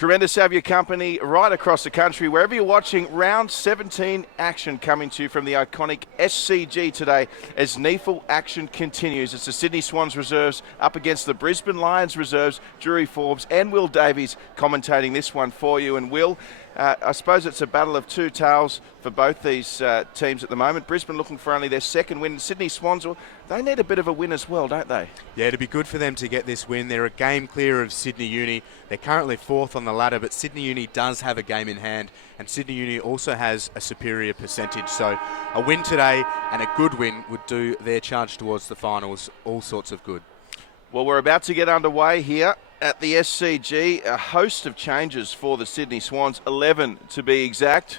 Tremendous to have your company right across the country. Wherever you're watching, round 17 action coming to you from the iconic SCG today as NEAFL action continues. It's the Sydney Swans reserves up against the Brisbane Lions reserves. Drury, Forbes and Will Davies commentating this one for you. And Will, I suppose it's a battle of two tales for both these teams at the moment. Brisbane looking for only their second win. Sydney Swans, well, they need a bit of a win as well, don't they? Yeah, it'd be good for them to get this win. They're a game clear of Sydney Uni. They're currently fourth on the ladder, but Sydney Uni does have a game in hand, and Sydney Uni also has a superior percentage. So a win today and a good win would do their charge towards the finals all sorts of good. Well, we're about to get underway here at the SCG. A host of changes for the Sydney Swans, 11 to be exact.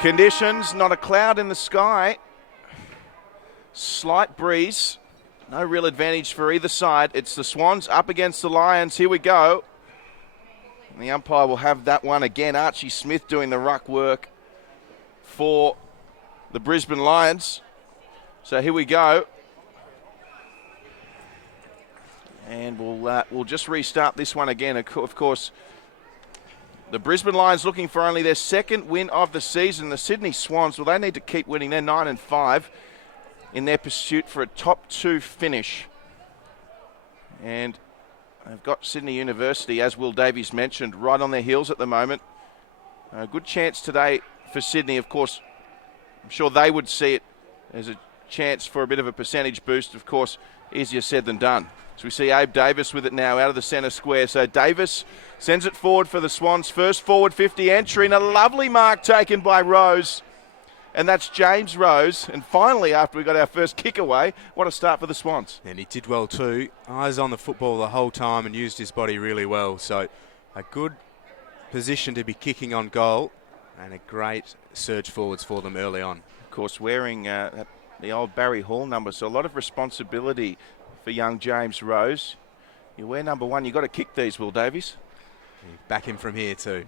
Conditions, not a cloud in the sky. Slight breeze. No real advantage for either side. It's the Swans up against the Lions. Here we go. And the umpire will have that one again. Archie Smith doing the ruck work for the Brisbane Lions. So here we go. And we'll just restart this one again. Of course, the Brisbane Lions looking for only their second win of the season. The Sydney Swans, well, they need to keep winning. They're 9-5 in their pursuit for a top two finish. And they've got Sydney University, as Will Davies mentioned, right on their heels at the moment. A good chance today for Sydney. Of course, I'm sure they would see it as a chance for a bit of a percentage boost. Of course, easier said than done. So we see Abe Davis with it now out of the centre square. So Davis sends it forward for the Swans. First forward 50 entry and a lovely mark taken by Rose. And that's James Rose. And finally, after we got our first kick away, what a start for the Swans. And he did well too. Eyes on the football the whole time and used his body really well. So a good position to be kicking on goal and a great surge forwards for them early on. Of course, wearing the old Barry Hall number, so a lot of responsibility for young James Rose. You wear number 1, you've got to kick these, Will Davies. You back him from here too.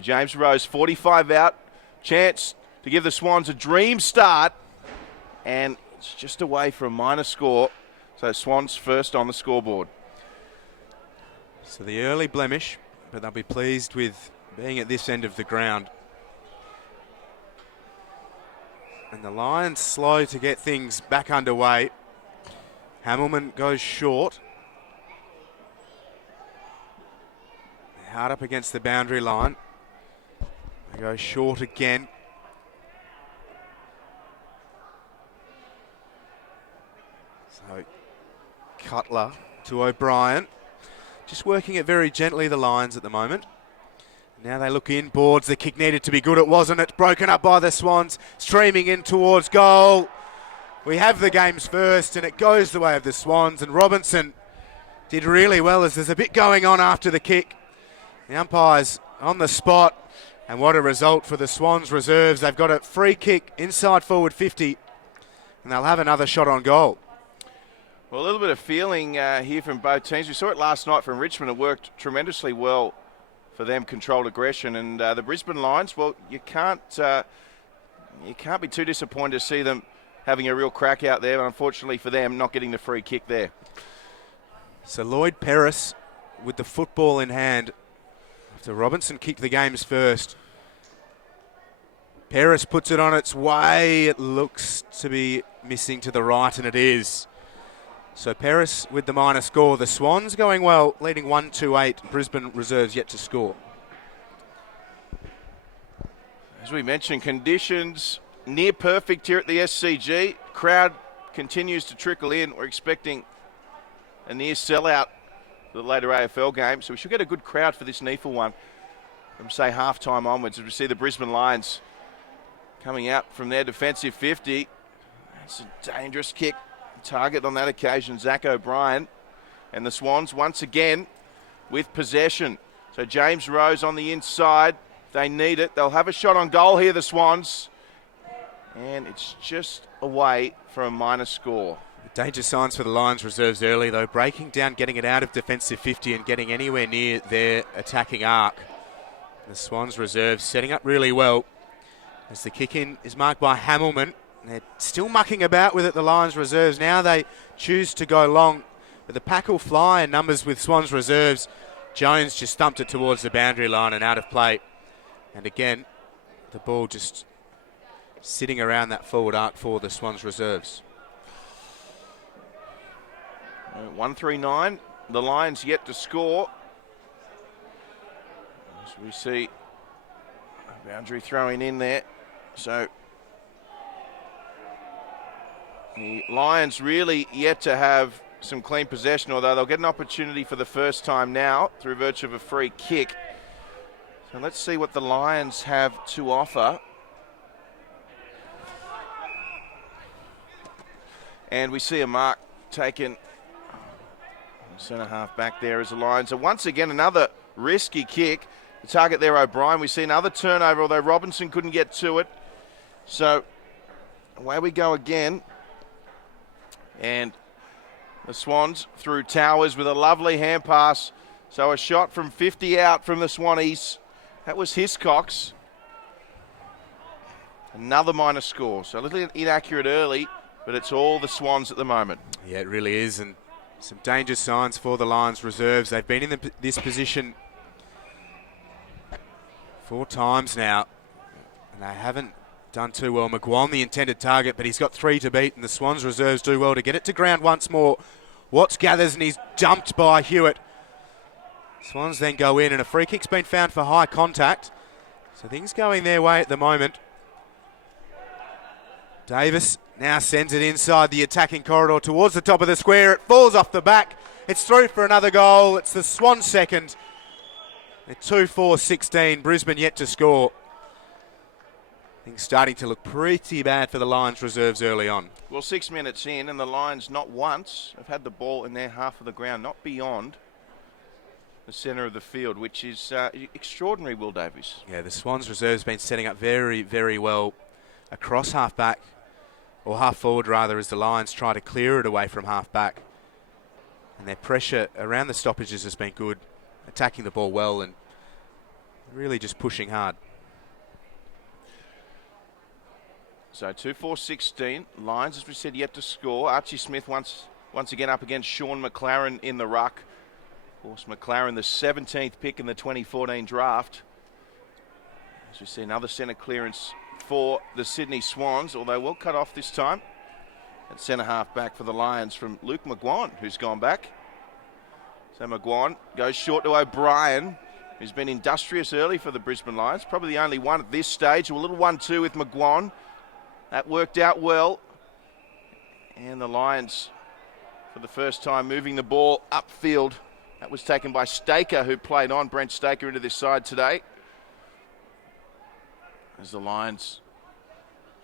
James Rose, 45 out. Chance to give the Swans a dream start. And it's just away for a minor score. So Swans first on the scoreboard. So the early blemish, but they'll be pleased with being at this end of the ground. And the Lions slow to get things back underway. Hamilman goes short. Hard up against the boundary line. They go short again. So Cutler to O'Brien. Just working it very gently, the Lions at the moment. Now they look in, boards, the kick needed to be good, it wasn't, it's broken up by the Swans, streaming in towards goal. We have the game's first and it goes the way of the Swans, and Robinson did really well as there's a bit going on after the kick. The umpire's on the spot, and what a result for the Swans reserves. They've got a free kick inside forward 50 and they'll have another shot on goal. Well, a little bit of feeling here from both teams. We saw it last night from Richmond. It worked tremendously well for them, controlled aggression, and the Brisbane Lions, well, you can't be too disappointed to see them having a real crack out there, but unfortunately for them, not getting the free kick there. So Lloyd Paris with the football in hand after Robinson kicked the game's first. Paris puts it on its way. It looks to be missing to the right, and it is. So Paris with the minor score. The Swans going well, leading 1-8. Brisbane reserves yet to score. As we mentioned, conditions near perfect here at the SCG. Crowd continues to trickle in. We're expecting a near sellout for the later AFL game. So we should get a good crowd for this NEAFL one from, say, halftime onwards, as we see the Brisbane Lions coming out from their defensive 50. It's a dangerous kick. Target on that occasion, Zach O'Brien. And the Swans once again with possession. So James Rose on the inside. They need it. They'll have a shot on goal here, the Swans. And it's just away for a minor score. Danger signs for the Lions reserves early, though. Breaking down, getting it out of defensive 50 and getting anywhere near their attacking arc. The Swans reserves setting up really well as the kick-in is marked by Hamilman. They're still mucking about with it, the Lions reserves. Now they choose to go long, But the pack will fly in numbers with Swans reserves. Jones just thumped it towards the boundary line and out of play. And again, the ball just sitting around that forward arc for the Swans reserves. 139. The Lions yet to score. As we see a boundary throwing in there. So the Lions really yet to have some clean possession, although they'll get an opportunity for the first time now through virtue of a free kick. So let's see what the Lions have to offer. And we see a mark taken. Centre half back there as the Lions. So once again, another risky kick. The target there, O'Brien. We see another turnover, although Robinson couldn't get to it. So away we go again. And the Swans through Towers with a lovely hand pass. So a shot from 50 out from the Swannies. That was Hiscox. Another minor score. So a little inaccurate early, but it's all the Swans at the moment. Yeah, it really is. And some danger signs for the Lions reserves. They've been in this position 4 times now, and they haven't done too well. McGuan, the intended target, but he's got 3 to beat, and the Swans reserves do well to get it to ground once more. Watts gathers, and he's dumped by Hewitt. Swans then go in, and a free kick's been found for high contact. So things going their way at the moment. Davies now sends it inside the attacking corridor towards the top of the square. It falls off the back. It's through for another goal. It's the Swans' second. At 2-4-16, Brisbane yet to score. Things starting to look pretty bad for the Lions reserves early on. Well, 6 minutes in, and the Lions not once have had the ball in their half of the ground, not beyond the centre of the field, which is extraordinary, Will Davies. Yeah, the Swans reserves been setting up very, very well across half-back, or half-forward rather, as the Lions try to clear it away from half-back. And their pressure around the stoppages has been good, attacking the ball well and really just pushing hard. So 2-4-16. Lions, as we said, yet to score. Archie Smith once again up against Sean McLaren in the ruck. Of course, McLaren, the 17th pick in the 2014 draft. As we see, another centre clearance for the Sydney Swans, although well cut off this time. At centre half back for the Lions from Luke McGuan, who's gone back. So McGuan goes short to O'Brien, who's been industrious early for the Brisbane Lions. Probably the only one at this stage. A little 1-2 with McGuan. That worked out well. And the Lions, for the first time, moving the ball upfield. That was taken by Staker, who played on. Brent Staker into this side today. As the Lions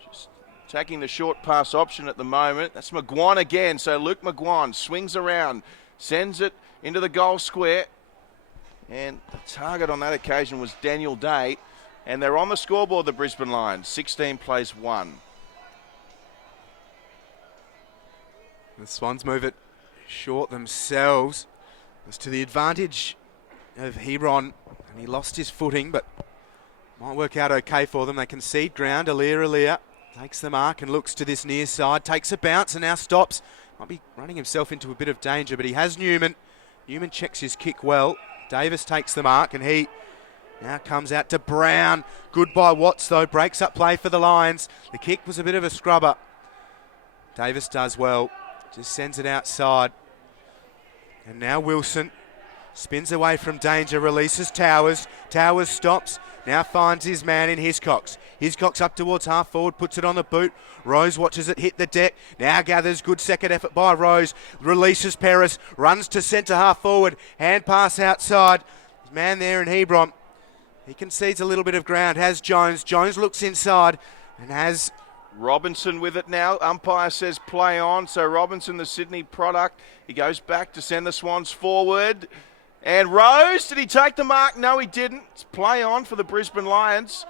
just attacking the short pass option at the moment. That's McGuan again. So Luke McGuan swings around, sends it into the goal square. And the target on that occasion was Daniel Day. And they're on the scoreboard, the Brisbane Lions. 16 plays 1. The Swans move it short themselves. It's to the advantage of Hebron, and he lost his footing, but might work out okay for them. They concede ground. Alir takes the mark and looks to this near side, takes a bounce and now stops. Might be running himself into a bit of danger, but he has Newman. Newman checks his kick well. Davis takes the mark, and he now comes out to Brown. Good by Watts, though. Breaks up play for the Lions. The kick was a bit of a scrubber. Davis does well. Just sends it outside. And now Wilson spins away from danger, releases Towers. Towers stops, now finds his man in Hiscox. Hiscox up towards half forward, puts it on the boot. Rose watches it hit the deck, now gathers, good second effort by Rose. Releases Paris, runs to centre half forward, hand pass outside. His man there in Hebron. He concedes a little bit of ground, has Jones. Jones looks inside and has Robinson with it now. Umpire says play on. So Robinson, the Sydney product, he goes back to send the Swans forward. And Rose, did he take the mark? No, he didn't. It's play on for the Brisbane Lions.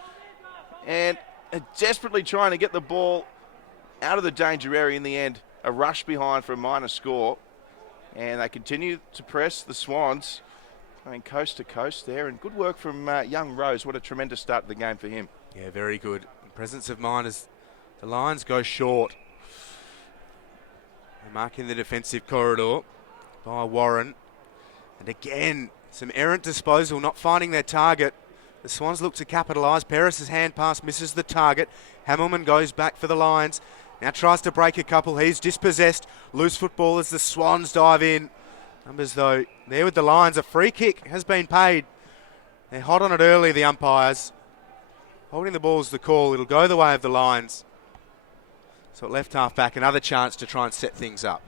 And desperately trying to get the ball out of the danger area in the end. A rush behind for a minor score. And they continue to press the Swans. Going coast to coast there. And good work from young Rose. What a tremendous start to the game for him. Yeah, very good. Presence of mind as the Lions go short. They mark in the defensive corridor. by Warren. And again, some errant disposal, not finding their target. The Swans look to capitalise. Paris' hand pass misses the target. Hamilman goes back for the Lions. Now tries to break a couple. He's dispossessed. Loose football as the Swans dive in. Numbers though, there with the Lions. A free kick has been paid. They're hot on it early, the umpires. Holding the ball is the call. It'll go the way of the Lions. So at left half back, another chance to try and set things up.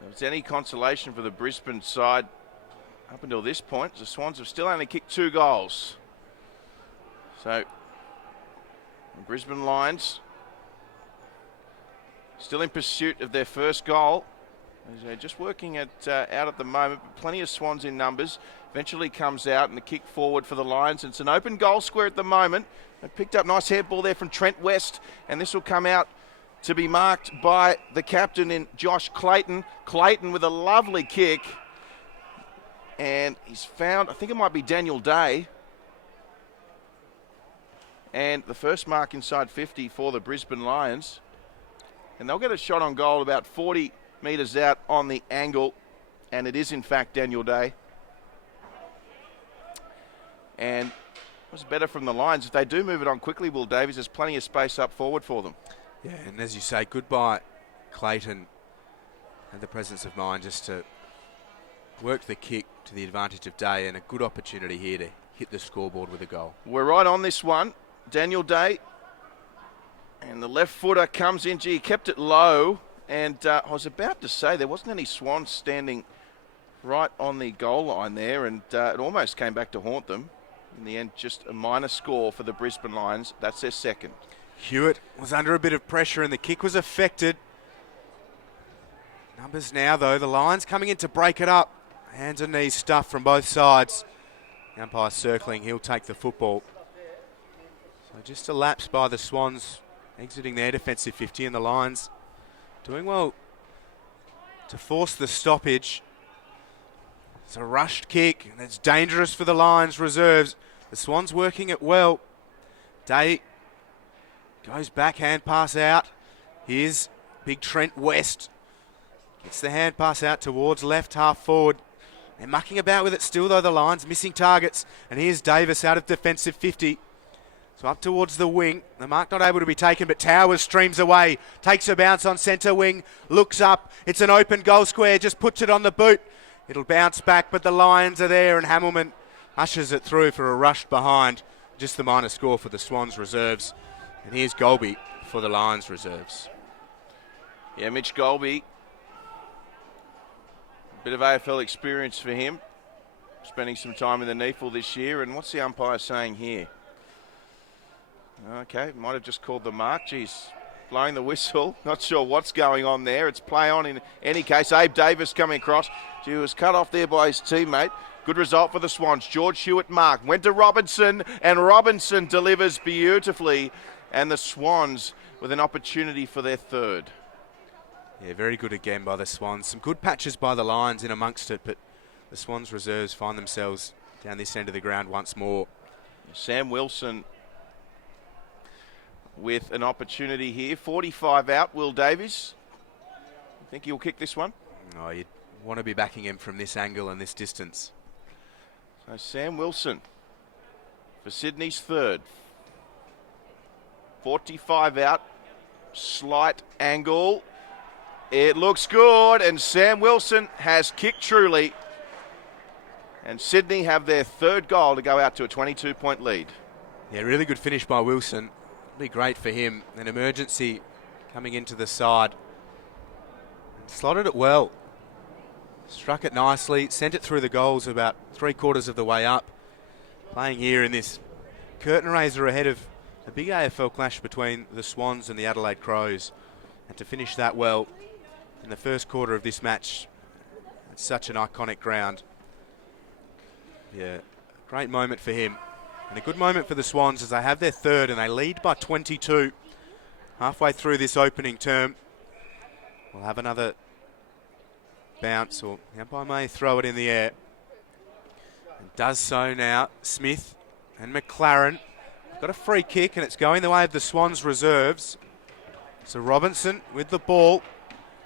So if it's any consolation for the Brisbane side, up until this point, the Swans have still only kicked 2 goals. So, the Brisbane Lions still in pursuit of their first goal. They're just working it out at the moment, but plenty of Swans in numbers. Eventually comes out and a kick forward for the Lions. It's an open goal square at the moment. They picked up nice handball there from Trent West, and this will come out to be marked by the captain in Josh Clayton. Clayton with a lovely kick. And he's found, I think it might be Daniel Day. And the first mark inside 50 for the Brisbane Lions. And they'll get a shot on goal about 40 metres out on the angle. And it is in fact Daniel Day. And it was better from the Lions. If they do move it on quickly, Will Davies, there's plenty of space up forward for them. Yeah, and as you say, goodbye Clayton. Had the presence of mind just to work the kick to the advantage of Day, and a good opportunity here to hit the scoreboard with a goal. We're right on this one. Daniel Day. And the left footer comes in. Gee, he kept it low. And I was about to say there wasn't any Swans standing right on the goal line there. And it almost came back to haunt them. In the end, just a minor score for the Brisbane Lions. That's their second. Hewitt was under a bit of pressure and the kick was affected. Numbers now, though. The Lions coming in to break it up. Hands and knees stuff from both sides. The umpire circling. He'll take the football. So just a lapse by the Swans exiting their defensive 50, and the Lions doing well to force the stoppage. It's a rushed kick, and it's dangerous for the Lions reserves. The Swans working it well. Day goes back, hand pass out. Here's big Trent West. Gets the hand pass out towards left half forward. They're mucking about with it still, though, the Lions, missing targets. And here's Davis out of defensive 50. So up towards the wing. The mark not able to be taken, but Towers streams away. Takes a bounce on centre wing. Looks up. It's an open goal square. Just puts it on the boot. It'll bounce back, but the Lions are there, and Hamilman ushers it through for a rush behind. Just the minor score for the Swans reserves. And here's Golby for the Lions reserves. Yeah, Mitch Golby. Bit of AFL experience for him. Spending some time in the NEAFL this year. And what's the umpire saying here? Okay, might have just called the mark. Geez, blowing the whistle. Not sure what's going on there. It's play on in any case. Abe Davis coming across. He was cut off there by his teammate. Good result for the Swans. George Hewitt mark. Went to Robinson, and Robinson delivers beautifully. And the Swans with an opportunity for their third. Yeah, very good again by the Swans. Some good patches by the Lions in amongst it, but the Swans reserves find themselves down this end of the ground once more. Sam Wilson with an opportunity here. 45 out, Will Davies. I think he'll kick this one. Oh, you'd want to be backing him from this angle and this distance. So Sam Wilson for Sydney's third. 45 out, slight angle. It looks good, and Sam Wilson has kicked truly. And Sydney have their third goal to go out to a 22-point lead. Yeah, really good finish by Wilson. It'll be great for him. An emergency coming into the side. And slotted it well. Struck it nicely, sent it through the goals about 3/4 of the way up. Playing here in this curtain raiser ahead of a big AFL clash between the Swans and the Adelaide Crows. And to finish that well in the first quarter of this match, it's such an iconic ground. Yeah, great moment for him. And a good moment for the Swans as they have their third and they lead by 22. Halfway through this opening term. We'll have another bounce, or the umpire may throw it in the air. And does so now. Smith and McLaren. Got a free kick and it's going the way of the Swans reserves. So Robinson with the ball.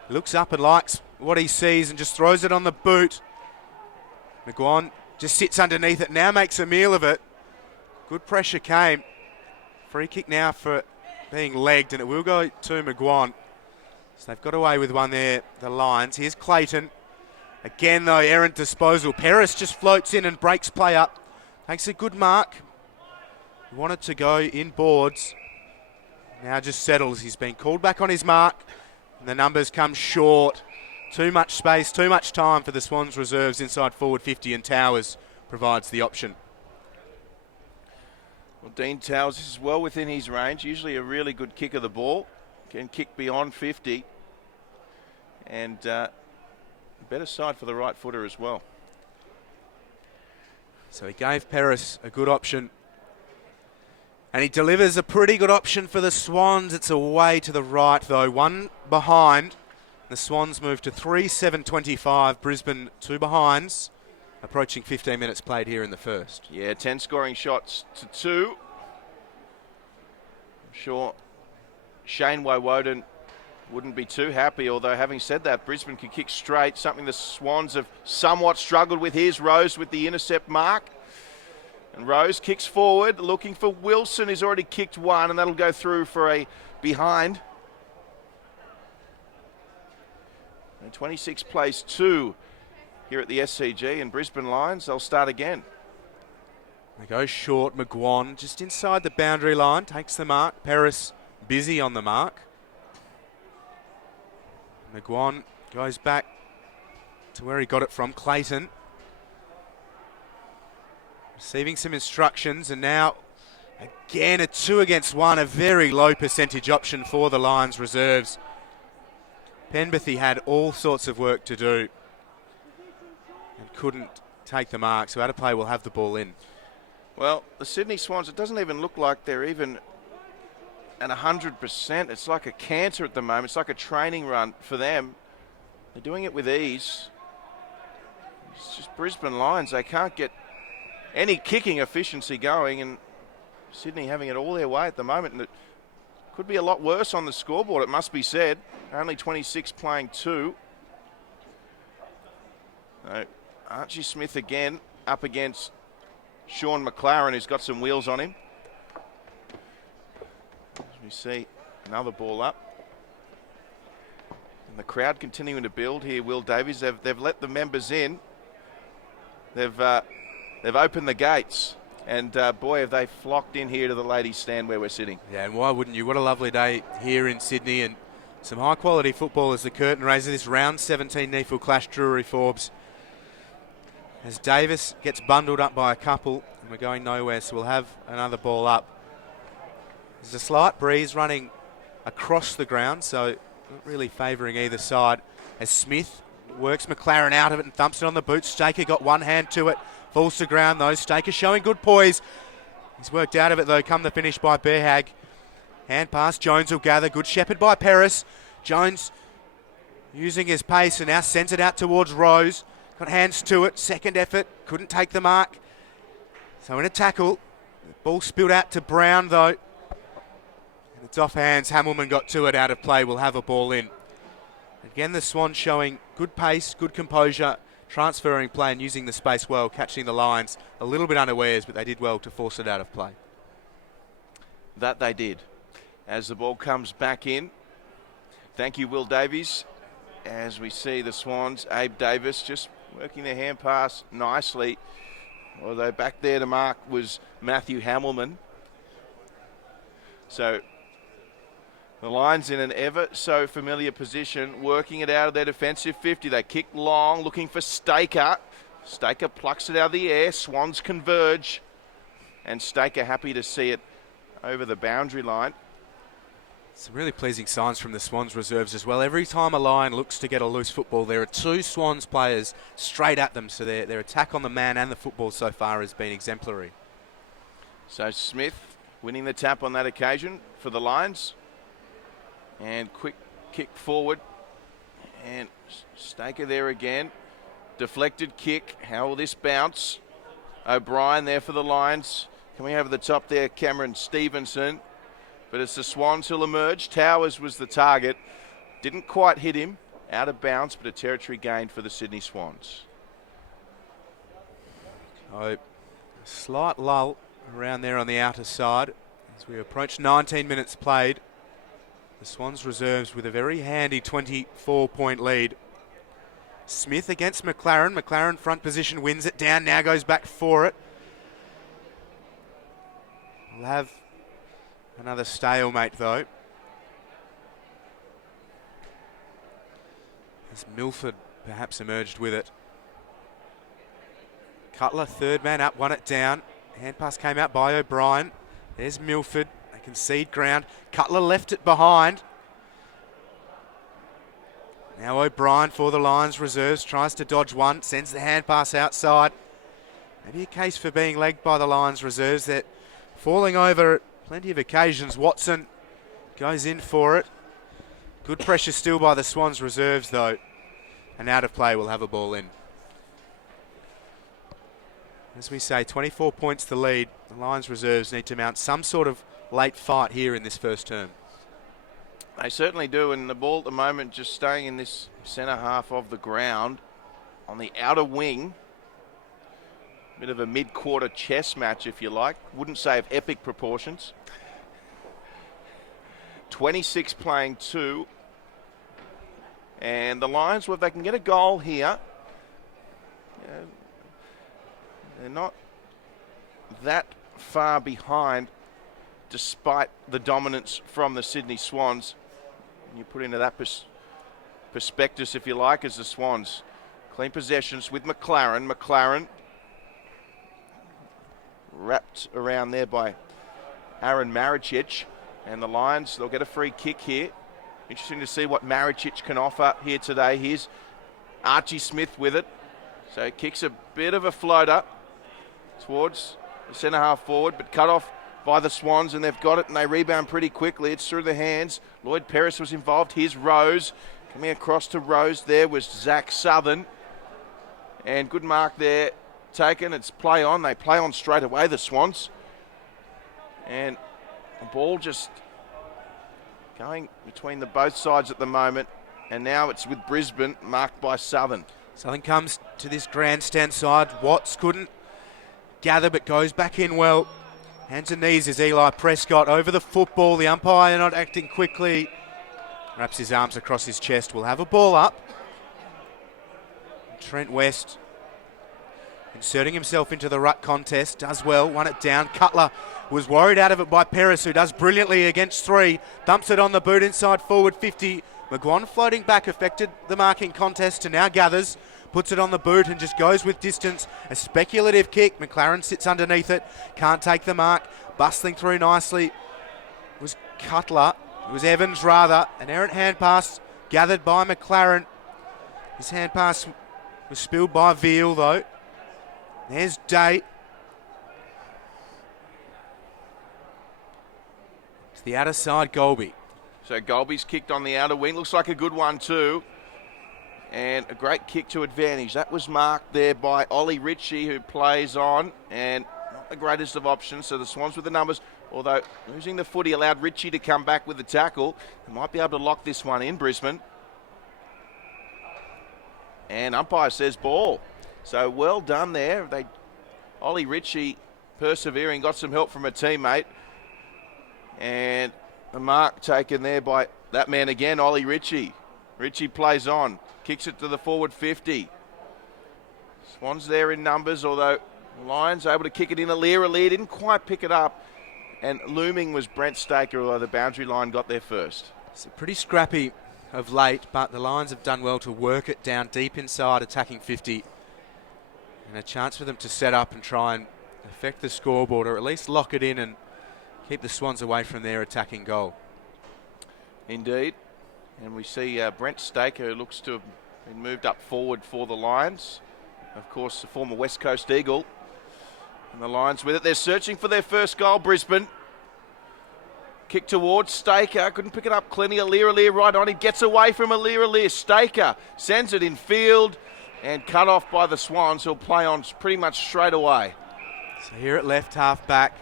Looks up and likes what he sees and just throws it on the boot. McGuan just sits underneath it, now makes a meal of it. Good pressure came. Free kick now for being legged, and it will go to McGuan. So they've got away with one there, the Lions. Here's Clayton. Again, though, errant disposal. Paris just floats in and breaks play up. Takes a good mark. He wanted to go in boards. Now just settles. He's been called back on his mark. And the numbers come short. Too much space, too much time for the Swans reserves inside forward 50, and Towers provides the option. Well, Dean Towers, this is well within his range. Usually a really good kick of the ball. Can kick beyond 50. And better side for the right footer as well. So he gave Paris a good option. And he delivers a pretty good option for the Swans. It's away to the right, though. One behind. The Swans move to 3-7-25. Brisbane 2 behinds. Approaching 15 minutes played here in the first. Yeah, 10 scoring shots to 2. I'm sure Shane Woden wouldn't be too happy, although having said that, Brisbane can kick straight, something the Swans have somewhat struggled with. Here's Rose with the intercept mark. And Rose kicks forward, looking for Wilson, who's already kicked one, and that'll go through for a behind. And 26 plays 2 here at the SCG, and Brisbane Lions, they'll start again. They go short. McGuan just inside the boundary line, takes the mark. Paris busy on the mark. McGuan goes back to where he got it from. Clayton receiving some instructions, and now again a 2 against 1, a very low percentage option for the Lions reserves. Penberthy had all sorts of work to do and couldn't take the mark, so out of play will have the ball in. Well, the Sydney Swans, it doesn't even look like they're even at 100%. It's like a canter at the moment. It's like a training run for them. They're doing it with ease. It's just Brisbane Lions. They can't get any kicking efficiency going, and Sydney having it all their way at the moment. And it could be a lot worse on the scoreboard, it must be said. Only 26 playing 2. So Archie Smith again up against Sean McLaren, who's got some wheels on him. As we see another ball up. And the crowd continuing to build here. Will Davies, they've let the members in. They've opened the gates. And boy, have they flocked in here to the ladies' stand where we're sitting. Yeah, and why wouldn't you? What a lovely day here in Sydney, and some high-quality football as the curtain raises this round 17 NEAFL clash, Drury Forbes. As Davis gets bundled up by a couple, and we're going nowhere, so we'll have another ball up. There's a slight breeze running across the ground, so not really favouring either side. As Smith works McLaren out of it and thumps it on the boot. Staker got one hand to it. Falls to ground though. Staker showing good poise. He's worked out of it though. Come the finish by Bearhag. Hand pass. Jones will gather. Good shepherd by Paris. Jones using his pace and now sends it out towards Rose. Got hands to it. Second effort. Couldn't take the mark. So in a tackle. Ball spilled out to Brown though. And it's off hands. Hamilman got to it out of play. Will have a ball in. Again, the Swans showing good pace, good composure, transferring play and using the space well, catching the Lions a little bit unawares, but they did well to force it out of play. That they did. As the ball comes back in. Thank you, Will Davies. As we see the Swans, Abe Davis just working their hand pass nicely. Although back there to mark was Matthew Hamilman. So the Lions in an ever so familiar position, working it out of their defensive 50. They kick long, looking for Staker. Staker plucks it out of the air. Swans converge. And Staker happy to see it over the boundary line. Some really pleasing signs from the Swans reserves as well. Every time a Lion looks to get a loose football, there are two Swans players straight at them. So their attack on the man and the football so far has been exemplary. So Smith winning the tap on that occasion for the Lions. And quick kick forward. And Staker there again. Deflected kick. How will this bounce? O'Brien there for the Lions. Coming over the top there, Cameron Stevenson. But it's the Swans who'll emerge. Towers was the target. Didn't quite hit him. Out of bounds, but a territory gain for the Sydney Swans. So, a slight lull around there on the outer side as we approach 19 minutes played. The Swans reserves with a very handy 24-point lead. Smith against McLaren. McLaren front position, wins it down, now goes back for it. We'll have another stalemate though. As Milford perhaps emerged with it. Cutler, third man up, won it down. Hand pass came out by O'Brien. There's Milford. They concede ground. Cutler left it behind. Now O'Brien for the Lions reserves. Tries to dodge one. Sends the hand pass outside. Maybe a case for being legged by the Lions reserves. That falling over at plenty of occasions. Watson goes in for it. Good pressure still by the Swans reserves though. And out of play will have a ball in. As we say, 24 points to lead. The Lions reserves need to mount some sort of late fight here in this first term. They certainly do, and the ball at the moment just staying in this centre half of the ground on the outer wing. Bit of a mid-quarter chess match, if you like. Wouldn't say of epic proportions. 26 playing 2. And the Lions, well, if they can get a goal here, they're not that far behind despite the dominance from the Sydney Swans. You put into that perspective, if you like, as the Swans. Clean possessions with McLaren. McLaren wrapped around there by Aaron Maricic. And the Lions, they'll get a free kick here. Interesting to see what Maricic can offer here today. Here's Archie Smith with it. So he kicks a bit of a floater towards the centre half forward, but cut off by the Swans, and they've got it and they rebound pretty quickly. It's through the hands. Lloyd Perris was involved. Here's Rose. Coming across to Rose there was Zach Southern. And good mark there taken. It's play on. They play on straight away, the Swans. And the ball just going between the both sides at the moment. And now it's with Brisbane, marked by Southern. Southern comes to this grandstand side. Watts couldn't gather but goes back in well. Hands and knees as Eli Prescott over the football. The umpire not acting quickly. Wraps his arms across his chest. Will have a ball up. Trent West inserting himself into the ruck contest. Does well. Won it down. Cutler was worried out of it by Perris, who does brilliantly against 3. Dumps it on the boot inside forward 50. McGuan floating back affected the marking contest and now gathers. Puts it on the boot and just goes with distance. A speculative kick. McLaren sits underneath it. Can't take the mark. Bustling through nicely. It was Cutler. It was Evans rather. An errant hand pass gathered by McLaren. His hand pass was spilled by Veal though. There's Day. It's the outer side, Golby. So Golby's kicked on the outer wing. Looks like a good one too. And a great kick to advantage. That was marked there by Ollie Ritchie, who plays on. And not the greatest of options. So the Swans with the numbers. Although losing the footy allowed Ritchie to come back with the tackle. They might be able to lock this one in, Brisbane. And umpire says ball. So well done there. Ollie Ritchie persevering. Got some help from a teammate. And a mark taken there by that man again, Ollie Ritchie. Ritchie plays on. Kicks it to the forward 50. Swans there in numbers, although Lions able to kick it in. Alir didn't quite pick it up. And looming was Brent Staker, although the boundary line got there first. It's pretty scrappy of late, but the Lions have done well to work it down deep inside, attacking 50. And a chance for them to set up and try and affect the scoreboard, or at least lock it in and keep the Swans away from their attacking goal. Indeed. And we see Brent Staker, who looks to have been moved up forward for the Lions. Of course, the former West Coast Eagle. And the Lions with it. They're searching for their first goal, Brisbane. Kick towards Staker. Couldn't pick it up cleanly. Alir right on him. Gets away from Alir. Staker sends it in field and cut off by the Swans, who'll play on pretty much straight away. So here at left half back,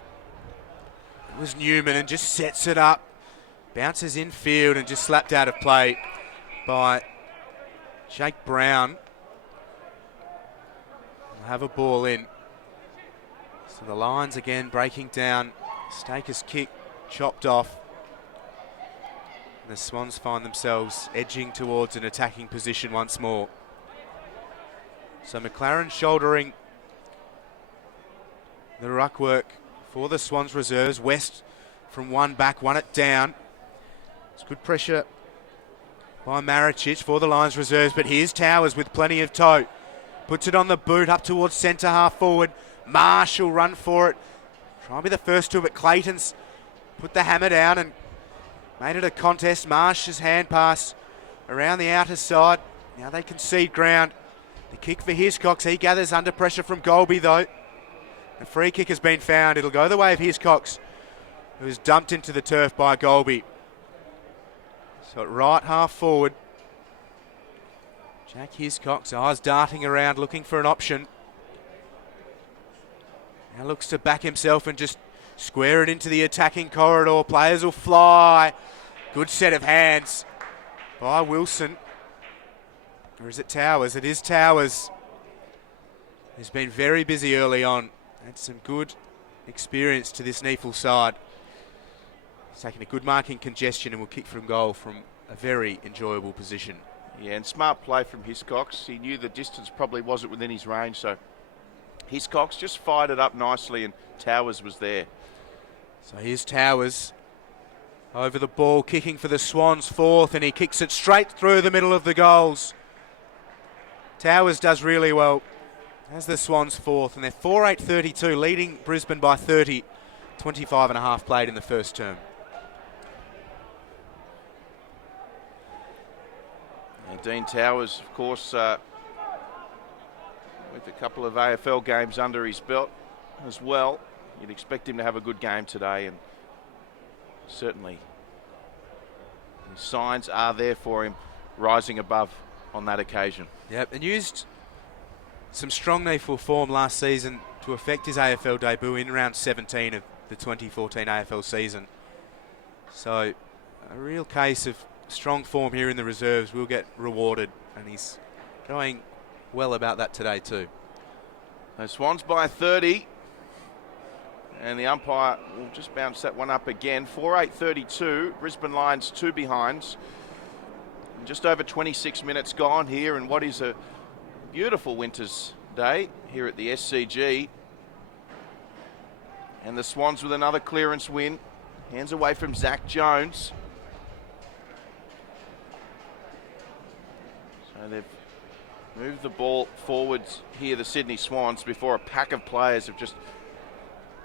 it was Newman and just sets it up. Bounces in field and just slapped out of play by Jake Brown will have a ball in. So the Lions again breaking down. Staker's kick chopped off. And the Swans find themselves edging towards an attacking position once more. So McLaren shouldering the ruck work for the Swans reserves. West from one back, won it down. It's good pressure by Maricic for the Lions reserves, but here's Towers with plenty of toe. Puts it on the boot up towards centre half forward. Marsh will run for it. Try and be the first to, but Clayton's put the hammer down and made it a contest. Marsh's hand pass around the outer side. Now they concede ground. The kick for Hiscox. He gathers under pressure from Golby though. A free kick has been found. It'll go the way of Hiscox, who was dumped into the turf by Golby. So at right half forward, Jack Hiscox, eyes darting around looking for an option. Now looks to back himself and just square it into the attacking corridor. Players will fly. Good set of hands by Wilson. Or is it Towers? It is Towers. He's been very busy early on. Had some good experience to this NEAFL side. He's taken a good marking congestion and will kick from goal from a very enjoyable position. Yeah, and smart play from Hiscox. He knew the distance probably wasn't within his range, so Hiscox just fired it up nicely and Towers was there. So here's Towers over the ball, kicking for the Swans fourth, and he kicks it straight through the middle of the goals. Towers does really well as the Swans fourth, and they're 4-8-32, leading Brisbane by 30, 25 and a half played in the first term. And Dean Towers, of course, with a couple of AFL games under his belt as well. You'd expect him to have a good game today, and certainly the signs are there for him rising above on that occasion. Yep, and used some strong NEAFL form last season to affect his AFL debut in round 17 of the 2014 AFL season. So a real case of strong form here in the reserves will get rewarded, and he's going well about that today too. So Swans by 30, and the umpire will just bounce that one up again. 4-8-32, Brisbane Lions 2 behinds. Just over 26 minutes gone here, and what is a beautiful winter's day here at the SCG. And the Swans with another clearance win. Hands away from Zach Jones. So they've moved the ball forwards here, the Sydney Swans, before a pack of players have just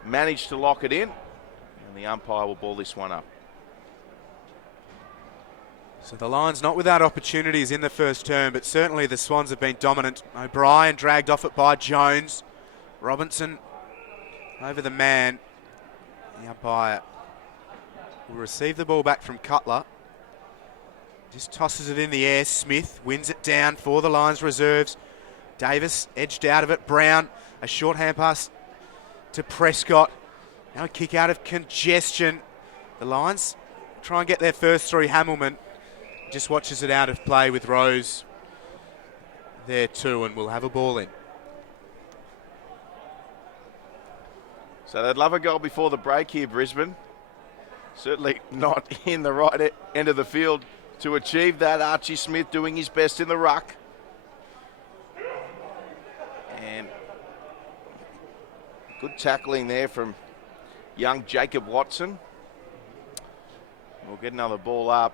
managed to lock it in. And the umpire will ball this one up. So the Lions not without opportunities in the first term, but certainly the Swans have been dominant. O'Brien dragged off it by Jones. Robinson over the man. The umpire will receive the ball back from Cutler. Just tosses it in the air. Smith wins it down for the Lions reserves. Davis edged out of it. Brown, a short hand pass to Prescott. Now a kick out of congestion. The Lions try and get their first three. Hamilman just watches it out of play with Rose there too, and we'll have a ball in. So they'd love a goal before the break here, Brisbane. Certainly not in the right end of the field to achieve that. Archie Smith doing his best in the ruck. And good tackling there from young Jacob Watson. We'll get another ball up.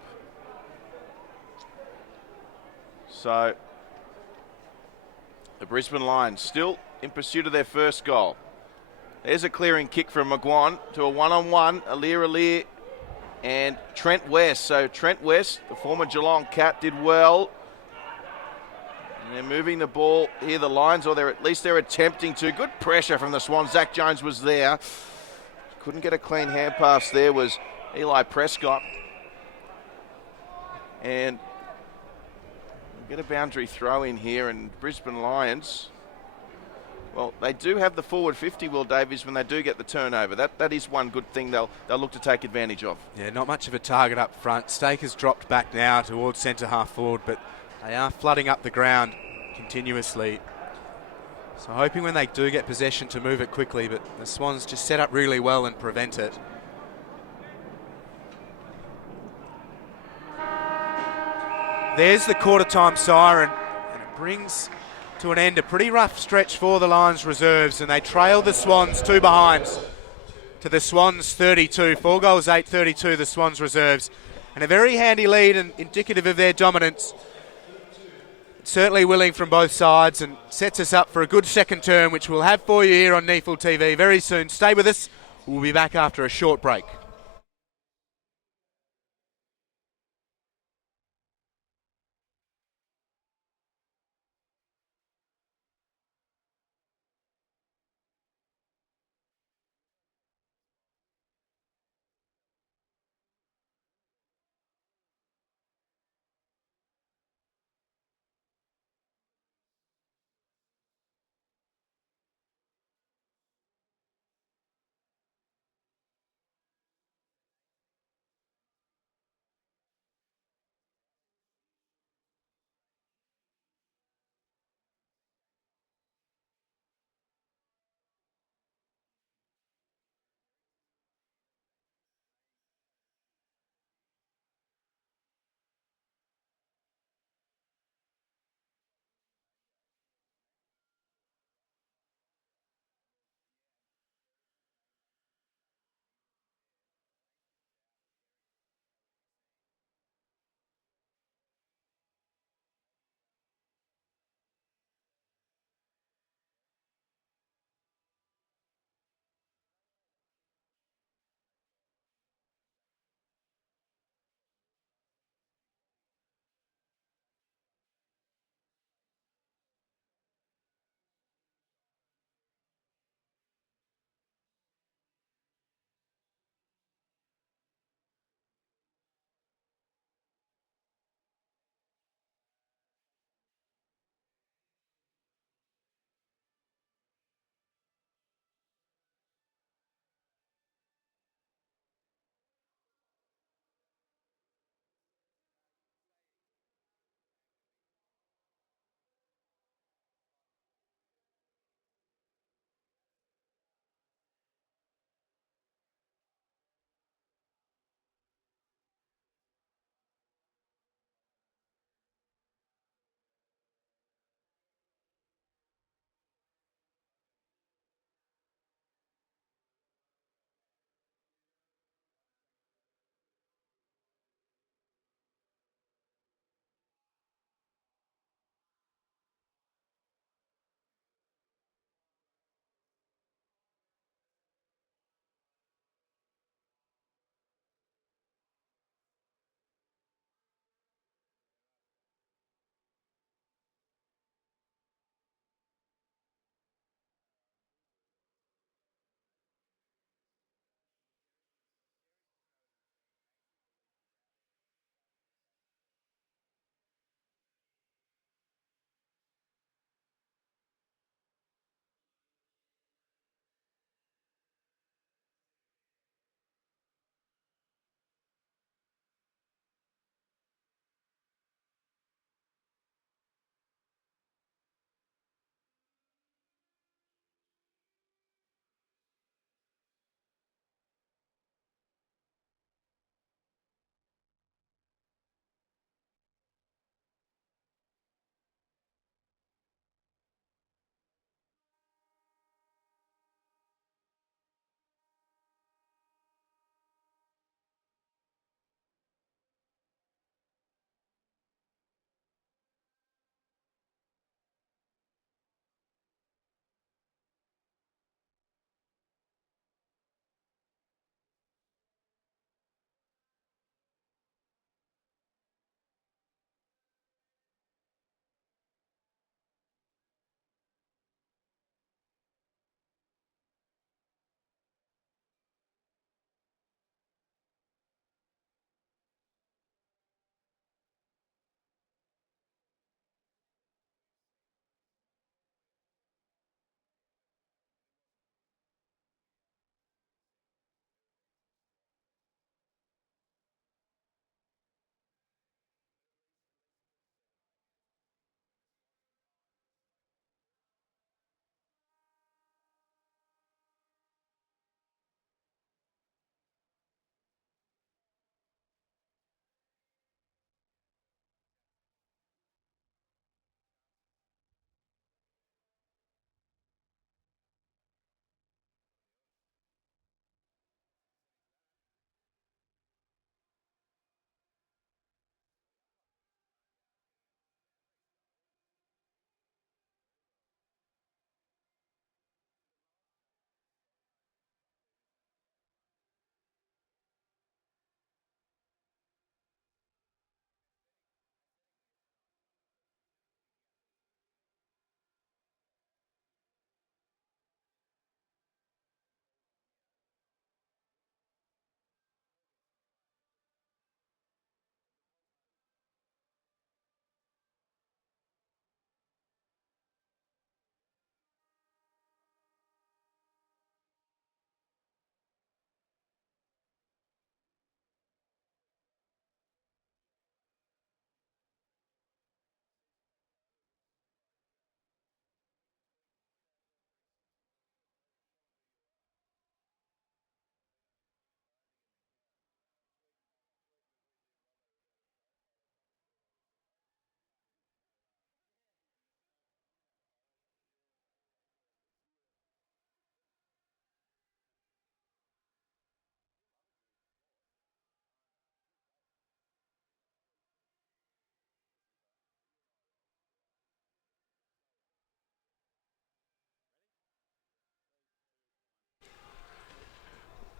So the Brisbane Lions still in pursuit of their first goal. There's a clearing kick from McGuan to a one-on-one. Alir and Trent West. So Trent West, the former Geelong Cat, did well. And they're moving the ball here, the Lions, or at least they're attempting to. Good pressure from the Swans. Zach Jones was there. Couldn't get a clean hand pass there was Eli Prescott. And get a boundary throw in here, and Brisbane Lions, well, they do have the forward 50, Will Davies, when they do get the turnover. That is one good thing they'll look to take advantage of. Yeah, not much of a target up front. Staker's dropped back now towards centre half forward, but They are flooding up the ground continuously. So hoping when they do get possession to move it quickly, but the Swans just set up really well and prevent it. There's the quarter time siren, and it brings to an end a pretty rough stretch for the Lions reserves, and they trail the Swans 2 behinds to the Swans 32. 4 goals, 8-32 the Swans reserves, and a very handy lead and indicative of their dominance. Certainly willing from both sides and sets us up for a good second term, which we'll have for you here on NEAFL TV very soon. Stay with us. We'll be back after a short break.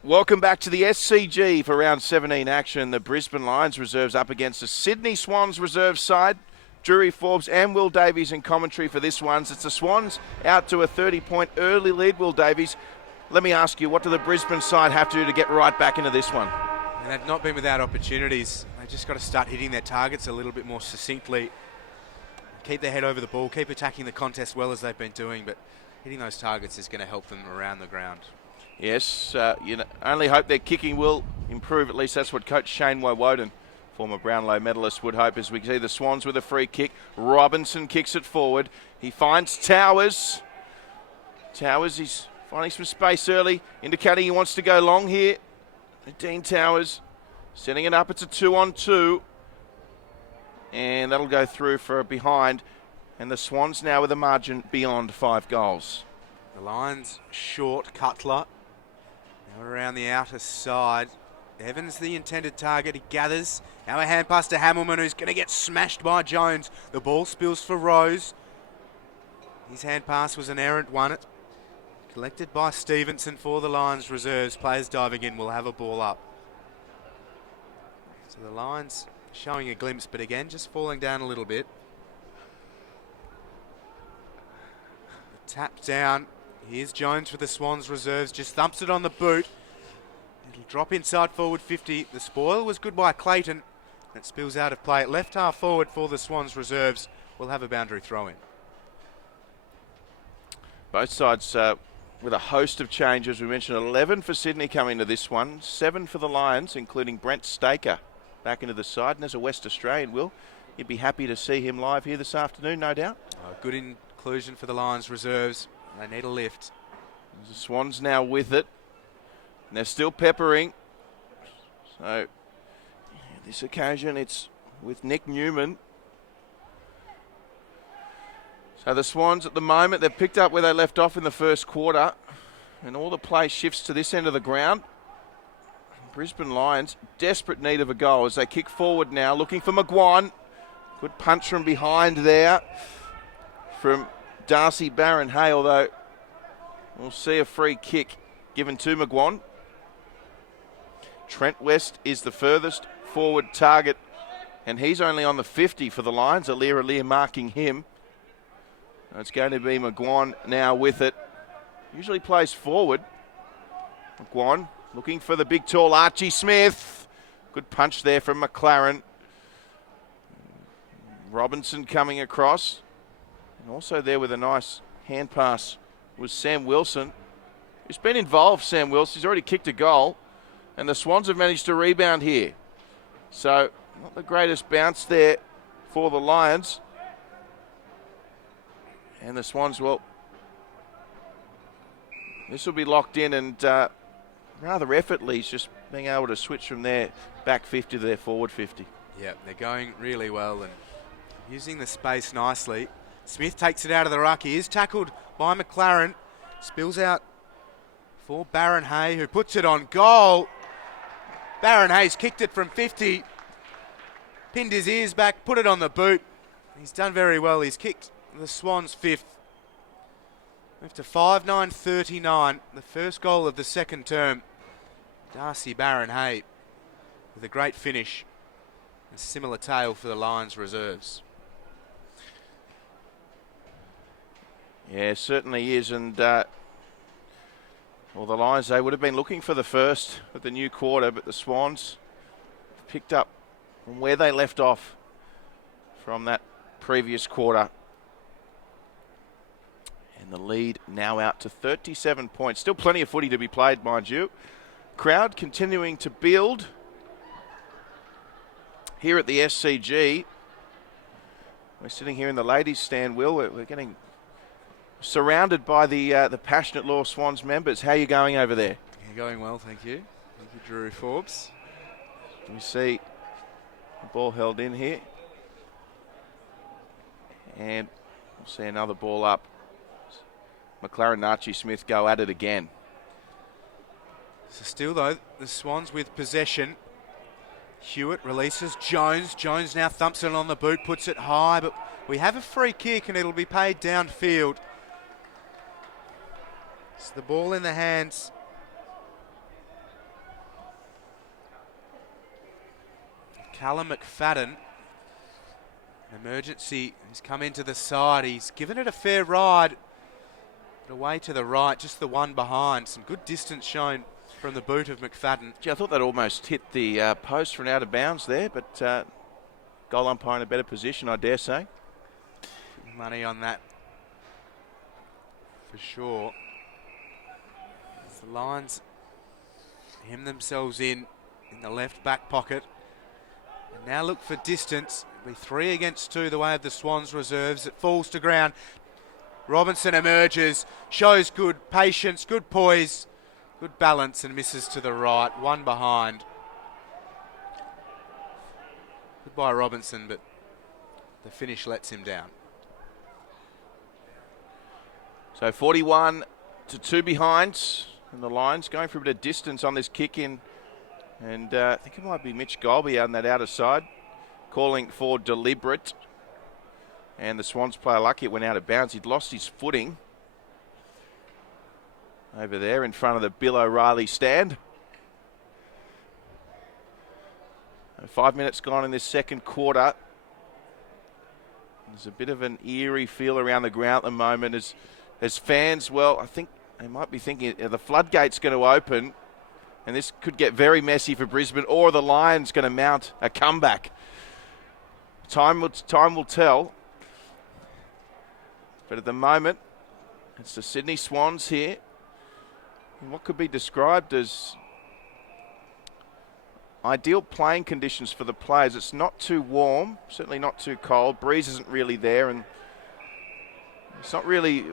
Welcome back to the SCG for round 17 action. The Brisbane Lions reserves up against the Sydney Swans reserve side. Drury, Forbes and Will Davies in commentary for this one. It's the Swans out to a 30-point early lead. Will Davies, let me ask you, what do the Brisbane side have to do to get right back into this one? And they've not been without opportunities. They've just got to start hitting their targets a little bit more succinctly. Keep their head over the ball, keep attacking the contest well as they've been doing, but hitting those targets is going to help them around the ground. Yes, only hope their kicking will improve. At least that's what Coach Shane Woden, former Brownlow medalist, would hope. As we see the Swans with a free kick. Robinson kicks it forward. He finds Towers. Towers, he's finding some space early, indicating he wants to go long here. Dean Towers setting it up. It's a 2-on-2. And that'll go through for a behind. And the Swans now with a margin beyond 5 goals. The Lions short Cutler. Now around the outer side. Evans the intended target. He gathers. Now a hand pass to Hamilman, who's going to get smashed by Jones. The ball spills for Rose. His hand pass was an errant one. Collected by Stevenson for the Lions reserves. Players diving in will have a ball up. So the Lions showing a glimpse, but again just falling down a little bit. The tap down. Here's Jones for the Swans reserves. Just thumps it on the boot. It'll drop inside forward 50. The spoil was good by Clayton. It spills out of play at left half forward for the Swans reserves. We'll have a boundary throw in. Both sides with a host of changes. We mentioned 11 for Sydney coming to this one. 7 for the Lions, including Brent Staker back into the side. And as a West Australian, Will, you'd be happy to see him live here this afternoon, no doubt. Good inclusion for the Lions reserves. They need a lift. The Swans now with it. And they're still peppering. So this occasion it's with Nick Newman. So the Swans at the moment, they've picked up where they left off in the first quarter. And all the play shifts to this end of the ground. Brisbane Lions, desperate need of a goal as they kick forward now, looking for McGuan. Good punch from behind there from Darcy Barron-Hay, although we'll see a free kick given to McGuan. Trent West is the furthest forward target, and he's only on the 50 for the Lions. Alir marking him. It's going to be McGuan now with it. Usually plays forward. McGuan looking for the big, tall Archie Smith. Good punch there from McLaren. Robinson coming across. And also there with a nice hand pass was Sam Wilson. He's been involved, Sam Wilson. He's already kicked a goal. And the Swans have managed to rebound here. So, not the greatest bounce there for the Lions. And the Swans, well, this will be locked in and rather effortlessly just being able to switch from their back 50 to their forward 50. Yeah, they're going really well and using the space nicely. Smith takes it out of the ruck. He is tackled by McLaren. Spills out for Barron-Hay, who puts it on goal. Barron-Hay's kicked it from 50. Pinned his ears back, put it on the boot. He's done very well. He's kicked the Swans 5th. Moved to 5-9-39. The first goal of the second term. Darcy Barron-Hay with a great finish. A similar tale for the Lions reserves. Yeah, certainly is. And the Lions, they would have been looking for the first of the new quarter, but the Swans picked up from where they left off from that previous quarter. And the lead now out to 37 points. Still plenty of footy to be played, mind you. Crowd continuing to build here at the SCG. We're sitting here in the ladies' stand, Will. We're getting surrounded by the passionate Law Swans members. How are you going over there? You're going well, thank you. Thank you, Drury Forbes. We see the ball held in here. And we'll see another ball up. McLaren and Archie Smith go at it again. So still though, the Swans with possession. Hewitt releases Jones. Jones now thumps it on the boot, puts it high, but we have a free kick and it'll be paid downfield. It's the ball in the hands Callum McFadden. Emergency, he's come into the side. He's given it a fair ride. But away to the right, just the one behind. Some good distance shown from the boot of McFadden. Gee, I thought that almost hit the post for an out of bounds there, but goal umpire in a better position, I dare say. Money on that for sure. As the Lions hem themselves in the left back pocket. And now look for distance. It'll be 3 against 2 the way of the Swans reserves. It falls to ground. Robinson emerges, shows good patience, good poise, good balance, and misses to the right. One behind. Goodbye Robinson, but the finish lets him down. So 41 to 2 behind, and the Lions going for a bit of distance on this kick in. And I think it might be Mitch Golby on that outer side, calling for deliberate. And the Swans player lucky it went out of bounds. He'd lost his footing over there in front of the Bill O'Reilly stand. 5 minutes gone in this second quarter. There's a bit of an eerie feel around the ground at the moment as fans, well, I think they might be thinking the floodgate's going to open and this could get very messy for Brisbane, or the Lions going to mount a comeback. Time will tell. But at the moment, it's the Sydney Swans here in what could be described as ideal playing conditions for the players. It's not too warm, certainly not too cold. Breeze isn't really there, and it's not really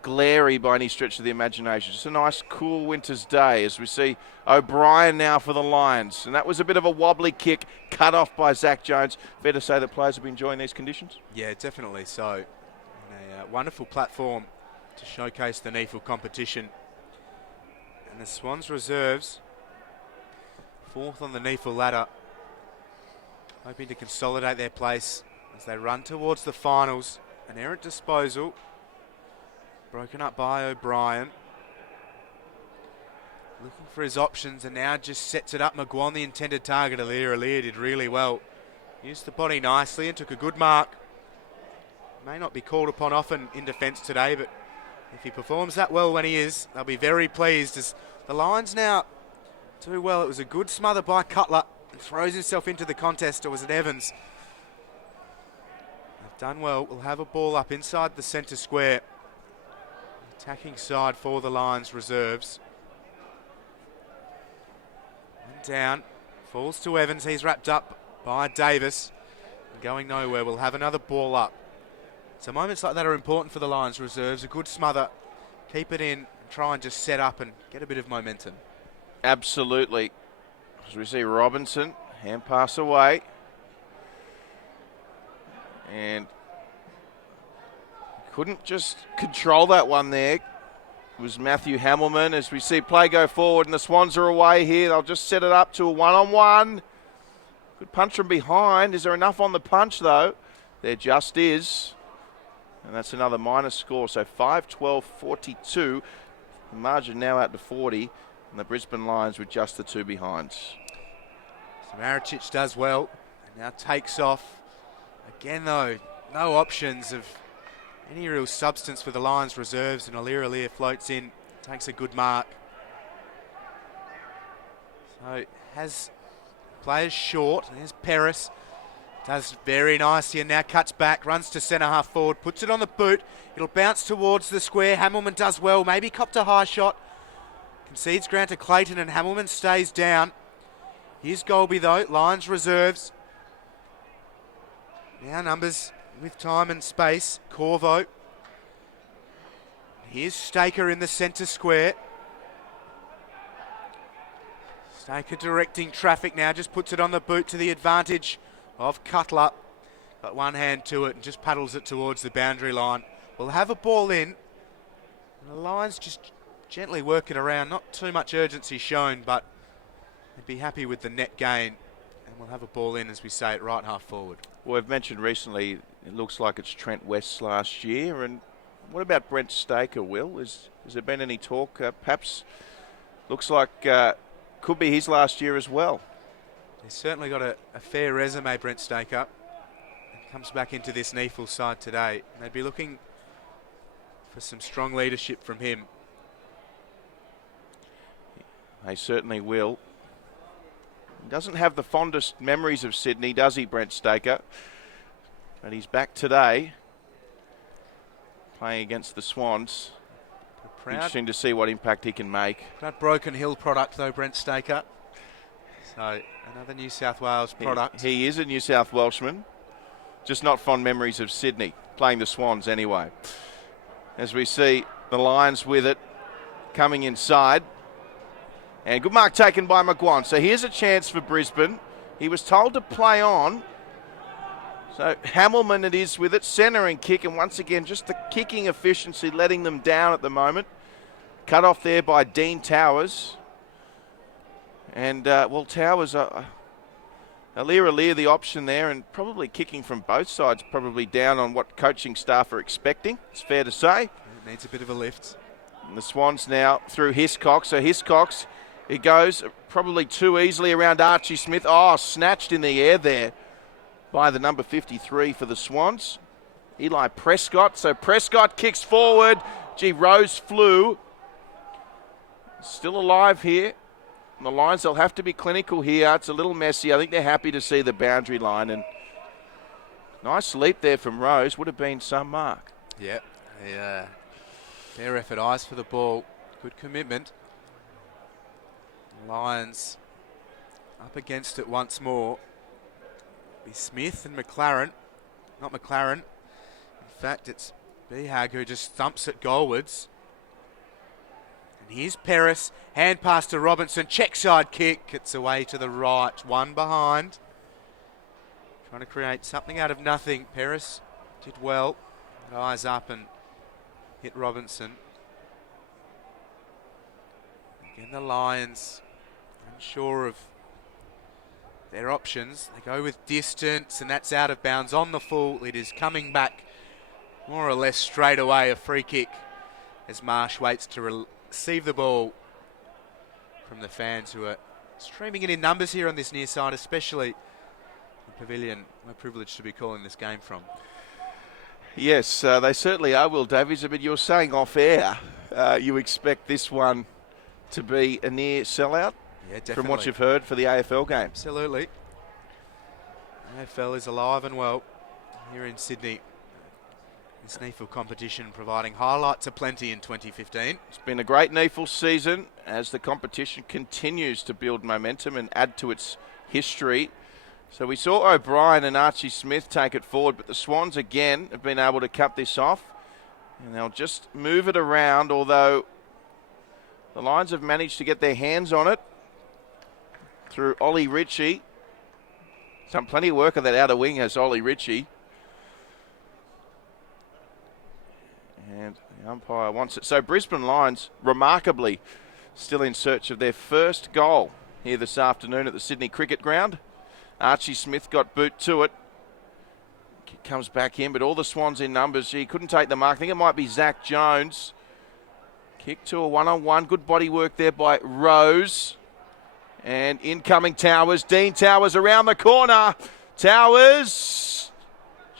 glary by any stretch of the imagination. Just a nice cool winter's day as we see O'Brien now for the Lions. And that was a bit of a wobbly kick cut off by Zach Jones. Fair to say the players have been enjoying these conditions? Yeah, definitely so. And a wonderful platform to showcase the NEAFL competition. And the Swans reserves, 4th on the NEAFL ladder, hoping to consolidate their place as they run towards the finals. An errant disposal, broken up by O'Brien. Looking for his options and now just sets it up. McGuan, the intended target. Aliir did really well. Used the body nicely and took a good mark. May not be called upon often in defence today, but if he performs that well when he is, they'll be very pleased as the Lions now do well. It was a good smother by Cutler and throws himself into the contest. Or was it Evans? They've done well. We'll have a ball up inside the centre square. Attacking side for the Lions reserves. And down. Falls to Evans. He's wrapped up by Davies. And going nowhere. We'll have another ball up. So moments like that are important for the Lions reserves. A good smother. Keep it in. And try and just set up and get a bit of momentum. Absolutely. As we see Robinson. Hand pass away. And couldn't just control that one there. It was Matthew Hamilman. As we see play go forward and the Swans are away here. They'll just set it up to a one-on-one. Good punch from behind. Is there enough on the punch though? There just is. And that's another minus score. So 5-12-42. The margin now out to 40. And the Brisbane Lions with just the 2 behinds. So Maricic does well. And now takes off. Again though, no options of any real substance for the Lions reserves, and Aliir floats in, takes a good mark. So has players short. There's Peris. Does very nicely and now cuts back, runs to centre half forward, puts it on the boot. It'll bounce towards the square. Hamilman does well, maybe copped a high shot. Concedes ground to Clayton and Hamilman stays down. Here's Golby though, Lions reserves. Now numbers with time and space. Corvo. Here's Staker in the centre square. Staker directing traffic now, just puts it on the boot to the advantage of Cutler. Got one hand to it and just paddles it towards the boundary line. We'll have a ball in. And the Lions just gently work it around. Not too much urgency shown, but they'd be happy with the net gain. And we'll have a ball in, as we say, at right half forward. Well, we've mentioned recently it looks like it's Trent West last year. And what about Brent Staker, Will? Has there been any talk? Perhaps looks like could be his last year as well. He's certainly got a fair resume, Brent Staker. Comes back into this NEAFL side today. And they'd be looking for some strong leadership from him. They certainly will. He doesn't have the fondest memories of Sydney, does he, Brent Staker? But he's back today, playing against the Swans. Interesting to see what impact he can make. Proud Broken Hill product, though, Brent Staker. So, another New South Wales product. He is a New South Welshman. Just not fond memories of Sydney, playing the Swans anyway. As we see the Lions with it, coming inside. And good mark taken by McGuan. So here's a chance for Brisbane. He was told to play on. So Hamilman it is with it, centre and kick. And once again, just the kicking efficiency letting them down at the moment. Cut off there by Dean Towers. And, well, Towers, Alir the option there, and probably kicking from both sides, probably down on what coaching staff are expecting. It's fair to say. It needs a bit of a lift. And the Swans now through Hiscox. So Hiscox, he goes probably too easily around Archie Smith. Oh, snatched in the air there by the number 53 for the Swans. Eli Prescott. So Prescott kicks forward. Gee, Rose flew. Still alive here. And the Lions, they'll have to be clinical here. It's a little messy. I think they're happy to see the boundary line. And nice leap there from Rose. Would have been some mark. Yep. Fair effort. Eyes for the ball. Good commitment. Lions up against it once more. Be Smith and McLaren. Not McLaren. In fact, it's Behag who just thumps it goalwards. And here's Peris. Hand pass to Robinson. Check side kick. It's away to the right. One behind. Trying to create something out of nothing. Peris did well. Eyes up and hit Robinson. Again, the Lions unsure of their options. They go with distance, and that's out of bounds on the full. It is coming back more or less straight away. A free kick as Marsh waits to receive the ball from the fans who are streaming it in numbers here on this near side, especially the pavilion we're privileged to be calling this game from. Yes, they certainly are, Will Davies. But you're saying off air you expect this one to be a near sellout? Yeah, definitely. From what you've heard for the AFL game. Absolutely. AFL is alive and well here in Sydney. This NEAFL competition providing highlights aplenty in 2015. It's been a great NEAFL season as the competition continues to build momentum and add to its history. So we saw O'Brien and Archie Smith take it forward, but the Swans again have been able to cut this off. And they'll just move it around, although the Lions have managed to get their hands on it through Ollie Ritchie. Done plenty of work on that outer wing has Ollie Ritchie. And the umpire wants it. So Brisbane Lions, remarkably, still in search of their first goal here this afternoon at the Sydney Cricket Ground. Archie Smith got boot to it. Kick comes back in, but all the Swans in numbers. He couldn't take the mark. I think it might be Zach Jones. Kick to a one-on-one. Good body work there by Rose. And incoming Towers. Dean Towers around the corner. Towers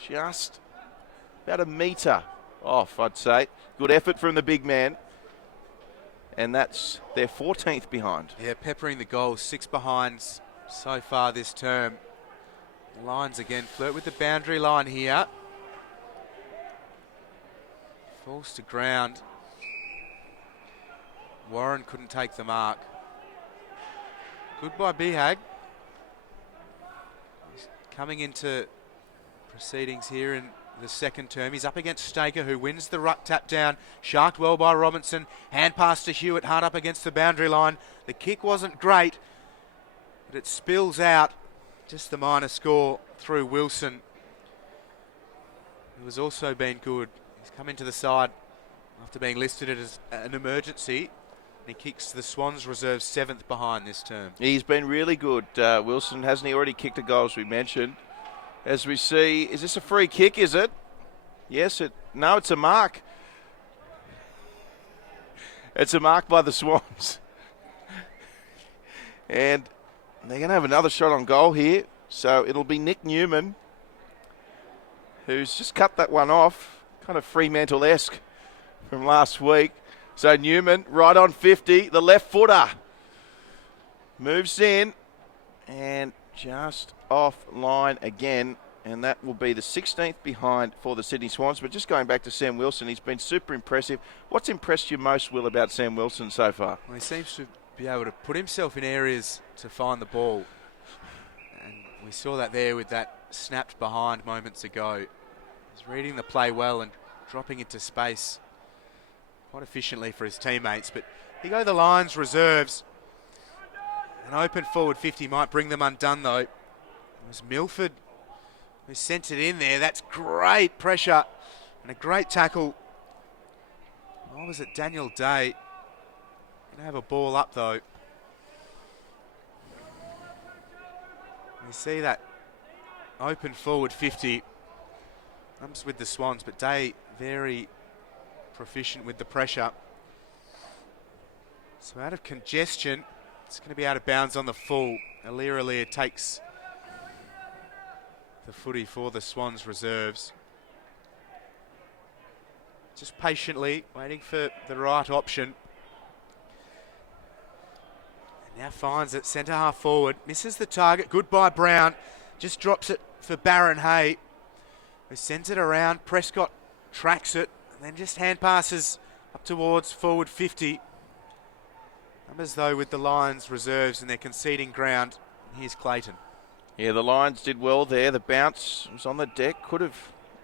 just about a metre off, I'd say. Good effort from the big man. And that's their 14th behind. Yeah, peppering the goals. 6 behinds so far this term. The Lions again flirt with the boundary line here. Falls to ground. Warren couldn't take the mark. Good by Behag. He's coming into proceedings here in the second term. He's up against Staker, who wins the ruck tap down. Sharked well by Robinson. Hand pass to Hewitt, hard up against the boundary line. The kick wasn't great, but it spills out. Just the minor score through Wilson, who has also been good. He's come into the side after being listed as an emergency. He kicks the Swans reserve 7th behind this term. He's been really good, Wilson. Hasn't he already kicked a goal, as we mentioned? As we see, is this a free kick, is it? Yes, no, it's a mark. It's a mark by the Swans. And They're going to have another shot on goal here. So it'll be Nick Newman, who's just cut that one off. Kind of Fremantle-esque from last week. So Newman, right on 50, the left footer. Moves in and just offline again. And that will be the 16th behind for the Sydney Swans. But just going back to Sam Wilson, he's been super impressive. What's impressed you most, Will, about Sam Wilson so far? Well, he seems to be able to put himself in areas to find the ball. And we saw that there with that snapped behind moments ago. He's reading the play well and dropping into space quite efficiently for his teammates. But here go the Lions reserves. An open forward 50 might bring them undone, though. It was Milford who sent it in there. That's great pressure and a great tackle. What was it? Daniel Day. Gonna have a ball up, though. You see that open forward 50 comes with the Swans, but Day very proficient with the pressure. So out of congestion, it's going to be out of bounds on the full. Alir takes the footy for the Swans reserves. Just patiently waiting for the right option. And now finds it centre half forward. Misses the target. Goodbye Brown. Just drops it for Barron Hay, who sends it around. Prescott tracks it and then just hand passes up towards forward 50. Numbers though with the Lions reserves and they're conceding ground. Here's Clayton. Yeah, the Lions did well there. The bounce was on the deck. Could have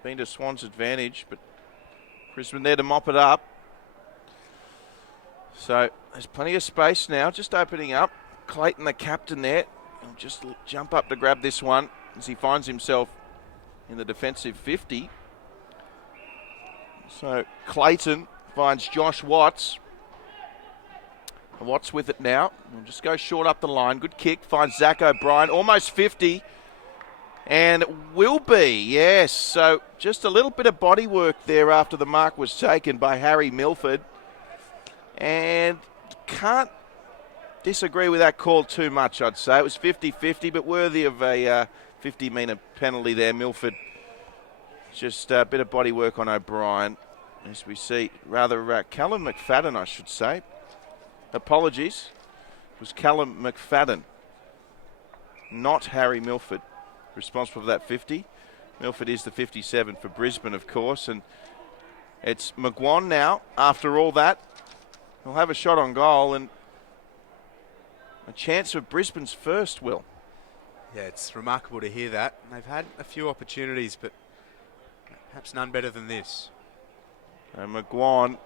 been to Swans' advantage, but Brisbane there to mop it up. So there's plenty of space now, just opening up. Clayton, the captain there, will just jump up to grab this one as he finds himself in the defensive 50. So Clayton finds Josh Watts. Watts with it now. We'll just go short up the line. Good kick. Finds Zach O'Brien. Almost 50. And will be, yes. So just a little bit of body work there after the mark was taken by Harry Milford. And can't disagree with that call too much, I'd say. It was 50-50, but worthy of a 50-metre penalty there. Milford, just a bit of body work on O'Brien. As we see, rather Callum McFadden, I should say. Apologies. It was Callum McFadden, not Harry Milford, responsible for that 50. Milford is the 57 for Brisbane, of course. And it's McGuan now, after all that. He'll have a shot on goal and a chance for Brisbane's first, Will. Yeah, it's remarkable to hear that. And they've had a few opportunities, but perhaps none better than this. McGuan.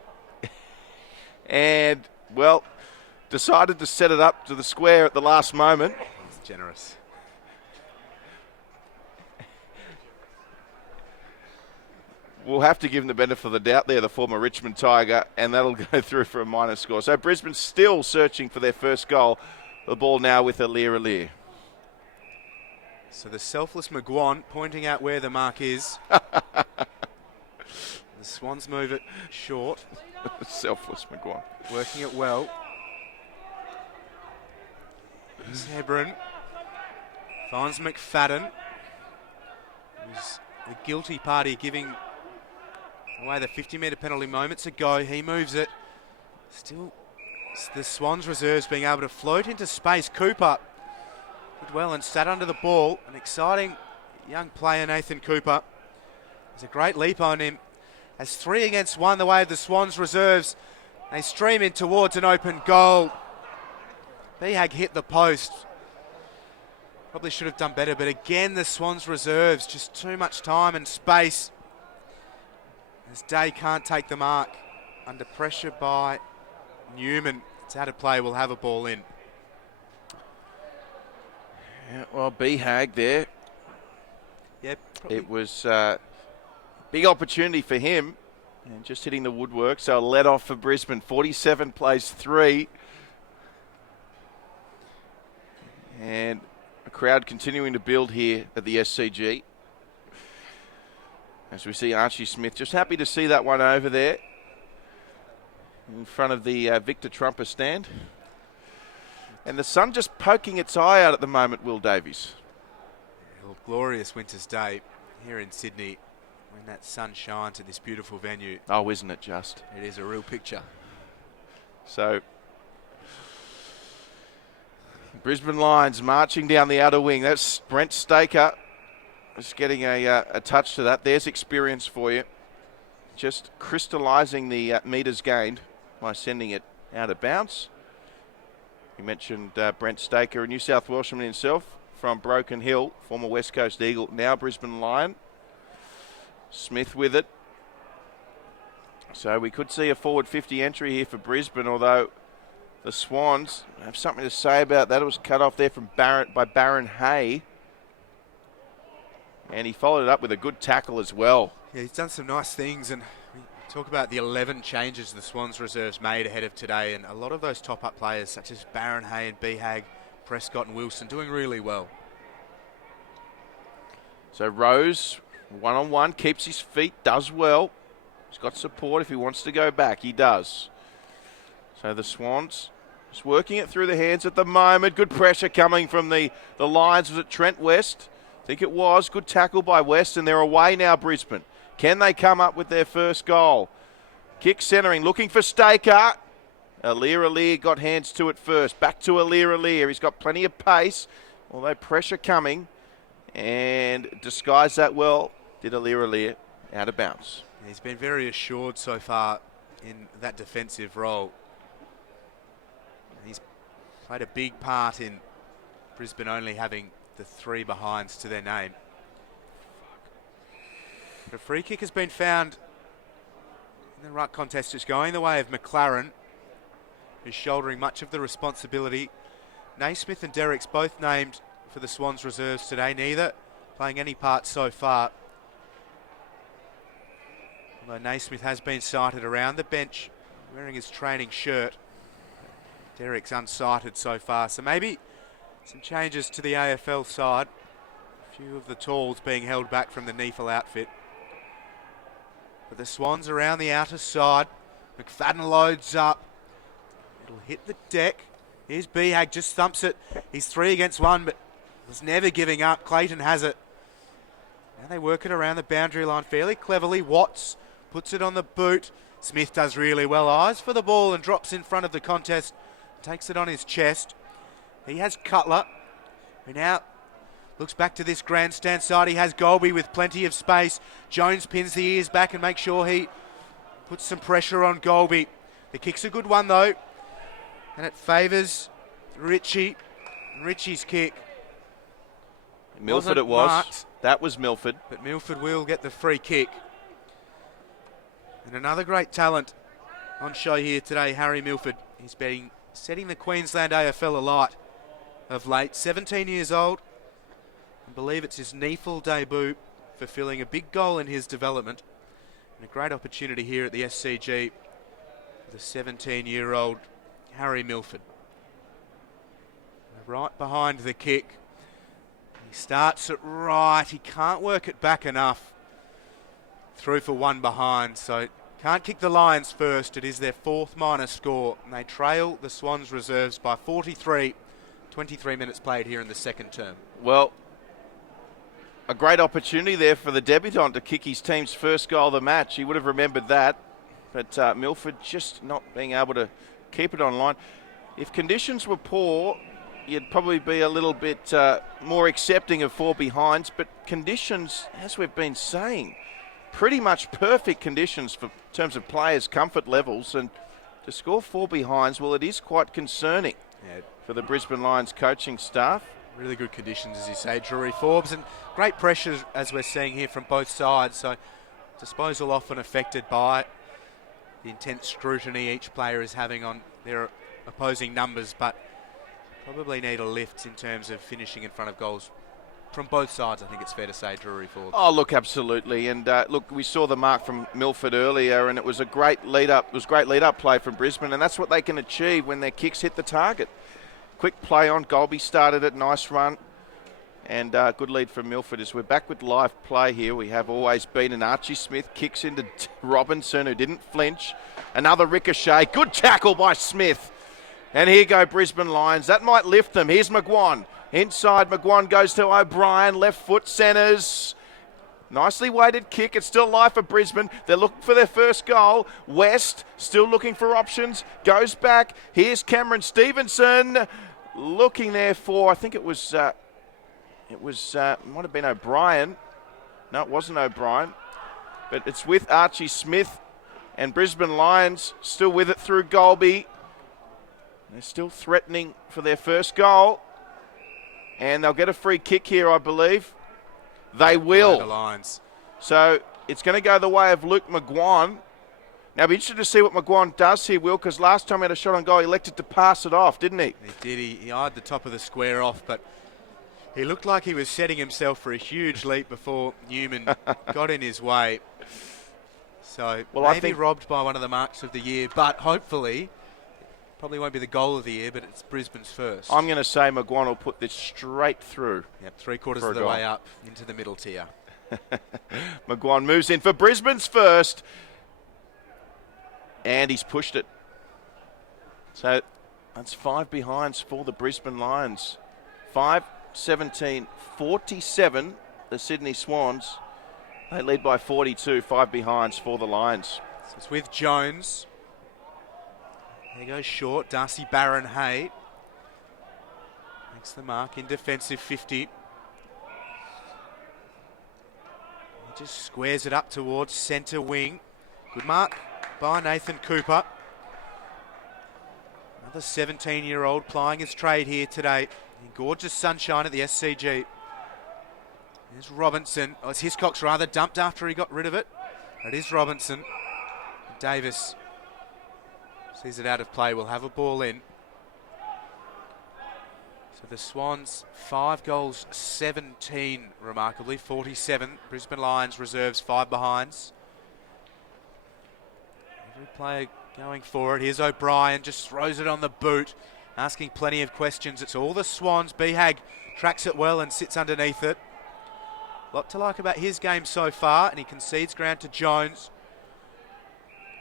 And, well, decided to set it up to the square at the last moment. It's generous. We'll have to give him the benefit of the doubt there, the former Richmond Tiger, and that'll go through for a minor score. So Brisbane still searching for their first goal. The ball now with Alir. So the selfless McGuan pointing out where the mark is. The Swans move it short. Selfless McGuan. Working it well. Hebron finds McFadden, who's the guilty party giving away the 50-metre penalty moments ago. He moves it. Still, the Swans reserves being able to float into space. Cooper did well and sat under the ball. An exciting young player, Nathan Cooper. There's a great leap on him. Has 3 against 1 the way of the Swans reserves. They stream in towards an open goal. Behag hit the post. Probably should have done better, but again the Swans reserves, just too much time and space. As Day can't take the mark. Under pressure by Newman. It's out of play, will have a ball in. Yeah, well, Behag there. Yep. It was a big opportunity for him. And just hitting the woodwork, so a let off for Brisbane. 47 plays 3. And a crowd continuing to build here at the SCG. As we see Archie Smith, just happy to see that one over there in front of the Victor Trumper stand. And the sun just poking its eye out at the moment, Will Davies. Well, glorious winter's day here in Sydney when that sun shines at this beautiful venue. Oh, isn't it just? It is a real picture. So, Brisbane Lions marching down the outer wing. That's Brent Staker just getting a touch to that. There's experience for you. Just crystallising the metres gained by sending it out of bounds. You mentioned Brent Staker, a New South Welshman himself from Broken Hill, former West Coast Eagle, now Brisbane Lion. Smith with it. So we could see a forward 50 entry here for Brisbane, although the Swans have something to say about that. It was cut off there from Baron Hay. And he followed it up with a good tackle as well. Yeah, he's done some nice things, and we talk about the 11 changes the Swans reserves made ahead of today, and a lot of those top-up players such as Baron Hay and Behag, Prescott and Wilson doing really well. So Rose, one-on-one, keeps his feet, does well. He's got support if he wants to go back. He does. So the Swans just working it through the hands at the moment. Good pressure coming from the Lions. Was it Trent West? I think it was. Good tackle by West, and they're away now, Brisbane. Can they come up with their first goal? Kick centering, looking for Staker. Alir got hands to it first. Back to Alir. He's got plenty of pace, although pressure coming. And disguised that well, did Alir out of bounds. He's been very assured so far in that defensive role. He's played a big part in Brisbane only having the 3 behinds to their name. But a free kick has been found in the ruck contest. It's going the way of McLaren, who's shouldering much of the responsibility. Naismith and Derrick's both named for the Swans reserves today, neither playing any part so far. Although Naismith has been sighted around the bench wearing his training shirt. Derrick's unsighted so far, so maybe some changes to the AFL side. A few of the talls being held back from the NEAFL outfit. But the Swans around the outer side. McFadden loads up. It'll hit the deck. Here's Behag, just thumps it. He's 3 against 1, but was never giving up. Clayton has it. Now they work it around the boundary line fairly cleverly. Watts puts it on the boot. Smith does really well. Eyes for the ball and drops in front of the contest. Takes it on his chest. He has Cutler, who now looks back to this grandstand side. He has Golby with plenty of space. Jones pins the ears back and makes sure he puts some pressure on Golby. The kick's a good one though, and it favours Ritchie. Ritchie's kick. Milford it was. Marked, that was Milford. but Milford will get the free kick. And another great talent on show here today, Harry Milford. He's been setting the Queensland AFL alight of late. 17 years old. I believe it's his NEAFL debut, fulfilling a big goal in his development. And a great opportunity here at the SCG for the 17-year-old Harry Milford. Right behind the kick. He starts it right. He can't work it back enough. Through for 1 behind, so can't kick the Lions first. It is their 4th minor score, and they trail the Swans reserves by 43. 23 minutes played here in the second term. Well, a great opportunity there for the debutant to kick his team's first goal of the match. He would have remembered that, but Milford just not being able to keep it online. If conditions were poor, you'd probably be a little bit more accepting of 4 behinds, but conditions, as we've been saying, pretty much perfect conditions for terms of players' comfort levels, and to score 4 behinds, well, it is quite concerning for the Brisbane Lions coaching staff. Really good conditions, as you say, Drury, Forbes, and great pressure, as we're seeing here from both sides. So disposal often affected by the intense scrutiny each player is having on their opposing numbers, but probably need a lift in terms of finishing in front of goals. From both sides, I think it's fair to say, Drury, Forbes. Oh, look, absolutely. And look, we saw the mark from Milford earlier, and it was a great lead-up. It was great lead-up play from Brisbane, and that's what they can achieve when their kicks hit the target. Quick play on. Golby started it. Nice run. And good lead from Milford. As we're back with live play here, we have always been, and Archie Smith kicks into Robinson, who didn't flinch. Another ricochet. Good tackle by Smith. And here go Brisbane Lions. That might lift them. Here's McGuan. Inside, McGuan goes to O'Brien. Left foot centres. Nicely weighted kick. It's still live for Brisbane. They're looking for their first goal. West still looking for options. Goes back. Here's Cameron Stevenson. Looking there for, I think it was might have been O'Brien. No, it wasn't O'Brien. But it's with Archie Smith. And Brisbane Lions still with it through Golby. They're still threatening for their first goal. And they'll get a free kick here, I believe. They will. The lines. So it's going to go the way of Luke McGuan. Now, it'll be interesting to see what McGuan does here, Will, because last time he had a shot on goal, he elected to pass it off, didn't he? He did. He eyed the top of the square off, but he looked like he was setting himself for a huge leap before Newman got in his way. So maybe robbed by one of the marks of the year, but hopefully, probably won't be the goal of the year, but it's Brisbane's first. I'm going to say McGuan will put this straight through. Yep, 3/4 of the way up into the middle tier. McGuan moves in for Brisbane's first. And he's pushed it. So that's 5 behinds for the Brisbane Lions. 5-17-47, the Sydney Swans. They lead by 42, 5 behinds for the Lions. So it's with Jones. There goes short. Darcy Barron-Hay makes the mark in defensive 50. He just squares it up towards centre wing. Good mark by Nathan Cooper. Another 17-year-old plying his trade here today in gorgeous sunshine at the SCG. There's Robinson. Oh, it's Hiscox rather, dumped after he got rid of it. It is Robinson. Davis sees it out of play, will have a ball in. So the Swans, 5 goals, 17 remarkably, 47. Brisbane Lions reserves 5 behinds. Every player going for it. Here's O'Brien, just throws it on the boot, asking plenty of questions. It's all the Swans. Behag tracks it well and sits underneath it. A lot to like about his game so far, and he concedes ground to Jones.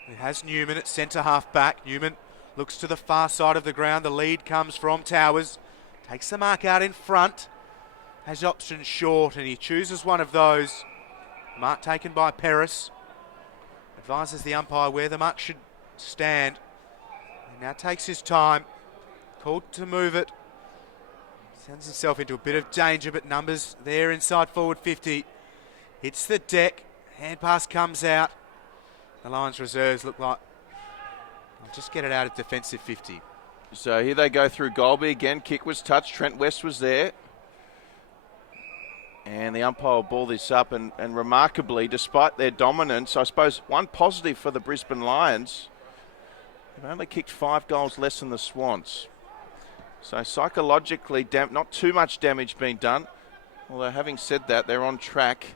He has Newman at centre half back. Newman looks to the far side of the ground. The lead comes from Towers. Takes the mark out in front. Has options short, and he chooses one of those. Mark taken by Peris. Advises the umpire where the mark should stand. He now takes his time. Called to move it. Sends himself into a bit of danger, but numbers there inside forward 50. Hits the deck. Hand pass comes out. The Lions reserves look like they'll just get it out of defensive 50. So here they go through Golby again. Kick was touched. Trent West was there. And the umpire will ball this up. And remarkably, despite their dominance, I suppose one positive for the Brisbane Lions, they've only kicked 5 goals less than the Swans. So psychologically, not too much damage being done. Although having said that, they're on track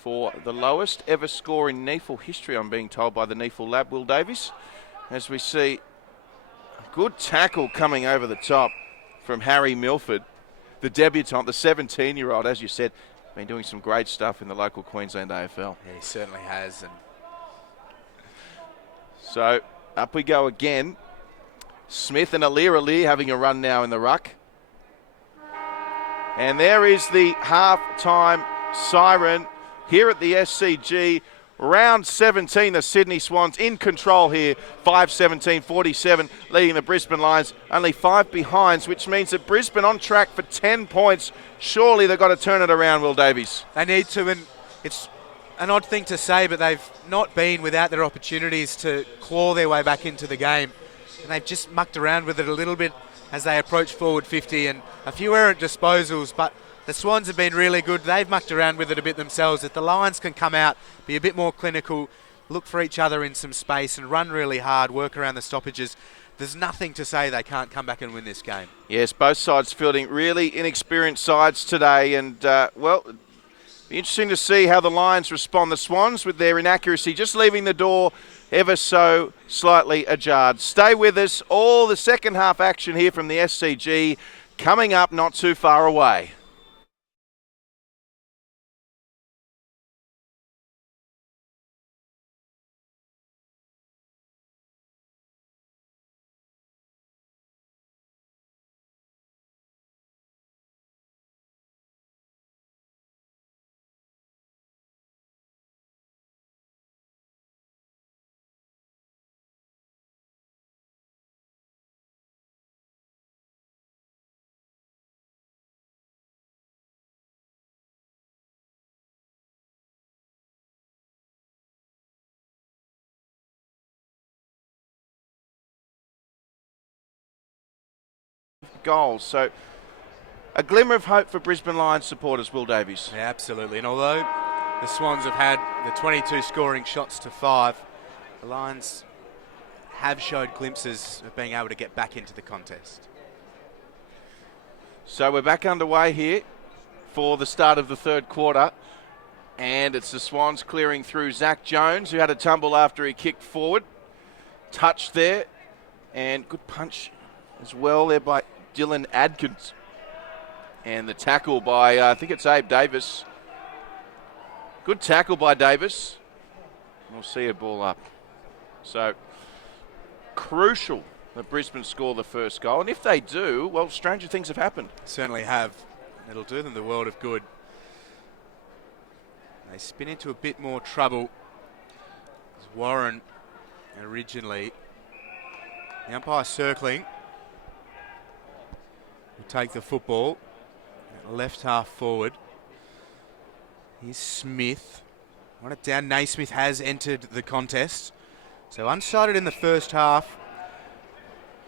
for the lowest ever score in NEAFL history, I'm being told by the NEAFL lab, Will Davies. As we see a good tackle coming over the top from Harry Milford, the debutant, the 17-year-old, as you said, been doing some great stuff in the local Queensland AFL. Yeah, he certainly has. And so up we go again. Smith and Alir having a run now in the ruck. And there is the half-time siren here at the SCG. Round 17, the Sydney Swans in control here. 5-17-47, leading the Brisbane Lions. Only 5 behinds, which means that Brisbane on track for 10 points. Surely they've got to turn it around, Will Davies. They need to, and it's an odd thing to say, but they've not been without their opportunities to claw their way back into the game. And they've just mucked around with it a little bit as they approach forward 50, and a few errant disposals, but the Swans have been really good. They've mucked around with it a bit themselves. If the Lions can come out, be a bit more clinical, look for each other in some space and run really hard, work around the stoppages, there's nothing to say they can't come back and win this game. Yes, both sides fielding really inexperienced sides today, and well, be interesting to see how the Lions respond. The Swans, with their inaccuracy, just leaving the door ever so slightly ajar. Stay with us. All the second half action here from the SCG coming up not too far away. goals. So a glimmer of hope for Brisbane Lions supporters, Will Davies. Yeah, absolutely. And although the Swans have had the 22 scoring shots to 5, the Lions have showed glimpses of being able to get back into the contest. So we're back underway here for the start of the third quarter. And it's the Swans clearing through Zach Jones, who had a tumble after he kicked forward. Touch there. And good punch as well there by Dylan Adkins. And the tackle by, I think it's Abe Davis. Good tackle by Davis. We'll see a ball up. So, crucial that Brisbane score the first goal. And if they do, well, stranger things have happened. Certainly have. It'll do them the world of good. They spin into a bit more trouble. As Warren originally. The umpire circling. Will take the football. Left half forward. Here's Smith. Run it down. Naismith has entered the contest. So unsighted in the first half.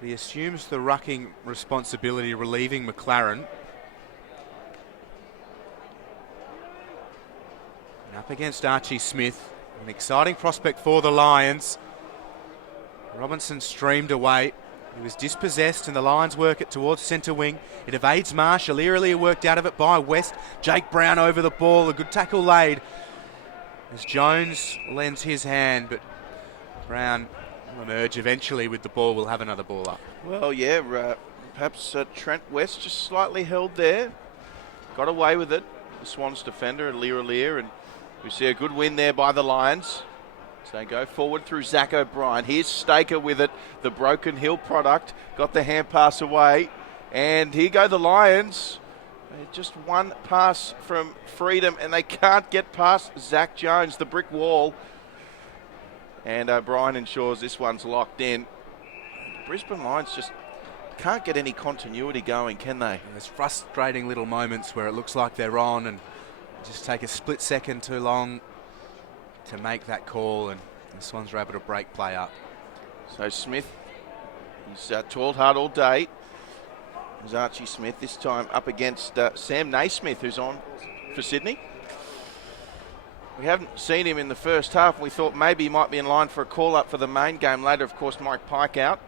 But he assumes the rucking responsibility, relieving McLaren. And up against Archie Smith. An exciting prospect for the Lions. Robinson streamed away. He was dispossessed and the Lions work it towards centre wing. It evades Marshall. Eerily worked out of it by West. Jake Brown over the ball. A good tackle laid as Jones lends his hand, but Brown will emerge eventually with the ball. We'll have another ball up. Well, yeah, perhaps Trent West just slightly held there. Got away with it. The Swans defender, Lear, and we see a good win there by the Lions. So they go forward through Zach O'Brien. Here's Staker with it, the Broken Hill product. Got the hand pass away. And here go the Lions. Just one pass from freedom, and they can't get past Zach Jones, the brick wall. And O'Brien ensures this one's locked in. Brisbane Lions just can't get any continuity going, can they? And there's frustrating little moments where it looks like they're on and just take a split second too long to make that call, and the Swans are able to break play up. So Smith, he's toiled hard all day. There's Archie Smith, this time up against Sam Naismith, who's on for Sydney. We haven't seen him in the first half. We thought maybe he might be in line for a call-up for the main game later. Of course, Mike Pike out.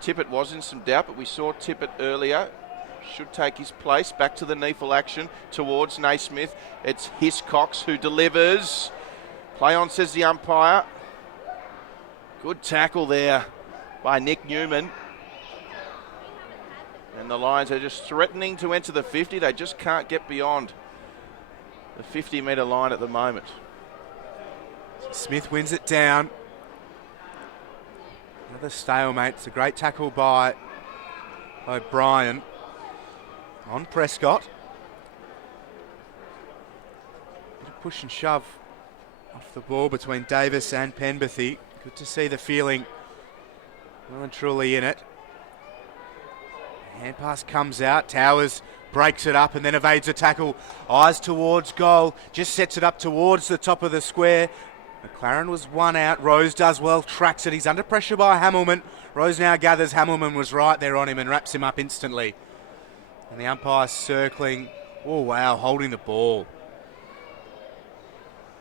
Tippett was in some doubt, but we saw Tippett earlier. Should take his place. Back to the NEAFL action towards Naismith. It's Hiscox who delivers. Play on, says the umpire. Good tackle there by Nick Newman. And the Lions are just threatening to enter the 50. They just can't get beyond the 50-metre line at the moment. Smith wins it down. Another stalemate. It's a great tackle by O'Brien on Prescott. Bit of push and shove off the ball between Davis and Penberthy. Good to see the feeling well and truly in it. Hand pass comes out. Towers breaks it up and then evades a tackle. Eyes towards goal. Just sets it up towards the top of the square. McLaren was one out. Rose does well. Tracks it. He's under pressure by Hamilman. Rose now gathers Hamilman was right there on him and wraps him up instantly. And the umpire circling. Oh, wow. Holding the ball.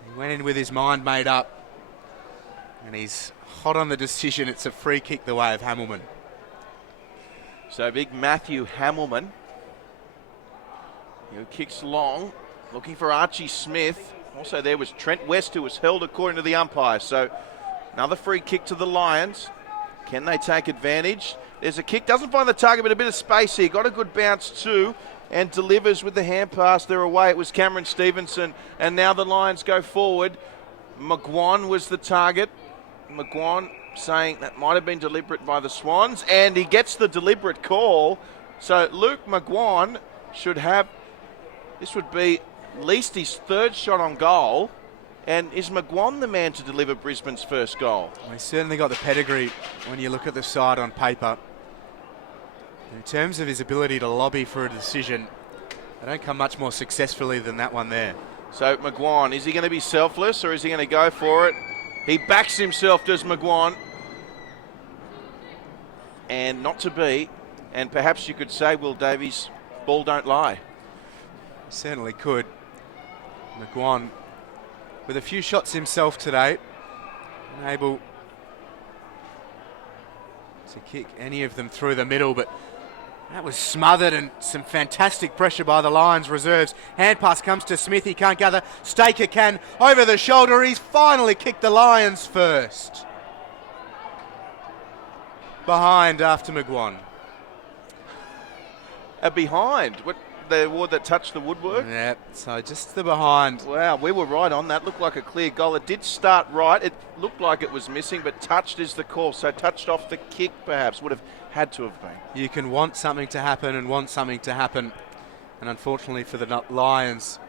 He went in with his mind made up. And he's hot on the decision. It's a free kick the way of Hamilman. So big Matthew Hamilman, who kicks long, looking for Archie Smith. Also there was Trent West, who was held according to the umpire. So another free kick to the Lions. Can they take advantage? There's a kick, doesn't find the target, but a bit of space here. Got a good bounce too, and delivers with the hand pass. They're away. It was Cameron Stevenson, and now the Lions go forward. McGuan was the target. McGuan saying that might have been deliberate by the Swans, and he gets the deliberate call. So Luke McGuan should have, this would be at least his third shot on goal. And is McGuan the man to deliver Brisbane's first goal? Well, he's certainly got the pedigree when you look at the side on paper. In terms of his ability to lobby for a decision, they don't come much more successfully than that one there. So McGuan, is he going to be selfless or is he going to go for it? He backs himself, does McGuan. And not to be. And perhaps you could say, Will Davies, ball don't lie. Certainly could. McGuan with a few shots himself today, unable to kick any of them through the middle, but that was smothered and some fantastic pressure by the Lions reserves. Hand pass comes to Smith, he can't gather. Staker can, over the shoulder, he's finally kicked the Lions first. Behind after McGuan. A behind? What, the award that touched the woodwork? Yeah, so just the behind. Wow, we were right on that. Looked like a clear goal. It did start right. It looked like it was missing, but touched is the call. So touched off the kick, perhaps. Would have had to have been. You can want something to happen and want something to happen. And unfortunately for the Lions,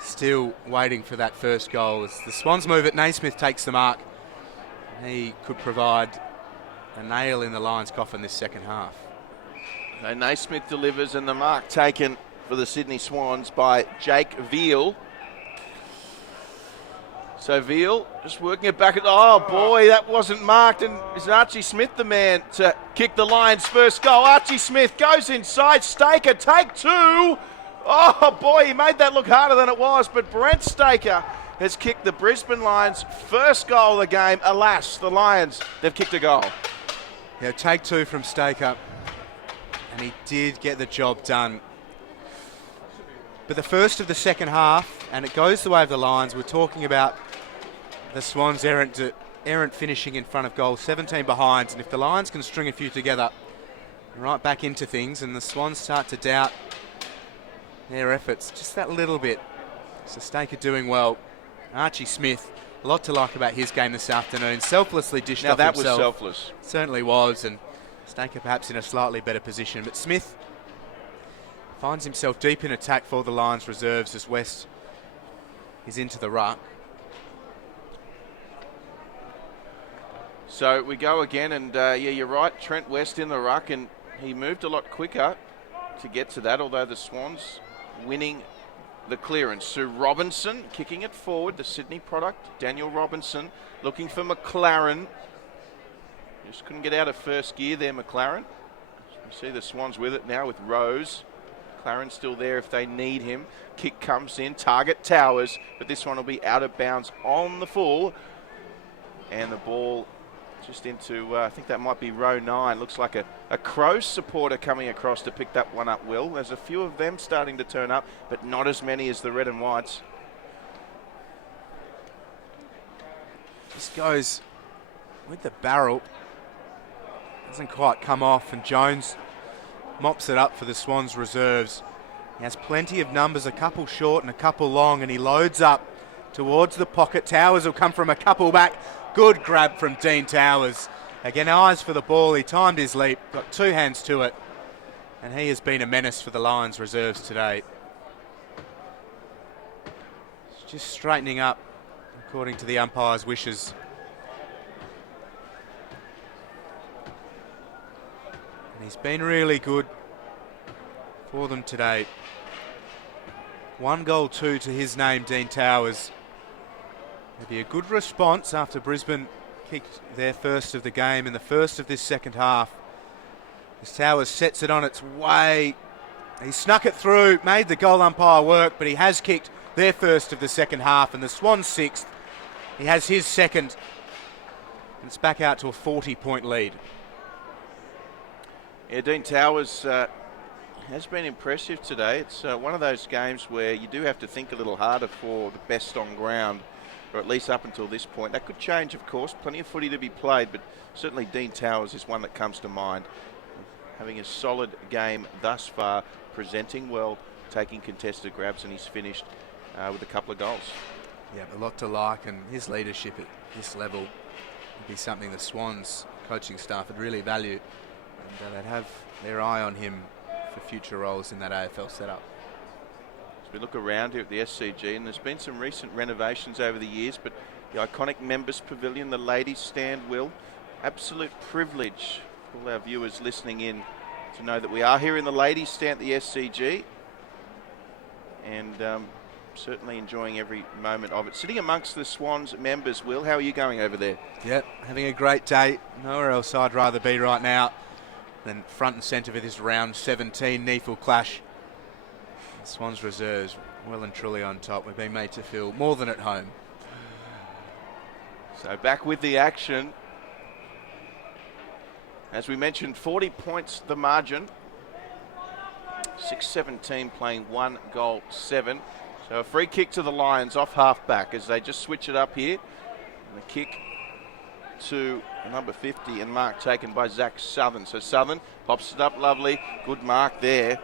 still waiting for that first goal. As the Swans move it, Naismith takes the mark. He could provide a nail in the Lions' coffin this second half. So Naismith delivers, and the mark taken for the Sydney Swans by Jake Veal. So Veal just working it back. Oh boy, that wasn't marked. And is Archie Smith the man to kick the Lions' first goal? Archie Smith goes inside. Staker, take two. Oh boy, he made that look harder than it was. But Brent Staker has kicked the Brisbane Lions' first goal of the game. Alas, the Lions, they've kicked a goal. Yeah, take two from Staker. And he did get the job done. But the first of the second half, and it goes the way of the Lions. We're talking about the Swans errant finishing in front of goal, 17 behind. And if the Lions can string a few together, right back into things, and the Swans start to doubt their efforts just that little bit. So Staker doing well. Archie Smith, a lot to like about his game this afternoon. Selflessly dished off himself. Now that was selfless. Certainly was, and Staker perhaps in a slightly better position. But Smith finds himself deep in attack for the Lions reserves as West is into the ruck. So we go again, and yeah, you're right, Trent West in the ruck, and he moved a lot quicker to get to that, although the Swans winning the clearance. Sue Robinson kicking it forward, the Sydney product. Daniel Robinson looking for McLaren. Just couldn't get out of first gear there, McLaren. You see the Swans with it now with Rose. McLaren's still there if they need him. Kick comes in, target Towers, but this one will be out of bounds on the full. And the ball just into, I think that might be row 9. Looks like a Crows supporter coming across to pick that one up, Will. There's a few of them starting to turn up, but not as many as the red and whites. This goes with the barrel. Doesn't quite come off, and Jones mops it up for the Swans reserves. He has plenty of numbers, a couple short and a couple long, and he loads up towards the pocket. Towers will come from a couple back. Good grab from Dean Towers. Again, eyes for the ball. He timed his leap, got two hands to it, and he has been a menace for the Lions reserves today. It's just straightening up according to the umpire's wishes. And he's been really good for them today. 1 goal, 2 to his name, Dean Towers. It'll be a good response after Brisbane kicked their first of the game in the first of this second half. As Towers sets it on its way. He snuck it through, made the goal umpire work, but he has kicked their first of the second half, and the Swans 6th. He has his second. And it's back out to a 40-point lead. Yeah, Dean Towers has been impressive today. It's one of those games where you do have to think a little harder for the best on ground, or at least up until this point. That could change, of course. Plenty of footy to be played, but certainly Dean Towers is one that comes to mind. Having a solid game thus far, presenting well, taking contested grabs, and he's finished with a couple of goals. Yeah, a lot to like, and his leadership at this level would be something the Swans coaching staff would really value. And they'd have their eye on him for future roles in that AFL setup. As we look around here at the SCG, and there's been some recent renovations over the years, but the iconic members pavilion, the ladies stand, Will, absolute privilege for all our viewers listening in to know that we are here in the ladies stand at the SCG, and certainly enjoying every moment of it. Sitting amongst the Swans members, Will, how are you going over there? Yep, having a great day. Nowhere else I'd rather be right now. then front and centre for this round 17 NEAFL clash. The Swans reserves well and truly on top. We've been made to feel more than at home. So back with the action. As we mentioned, 40 points the margin. 6-17 playing 1 goal 7. So a free kick to the Lions off half back as they just switch it up here. And the kick to number 50 and mark taken by Zach Southern. So Southern pops it up lovely. Good mark there.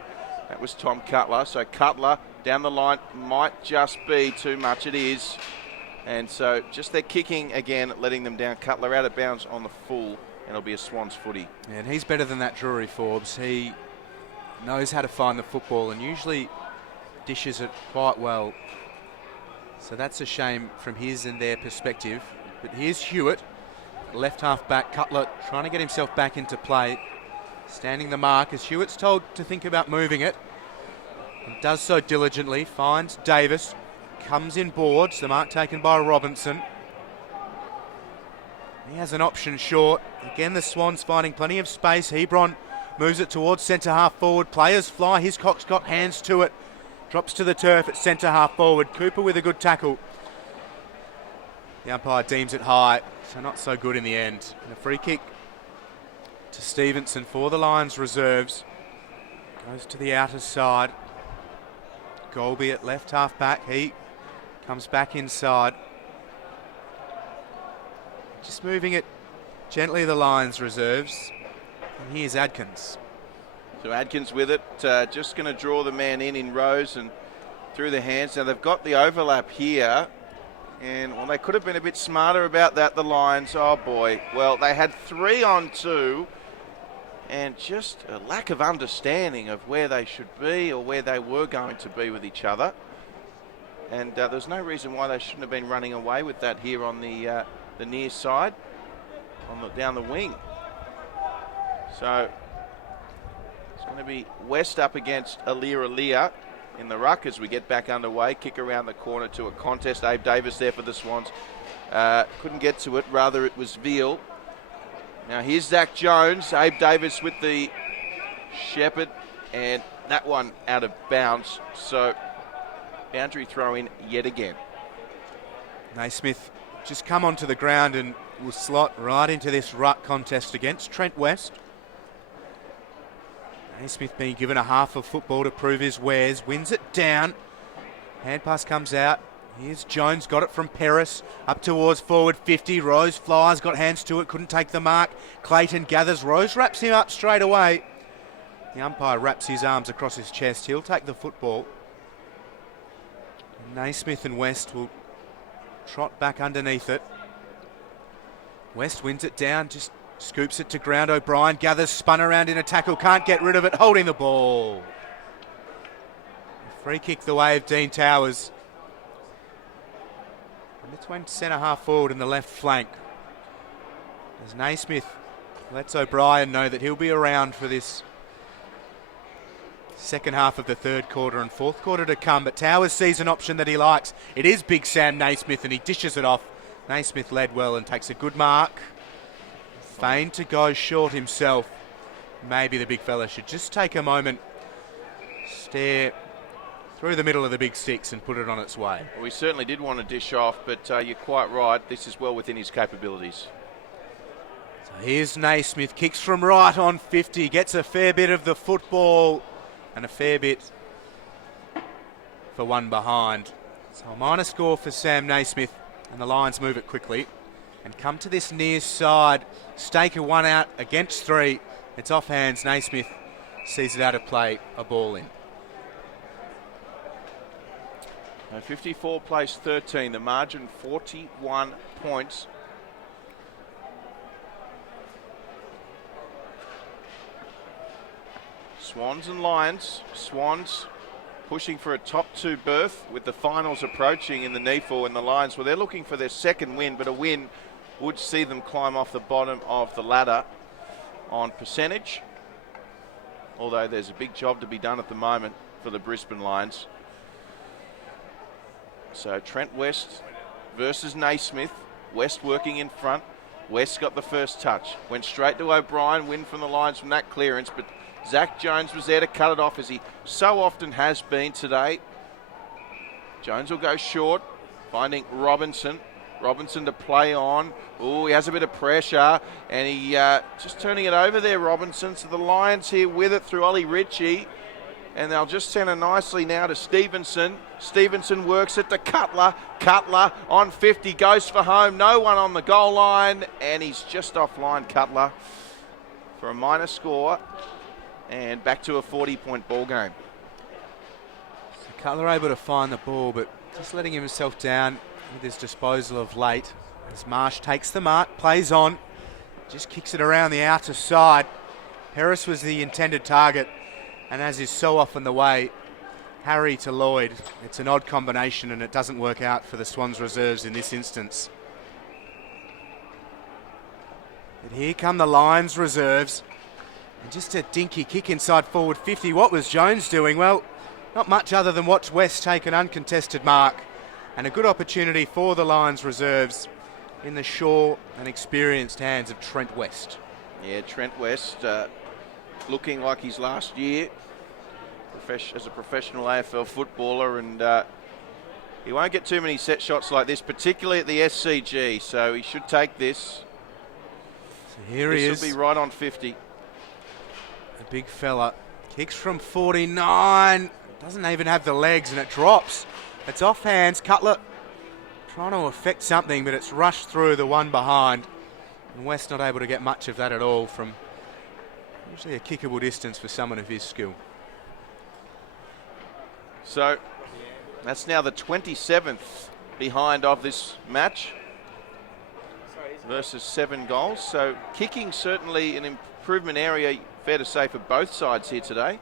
That was Tom Cutler. So Cutler down the line might just be too much. It is. And so just their kicking again, letting them down. Cutler out of bounds on the full, and it'll be a Swans footy. And he's better than that Drury, Forbes. He knows how to find the football and usually dishes it quite well. So that's a shame from his and their perspective. But here's Hewitt, left half back. Cutler trying to get himself back into play. Standing the mark as Hewitt's told to think about moving it. And does so diligently. Finds Davies. Comes in boards. The mark taken by Robinson. He has an option short. Again, the Swans finding plenty of space. Hebron moves it towards centre half forward. Players fly. Hiscock's got hands to it. Drops to the turf at centre half forward. Cooper with a good tackle. The umpire deems it high, so not so good in the end. And a free kick to Stevenson for the Lions reserves. Goes to the outer side. Golby at left half back. He comes back inside. Just moving it gently, the Lions reserves. And here's Adkins. So Adkins with it, just going to draw the man in rows and through the hands. Now they've got the overlap here, and well, they could have been a bit smarter about that, the Lions. Oh boy, well, they had 3 on 2, and just a lack of understanding of where they should be or where they were going to be with each other. And there's no reason why they shouldn't have been running away with that here on the near side, down the wing. So it's going to be West up against Alir in the ruck as we get back underway. Kick around the corner to a contest. Abe Davis there for the Swans. Couldn't get to it. Rather, it was Veal. Now here's Zach Jones. Abe Davis with the Shepherd. And that one out of bounds. So boundary throw in yet again. Naismith just come onto the ground and will slot right into this ruck contest against Trent West. Naismith being given a half of football to prove his wares. Wins it down. Hand pass comes out. Here's Jones, got it from Peris. Up towards forward 50. Rose flies, got hands to it, couldn't take the mark. Clayton gathers. Rose wraps him up straight away. The umpire wraps his arms across his chest. He'll take the football. Naismith and West will trot back underneath it. West wins it down, just scoops it to ground. O'Brien gathers, spun around in a tackle, can't get rid of it, holding the ball. A free kick the way of Dean Towers. And it's went centre half forward in the left flank. As Naismith lets O'Brien know that he'll be around for this second half of the third quarter and fourth quarter to come. But Towers sees an option that he likes. It is Big Sam Naismith and he dishes it off. Naismith led well and takes a good mark. Feigned to go short himself. Maybe the big fella should just take a moment, stare through the middle of the big six and put it on its way. Well, we certainly did want to dish off, but you're quite right. This is well within his capabilities. So here's Naismith, kicks from right on 50, gets a fair bit of the football and a fair bit for one behind. So a minor score for Sam Naismith, and the Lions move it quickly and come to this near side. Stake a one out against 3. It's off hands. Naismith sees it out of play, a ball in. 54 plays 13, the margin 41 points. Swans and Lions. Swans pushing for a top 2 berth with the finals approaching in the NEAFL, and the Lions, well, they're looking for their second win, but a win would see them climb off the bottom of the ladder on percentage, although there's a big job to be done at the moment for the Brisbane Lions. So Trent West versus Naismith. West working in front. West got the first touch. Went straight to O'Brien, win from the Lions from that clearance, but Zach Jones was there to cut it off, as he so often has been today. Jones will go short, finding Robinson. Robinson to play on. Oh, he has a bit of pressure, and he just turning it over there, Robinson. So the Lions here with it through Ollie Ritchie, and they'll just send it nicely now to Stevenson. Stevenson works it to Cutler. Cutler on 50, goes for home. No one on the goal line, and he's just offline, Cutler, for a minor score, and back to a 40-point ball game. So Cutler able to find the ball, but just letting himself down with his disposal of late. As Marsh takes the mark, plays on, just kicks it around the outer side. Harris was the intended target, and as is so often the way, Harry to Lloyd. It's an odd combination, and it doesn't work out for the Swans reserves in this instance. But here come the Lions reserves, and just a dinky kick inside forward 50. What was Jones doing? Well, not much other than watch West take an uncontested mark, and a good opportunity for the Lions reserves in the sure and experienced hands of Trent West. Yeah, Trent West looking like his last year as a professional AFL footballer, and he won't get too many set shots like this, particularly at the SCG, so he should take this. So here he is. This will be right on 50. A big fella. Kicks from 49. Doesn't even have the legs, and it drops. It's off hands. Cutler trying to affect something, but it's rushed through the one behind. And West not able to get much of that at all from usually a kickable distance for someone of his skill. So that's now the 27th behind of this match versus 7 goals. So kicking certainly an improvement area, fair to say, for both sides here today.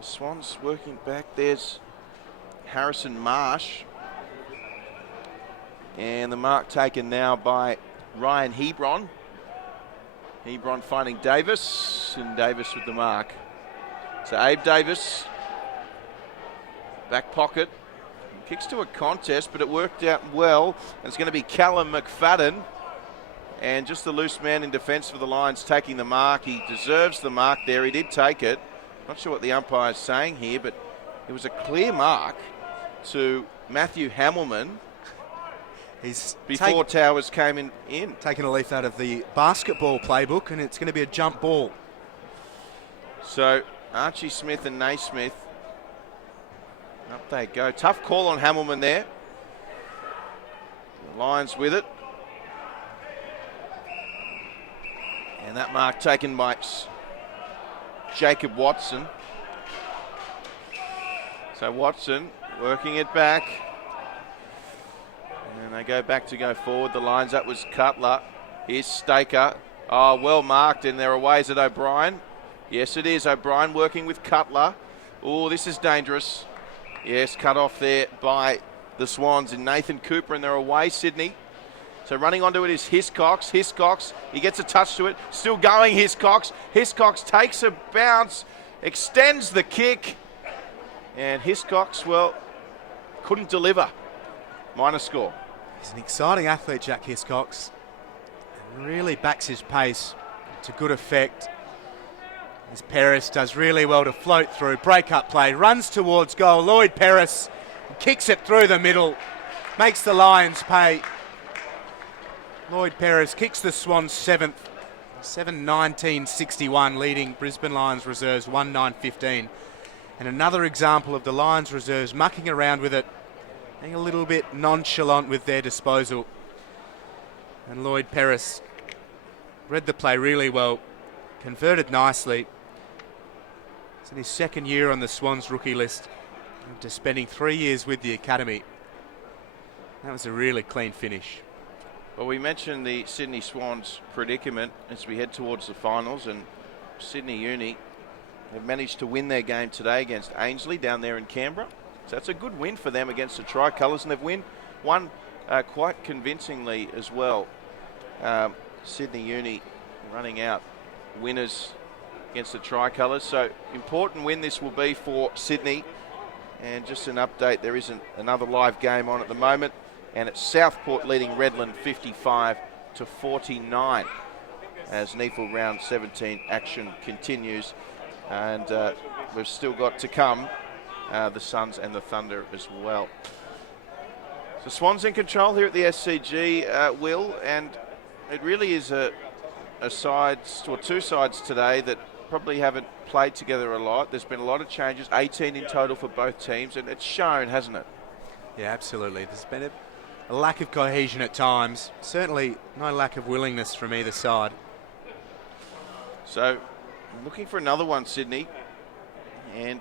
The Swans working back. There's Harrison Marsh. And the mark taken now by Ryan Hebron. Hebron finding Davis, and Davis with the mark. So Abe Davis, back pocket, kicks to a contest, but it worked out well. And it's going to be Callum McFadden, and just the loose man in defence for the Lions taking the mark. He deserves the mark there. He did take it. Not sure what the umpire's saying here, but it was a clear mark to Matthew Hamilman. He's before Towers came in. Taking a leaf out of the basketball playbook, and it's going to be a jump ball. So Archie Smith and Naismith, up they go. Tough call on Hamilman there. The Lions with it. And that mark taken by Jacob Watson. So Watson working it back. And they go back to go forward. The Lions, that was Cutler. Here's Staker. Oh, well marked, and they're away. Is it O'Brien? Yes, it is. O'Brien working with Cutler. Oh, this is dangerous. Yes, cut off there by the Swans in Nathan Cooper, and they're away, Sydney. So running onto it is Hiscox. Hiscox, he gets a touch to it. Still going, Hiscox. Hiscox takes a bounce, extends the kick, and Hiscox, well, couldn't deliver. Minor score. He's an exciting athlete, Jack Hiscox, and really backs his pace to good effect. As Peris does really well to float through, break-up play, runs towards goal. Lloyd Peris kicks it through the middle, makes the Lions pay. Lloyd Peris kicks the Swans 7th, 7-19-61, leading Brisbane Lions reserves 1-9-15. And another example of the Lions reserves mucking around with it, being a little bit nonchalant with their disposal. And Lloyd Peris read the play really well, converted nicely. It's in his second year on the Swans rookie list, after spending 3 years with the academy. That was a really clean finish. Well, we mentioned the Sydney Swans predicament as we head towards the finals, and Sydney Uni have managed to win their game today against Ainslie down there in Canberra. So that's a good win for them against the Tricolours, and they've won quite convincingly as well. Sydney Uni running out winners against the Tricolours. So important win this will be for Sydney. And just an update, there isn't another live game on at the moment. and it's Southport leading Redland 55-49 as NEAFL round 17 action continues. And we've still got to come the Suns and the Thunder as well. So Swans in control here at the SCG, Will, and it really is two sides today that probably haven't played together a lot. There's been a lot of changes, 18 in total for both teams, and it's shown, hasn't it? Yeah, absolutely. There's been a lack of cohesion at times. Certainly no lack of willingness from either side. So, looking for another one, Sydney, and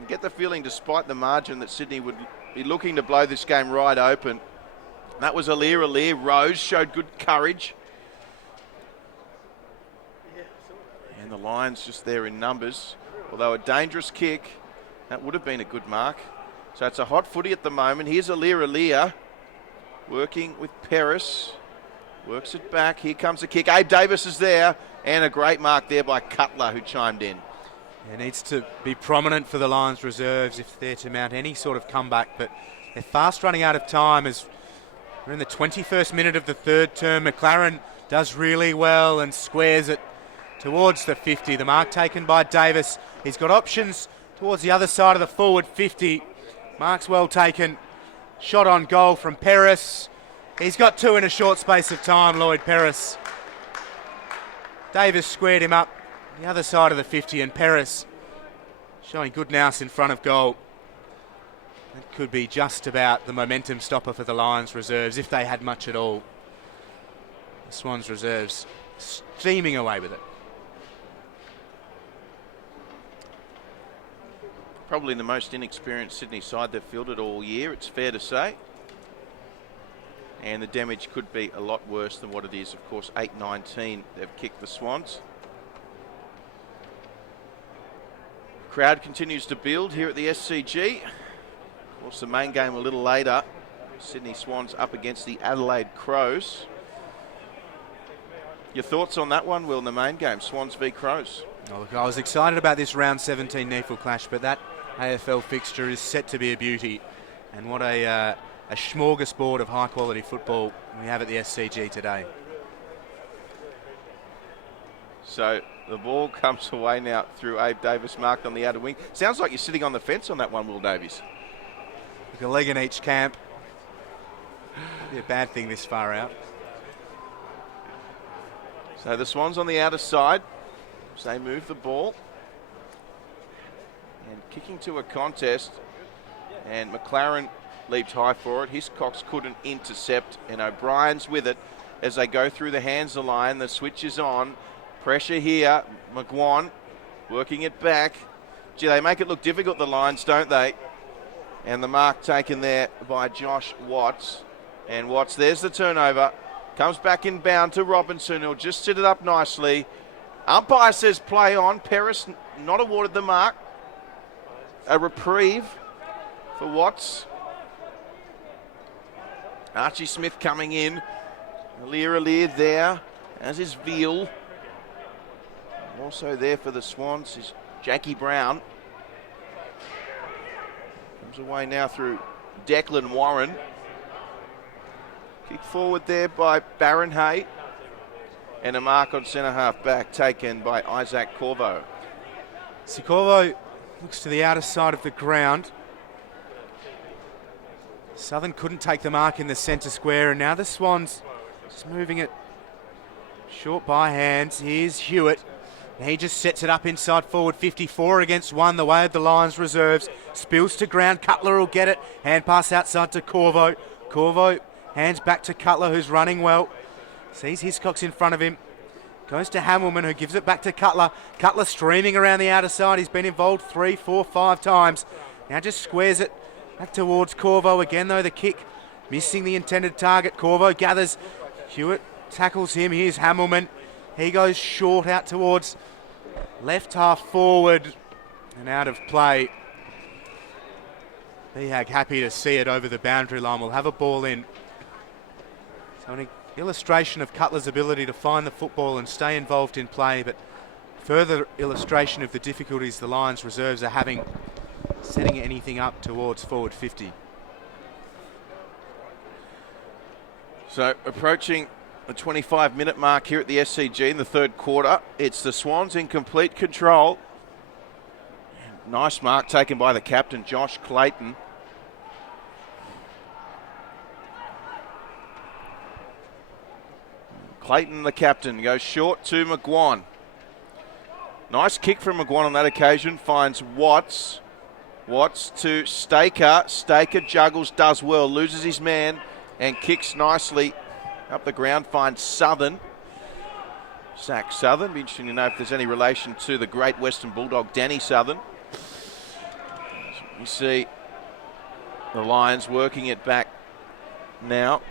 you get the feeling, despite the margin, that Sydney would be looking to blow this game right open. That was Alir. Rose showed good courage. And the Lions just there in numbers. Although a dangerous kick, that would have been a good mark. So it's a hot footy at the moment. Here's Alir working with Peris. Works it back. Here comes the kick. Abe Davis is there. And a great mark there by Cutler, who chimed in. It needs to be prominent for the Lions reserves if they're to mount any sort of comeback. But they're fast running out of time as we're in the 21st minute of the third term. McLaren does really well and squares it towards the 50. The mark taken by Davis. He's got options towards the other side of the forward 50. Mark's well taken. Shot on goal from Peris. He's got two in a short space of time, Lloyd Peris. Davis squared him up the other side of the 50, and Peris showing good nous in front of goal. That could be just about the momentum stopper for the Lions reserves, if they had much at all. The Swans reserves steaming away with it. Probably the most inexperienced Sydney side they've fielded all year, it's fair to say. And the damage could be a lot worse than what it is. Of course, 8-19 they've kicked the Swans. Crowd continues to build here at the SCG. Of course, the main game a little later. Sydney Swans up against the Adelaide Crows. Your thoughts on that one, Will, in the main game, Swans v Crows? Oh, look, I was excited about this round 17 NEAFL clash, but that AFL fixture is set to be a beauty. And what a smorgasbord of high-quality football we have at the SCG today. So the ball comes away now through Abe Davis, marked on the outer wing. Sounds like you're sitting on the fence on that one, Will Davies. Like a leg in each camp. Be a bad thing this far out. So the Swans on the outer side. So they move the ball. And kicking to a contest. And McLaren leaped high for it. Hiscox couldn't intercept, and O'Brien's with it as they go through the hands of the line. The switch is on. Pressure here. McGuan working it back. Gee, they make it look difficult, the Lions, don't they? And the mark taken there by Josh Watts. And Watts, there's the turnover. Comes back inbound to Robinson, who'll just sit it up nicely. Umpire says play on. Peris not awarded the mark. A reprieve for Watts. Archie Smith coming in. Alir there, as is Veal. Also there for the Swans is Jackie Brown. Comes away now through Declan Warren. Kick forward there by Barron Hay. And a mark on centre half back taken by Isaac Corvo. Corvo looks to the outer side of the ground. Southern couldn't take the mark in the centre square, and now the Swans just moving it short by hands. Here's Hewitt. And he just sets it up inside forward 54 against 1, the way of the Lions reserves. Spills to ground. Cutler will get it. Hand pass outside to Corvo. Corvo hands back to Cutler, who's running well. Sees Hiscox in front of him. Goes to Hamilman, who gives it back to Cutler. Cutler streaming around the outer side. He's been involved 3, 4, 5 times. Now just squares it back towards Corvo again, though. The kick missing the intended target. Corvo gathers. Hewitt tackles him. Here's Hamilman. He goes short out towards left half forward and out of play. Behag happy to see it over the boundary line. We'll have a ball in. So an illustration of Cutler's ability to find the football and stay involved in play, but further illustration of the difficulties the Lions reserves are having setting anything up towards forward 50. So approaching the 25-minute mark here at the SCG in the third quarter. It's the Swans in complete control. Nice mark taken by the captain, Josh Clayton. Clayton, the captain, goes short to McGuan. Nice kick from McGuan on that occasion. Finds Watts. Watts to Staker. Staker juggles, does well, loses his man and kicks nicely up the ground. Finds Southern. Zach Southern. Be interesting to know if there's any relation to the great Western Bulldog, Danny Southern. You see the Lions working it back now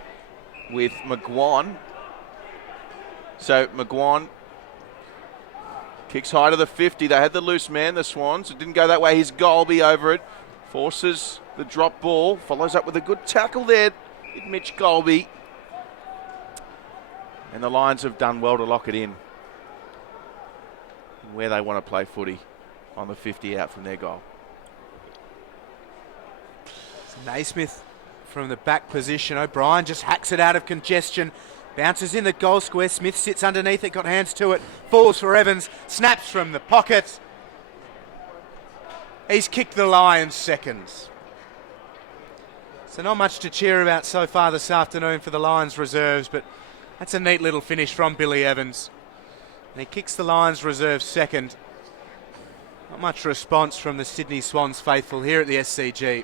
with McGuan. So McGuan kicks high to the 50. They had the loose man, the Swans. It didn't go that way. His Golby over it. Forces the drop ball. Follows up with a good tackle there. Mitch Golby. And the Lions have done well to lock it in where they want to play footy on the 50 out from their goal. Naismith from the back position. O'Brien just hacks it out of congestion. Bounces in the goal square. Smith sits underneath it, got hands to it. Falls for Evans. Snaps from the pocket. He's kicked the Lions seconds. So not much to cheer about so far this afternoon for the Lions reserves, but that's a neat little finish from Billy Evans. And he kicks the Lions reserves second. Not much response from the Sydney Swans faithful here at the SCG.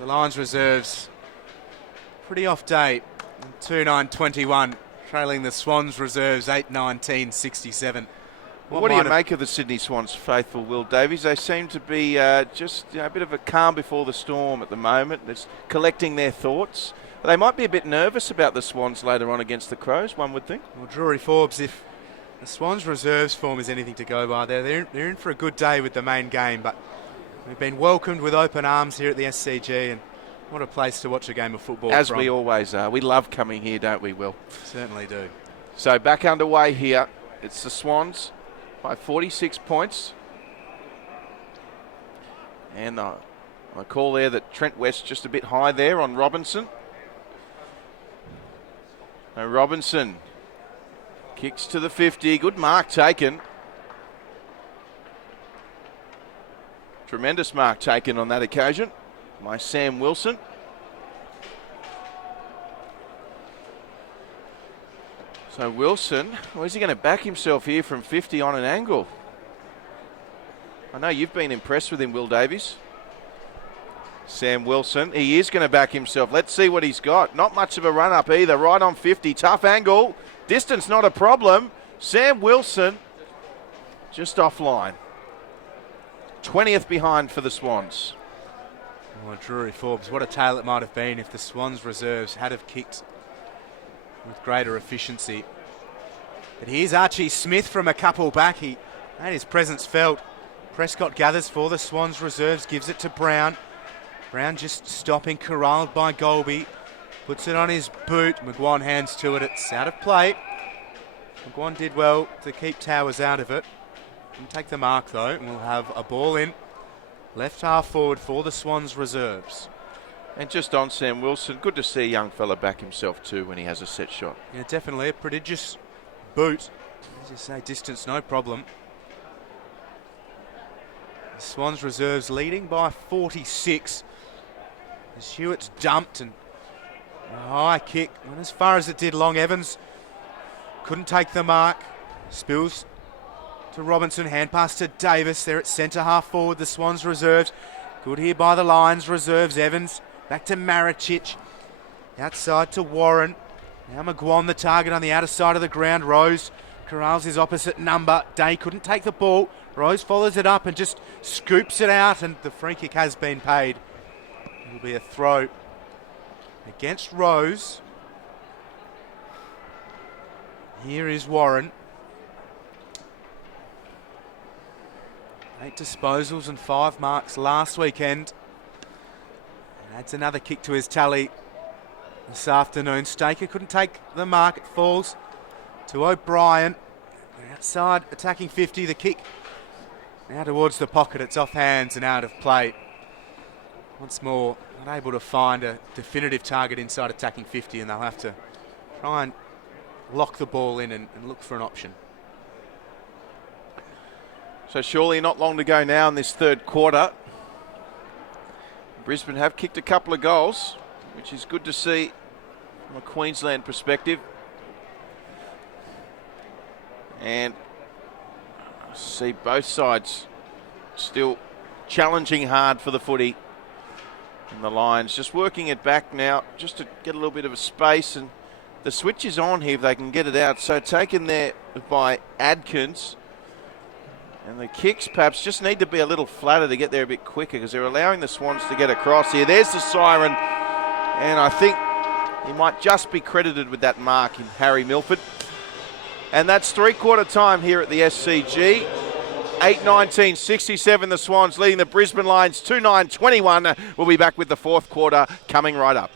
The Lions reserves, pretty off day, 2-9-21, trailing the Swans reserves 8-19-67. What do you make of the Sydney Swans faithful, Will Davies? They seem to be just a bit of a calm before the storm at the moment. They're collecting their thoughts. But they might be a bit nervous about the Swans later on against the Crows, one would think. Well, Drury, Forbes, if the Swans reserves form is anything to go by, they're in for a good day with the main game, but we've been welcomed with open arms here at the SCG, and what a place to watch a game of football. As from. we always are. We love coming here, don't we, Will? Certainly do. So back underway here. It's the Swans by 46 points. And I call there that Trent West just a bit high there on Robinson. Now Robinson kicks to the 50. Good mark taken. Tremendous mark taken on that occasion by Sam Wilson. So Wilson, is he going to back himself here from 50 on an angle? I know you've been impressed with him, Will Davies. Sam Wilson, he is going to back himself. Let's see what he's got. Not much of a run up either, right on 50. Tough angle, distance not a problem. Sam Wilson just offline. 20th behind for the Swans. Well, Drury, Forbes, what a tale it might have been if the Swans reserves had have kicked with greater efficiency. But here's Archie Smith from a couple back. He had his presence felt. Prescott gathers for the Swans reserves, gives it to Brown. Brown just stopping, corralled by Golby. Puts it on his boot. McGuan hands to it. It's out of play. McGuan did well to keep Towers out of it. Didn't take the mark though, and we'll have a ball in. Left half forward for the Swans reserves. And just on Sam Wilson, good to see a young fella back himself too when he has a set shot. Yeah, definitely a prodigious boot. As you say, distance no problem. The Swans reserves leading by 46. As Hewitt's dumped and a high kick went as far as it did. Long Evans couldn't take the mark. Spills to Robinson, hand pass to Davis. They're at centre half forward, the Swans reserves. Good here by the Lions reserves. Evans back to Maricic. Outside to Warren. Now McGuan the target on the outer side of the ground. Rose corrals his opposite number. Day couldn't take the ball. Rose follows it up and just scoops it out, and the free kick has been paid. It'll be a throw against Rose. Here is Warren. 8 disposals and 5 marks last weekend. And adds another kick to his tally this afternoon. Staker couldn't take the mark. It falls to O'Brien. Outside, attacking 50. The kick now towards the pocket. It's off hands and out of play. Once more, not able to find a definitive target inside attacking 50, and they'll have to try and lock the ball in and look for an option. So surely not long to go now in this third quarter. Brisbane have kicked a couple of goals, which is good to see from a Queensland perspective. And I see both sides still challenging hard for the footy. And the Lions just working it back now just to get a little bit of a space. And the switch is on here if they can get it out. So taken there by Adkins. And the kicks perhaps just need to be a little flatter to get there a bit quicker because they're allowing the Swans to get across here. There's the siren. And I think he might just be credited with that mark in Harry Milford. And that's three-quarter time here at the SCG. 8:19:67, the Swans leading the Brisbane Lions 2-9-21. We'll be back with the fourth quarter coming right up.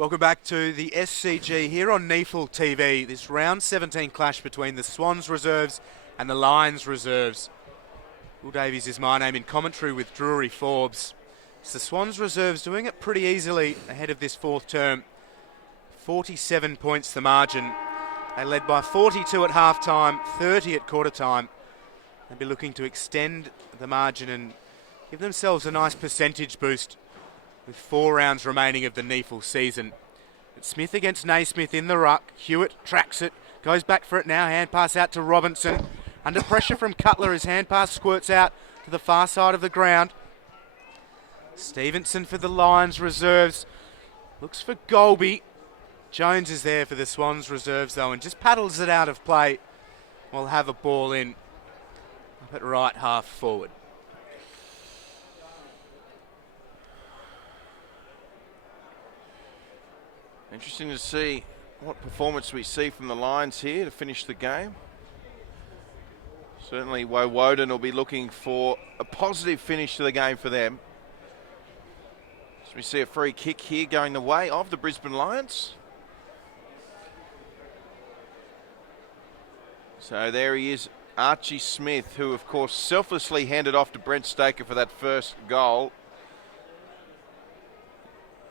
Welcome back to the SCG here on NEAFL TV. This round 17 clash between the Swans reserves and the Lions reserves. Will Davies is my name in commentary with Drury Forbes. It's the Swans reserves doing it pretty easily ahead of this fourth term. 47 points the margin. They led by 42 at half-time, 30 at quarter-time. They'll be looking to extend the margin and give themselves a nice percentage boost with 4 rounds remaining of the NEAFL season. But Smith against Naismith in the ruck. Hewitt tracks it, goes back for it now. Hand pass out to Robinson. Under pressure from Cutler, his hand pass squirts out to the far side of the ground. Stevenson for the Lions reserves. Looks for Golby. Jones is there for the Swans reserves though and just paddles it out of play. We'll have a ball in up at right half forward. Interesting to see what performance we see from the Lions here to finish the game. Certainly Woden will be looking for a positive finish to the game for them. So we see a free kick here going the way of the Brisbane Lions. So there he is, Archie Smith, who of course selflessly handed off to Brent Staker for that first goal.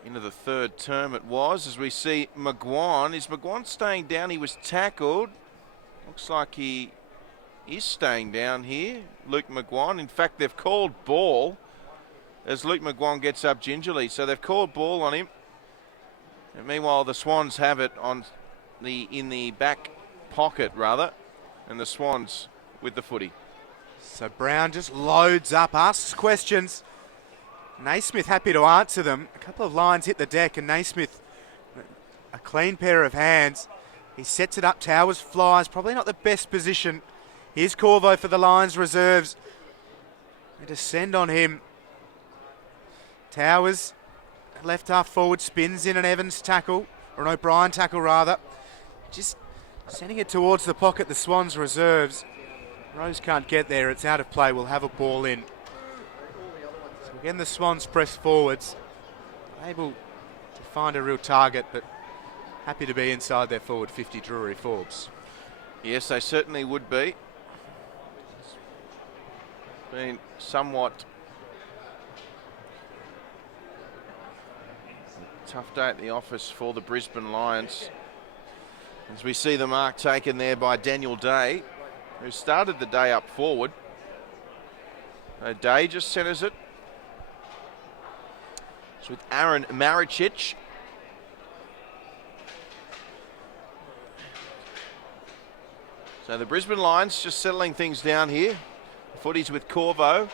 Into the third term it was, as we see McGuan. Is McGuan staying down? He was tackled. Looks like he is staying down here, Luke McGuan. In fact, they've called ball as Luke McGuan gets up gingerly. So they've called ball on him. And meanwhile, the Swans have it in the back pocket, rather. And the Swans with the footy. So Brown just loads up, asks questions. Naismith happy to answer them. A couple of lines hit the deck and Naismith, a clean pair of hands. He sets it up, Towers flies, probably not the best position. Here's Corvo for the Lions reserves. They descend on him. Towers, left half forward, spins in an Evans tackle, or an O'Brien tackle rather. Just sending it towards the pocket, the Swans reserves. Rose can't get there, it's out of play, we'll have a ball in. So again, the Swans press forwards, able to find a real target, but happy to be inside their forward 50, Drury Forbes. Yes, they certainly would be. It's been somewhat a tough day at the office for the Brisbane Lions. As we see the mark taken there by Daniel Day, who started the day up forward. Day just centres it. It's with Aaron Maricic. So the Brisbane Lions just settling things down here. The footy's with Corvo.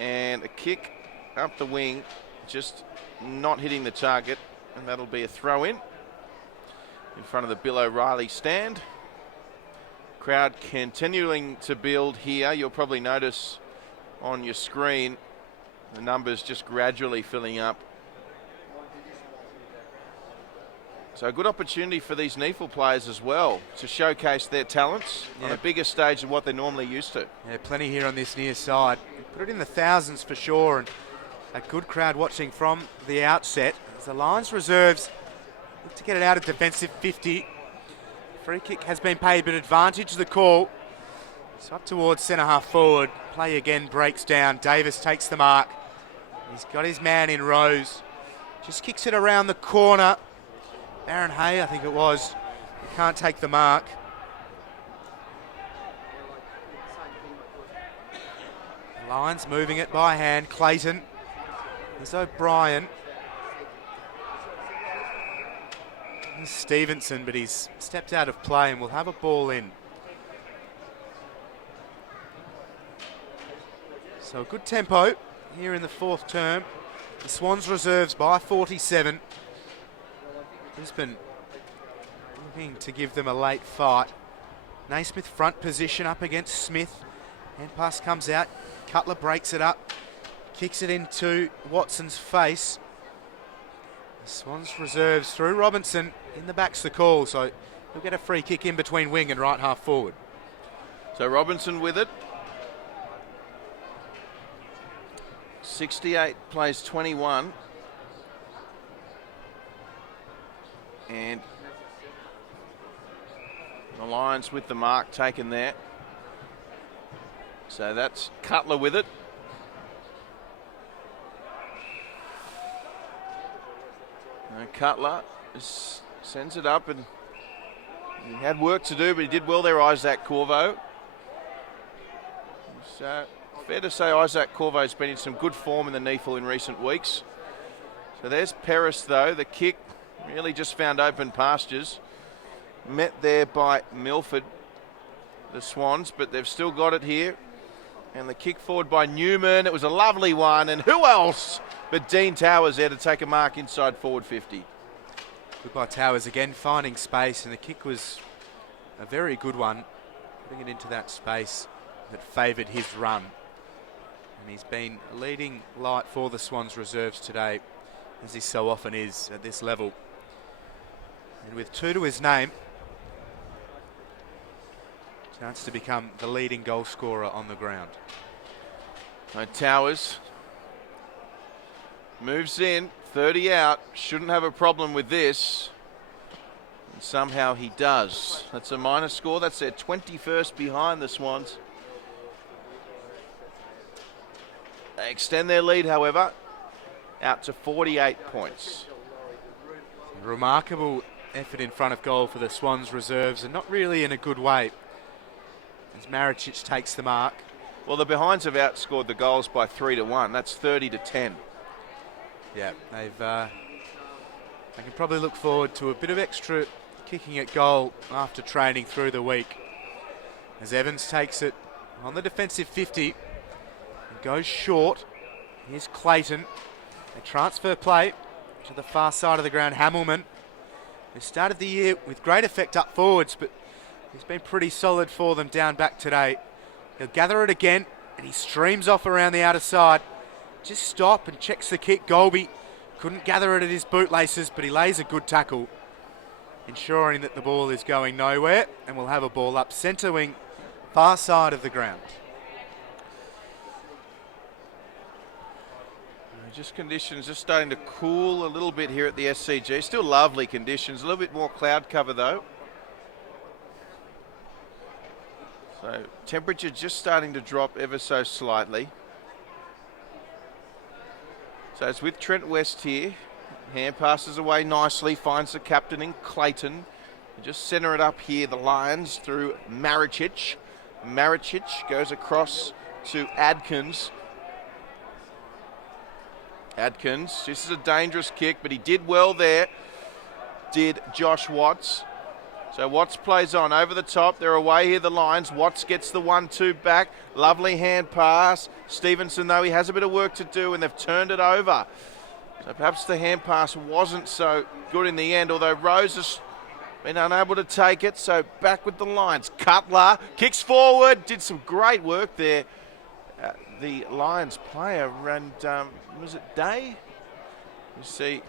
And a kick up the wing, just not hitting the target. And that'll be a throw in front of the Bill O'Reilly stand. Crowd continuing to build here. You'll probably notice on your screen the numbers just gradually filling up. So a good opportunity for these NEAFL players as well to showcase their talents on a bigger stage than what they're normally used to. Yeah, plenty here on this near side. Put it in the thousands for sure, and a good crowd watching from the outset. As the Lions reserves look to get it out of defensive 50. Free kick has been paid, but advantage the call. So up towards centre half forward. Play again breaks down. Davis takes the mark. He's got his man in Rose. Just kicks it around the corner. Aaron Hay, I think it was. He can't take the mark. Lions moving it by hand. Clayton. There's O'Brien. There's Stevenson, but he's stepped out of play and we'll have a ball in. So good tempo here in the fourth term. The Swans reserves by 47. Brisbane looking to give them a late fight. Naismith front position up against Smith. Hand pass comes out. Cutler breaks it up. Kicks it into Watson's face. The Swans reserves through Robinson. In the back's the call, so he'll get a free kick in between wing and right half forward. So Robinson with it. 68 plays 21. And the Lions with the mark taken there. So that's Cutler with it. And Cutler sends it up, and he had work to do, but he did well there, Isaac Corvo. So fair to say Isaac Corvo's been in some good form in the NEAFL in recent weeks. So there's Peris though, the kick really just found open pastures. Met there by Milford, the Swans, but they've still got it here. And the kick forward by Newman, it was a lovely one, and who else but Dean Towers there to take a mark inside forward 50. Good by Towers again, finding space, and the kick was a very good one, putting it into that space that favoured his run. And he's been a leading light for the Swans reserves today, as he so often is at this level. And with 2 to his name, chance to become the leading goal scorer on the ground. So Towers moves in, 30 out, shouldn't have a problem with this. And somehow he does. That's a minor score, that's their 21st behind the Swans. They extend their lead, however, out to 48 points. Remarkable effort in front of goal for the Swans reserves, and not really in a good way, as Maricic takes the mark. Well, the behinds have outscored the goals by 3-1. That's 30-10. Yeah, they can probably look forward to a bit of extra kicking at goal after training through the week. As Evans takes it on the defensive 50 and goes short. Here's Clayton. They transfer play to the far side of the ground. Hamilman, who started the year with great effect up forwards, but he's been pretty solid for them down back today. He'll gather it again, and he streams off around the outer side. Just stop and checks the kick. Golby couldn't gather it at his bootlaces, but he lays a good tackle, ensuring that the ball is going nowhere, and we'll have a ball up centre wing, far side of the ground. Just conditions just starting to cool a little bit here at the SCG. Still lovely conditions, a little bit more cloud cover though. So temperature just starting to drop ever so slightly. So it's with Trent West here. Hand passes away nicely, finds the captain in Clayton. Just centre it up here, the Lions, through Maricic. Maricic goes across to Adkins. Adkins, this is a dangerous kick, but he did well there, did Josh Watts. So Watts plays on over the top. They're away here, the Lions. Watts gets the 1-2 back. Lovely hand pass. Stevenson, though, he has a bit of work to do, and they've turned it over. So perhaps the hand pass wasn't so good in the end, although Rose has been unable to take it. So back with the Lions. Cutler kicks forward. Did some great work there. The Lions player, and was it Day? You see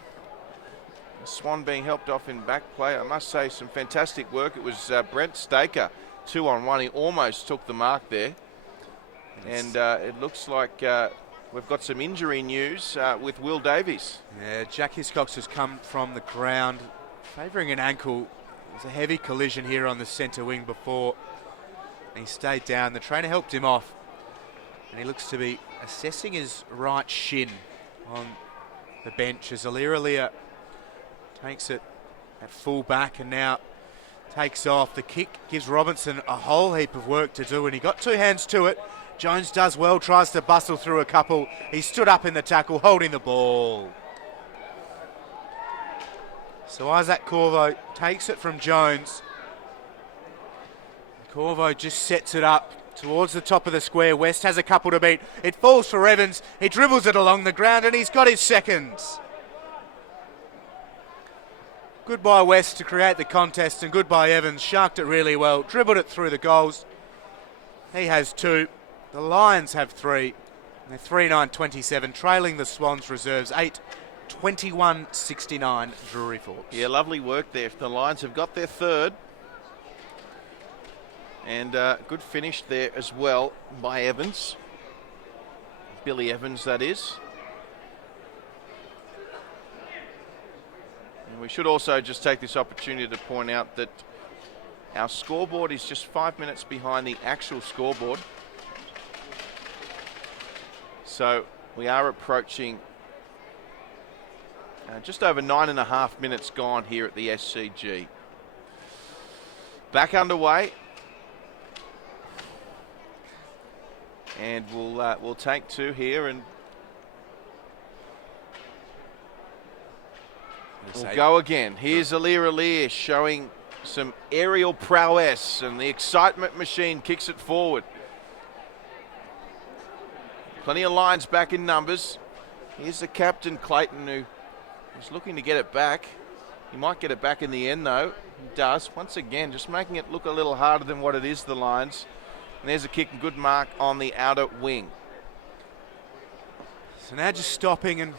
Swan being helped off in back play. I must say some fantastic work. It was Brent Staker, 2-on-1. He almost took the mark there. And it looks like we've got some injury news with Will Davies. Yeah, Jack Hiscox has come from the ground, favouring an ankle. There's a heavy collision here on the centre wing before. And he stayed down. The trainer helped him off. And he looks to be assessing his right shin on the bench as Alira takes it at full back and now takes off. The kick gives Robinson a whole heap of work to do, and he got 2 hands to it. Jones does well, tries to bustle through a couple. He stood up in the tackle, holding the ball. So Isaac Corvo takes it from Jones. Corvo just sets it up towards the top of the square. West has a couple to beat. It falls for Evans. He dribbles it along the ground, and he's got his seconds. Goodbye West to create the contest, and goodbye Evans. Sharked it really well. Dribbled it through the goals. He has 2. The Lions have 3. And they're 39-27, trailing the Swans reserves 8-21-69 Drury Forbes. Yeah, lovely work there. The Lions have got their 3rd. And good finish there as well by Evans. Billy Evans, that is. And we should also just take this opportunity to point out that our scoreboard is just 5 minutes behind the actual scoreboard. So we are approaching just over 9.5 minutes gone here at the SCG. Back underway. And we'll take two here, and we'll go again. Here's Alir showing some aerial prowess, and the excitement machine kicks it forward. Plenty of lines back in numbers. Here's the captain, Clayton, who is looking to get it back. He might get it back in the end, though. He does. Once again, just making it look a little harder than what it is, the Lions. And there's a kick and good mark on the outer wing. So now just stopping and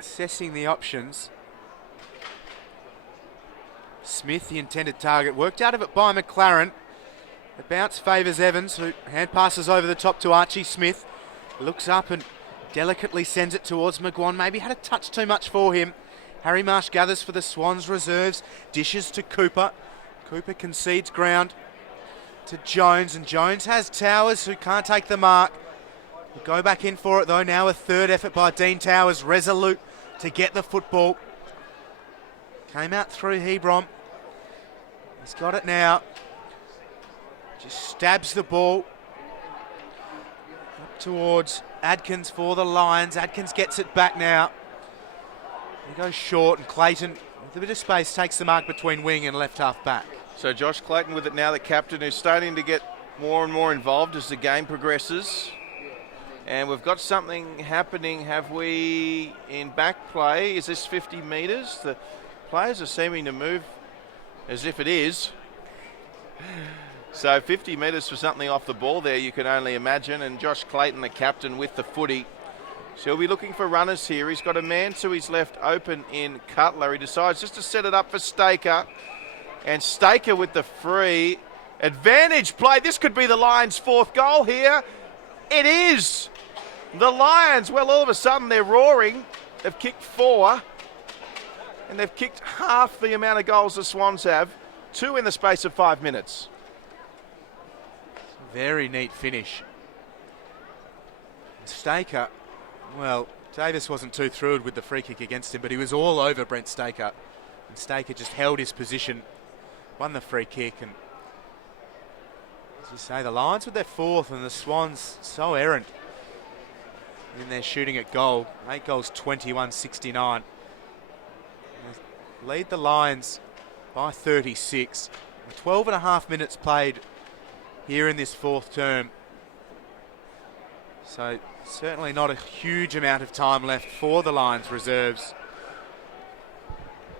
assessing the options. Smith, the intended target, worked out of it by McLaren. The bounce favours Evans, who hand passes over the top to Archie Smith. Looks up and delicately sends it towards McGuan. Maybe had a touch too much for him. Harry Marsh gathers for the Swans reserves. Dishes to Cooper. Cooper concedes ground to Jones, and Jones has Towers, who can't take the mark. We'll go back in for it though. Now a third effort by Dean Towers, resolute to get the football. Came out through Hebron. He's got it now. Just stabs the ball up towards Adkins for the Lions. Adkins gets it back now. He goes short, and Clayton, with a bit of space, takes the mark between wing and left half back. So Josh Clayton with it now, the captain, who's starting to get more and more involved as the game progresses. And we've got something happening, have we, in back play? Is this 50 metres? The players are seeming to move as if it is. So 50 metres for something off the ball there, you can only imagine. And Josh Clayton, the captain, with the footy. So he'll be looking for runners here. He's got a man to his left open in Cutler. He decides just to set it up for Staker. And Staker with the free. Advantage play. This could be the Lions' fourth goal here. It is. The Lions, well, all of a sudden they're roaring. They've kicked 4. And they've kicked half the amount of goals the Swans have. 2 in the space of 5 minutes. Very neat finish. Staker, well, Davis wasn't too thrilled with the free kick against him, but he was all over Brent Staker. And Staker just held his position, won the free kick, and as you say, the Lions with their 4th, and the Swans so errant in their shooting at goal. 8 goals, 21-69. They lead the Lions by 36. 12.5 minutes played here in this 4th term. So certainly not a huge amount of time left for the Lions reserves.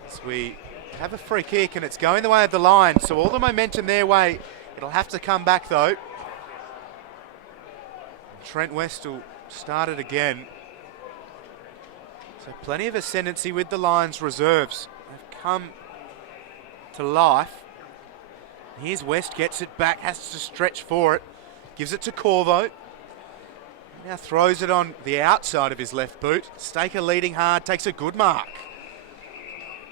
As we have a free kick, and it's going the way of the Lions, so all the momentum their way. It'll have to come back though. Trent West will start it again. So plenty of ascendancy with the Lions reserves. They've come to life. Here's West, gets it back, has to stretch for it. Gives it to Corvo. Now throws it on the outside of his left boot. Staker leading hard, takes a good mark.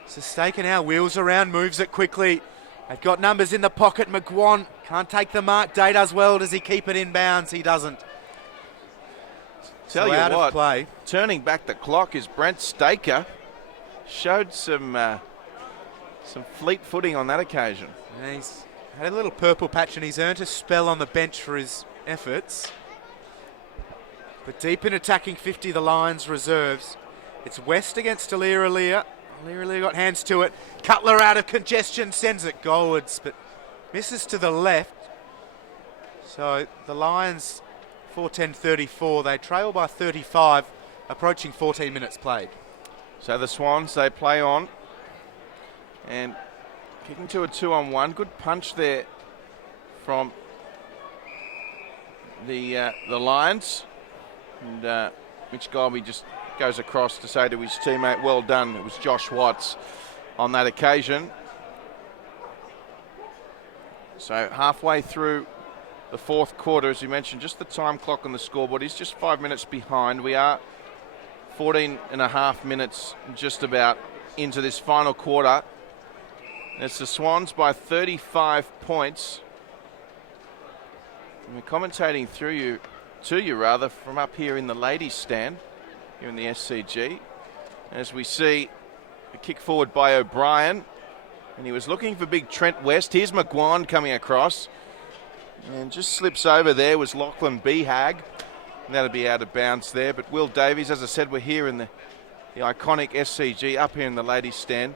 So Staker now wheels around, moves it quickly. They've got numbers in the pocket. McGuan can't take the mark. Day does well. Does he keep it in bounds? He doesn't. Tell so you out what, of play. Turning back the clock is Brent Staker. Showed some fleet footing on that occasion. And he's had a little purple patch, and he's earned a spell on the bench for his efforts. But deep in attacking 50, the Lions reserves. It's West against Alir. Alir got hands to it. Cutler out of congestion, sends it goalwards, but misses to the left. So the Lions, 4:10:34, they trail by 35, approaching 14 minutes played. So the Swans, they play on. And kicking to a 2-on-1. Good punch there from the Lions. And Mitch Golby just goes across to say to his teammate, well done. It was Josh Watts on that occasion. So halfway through the 4th quarter, as you mentioned, just the time clock on the scoreboard is just 5 minutes behind. We are 14.5 minutes just about into this final quarter. It's the Swans by 35 points. And we're commentating to you from up here in the ladies' stand, here in the SCG. As we see a kick forward by O'Brien, and he was looking for big Trent West. Here's McGuan coming across, and just slips over there was Lachlan Behag. And that'll be out of bounds there. But Will Davies, as I said, we're here in the iconic SCG up here in the ladies' stand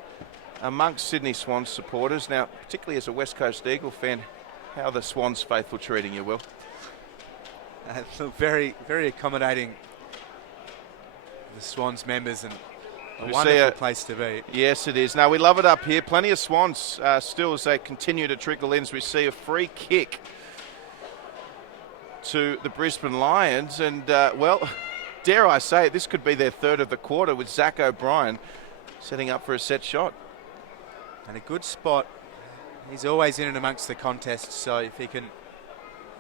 amongst Sydney Swans supporters. Now, particularly as a West Coast Eagle fan, how are the Swans faithful treating you, Will? Very, very accommodating, the Swans members, and a wonderful place to be. Yes, it is. Now, we love it up here. Plenty of Swans still as they continue to trickle in, as we see a free kick to the Brisbane Lions. And, well, dare I say it, this could be their third of the quarter with Zach O'Brien setting up for a set shot. And a good spot. He's always in and amongst the contest, so if he can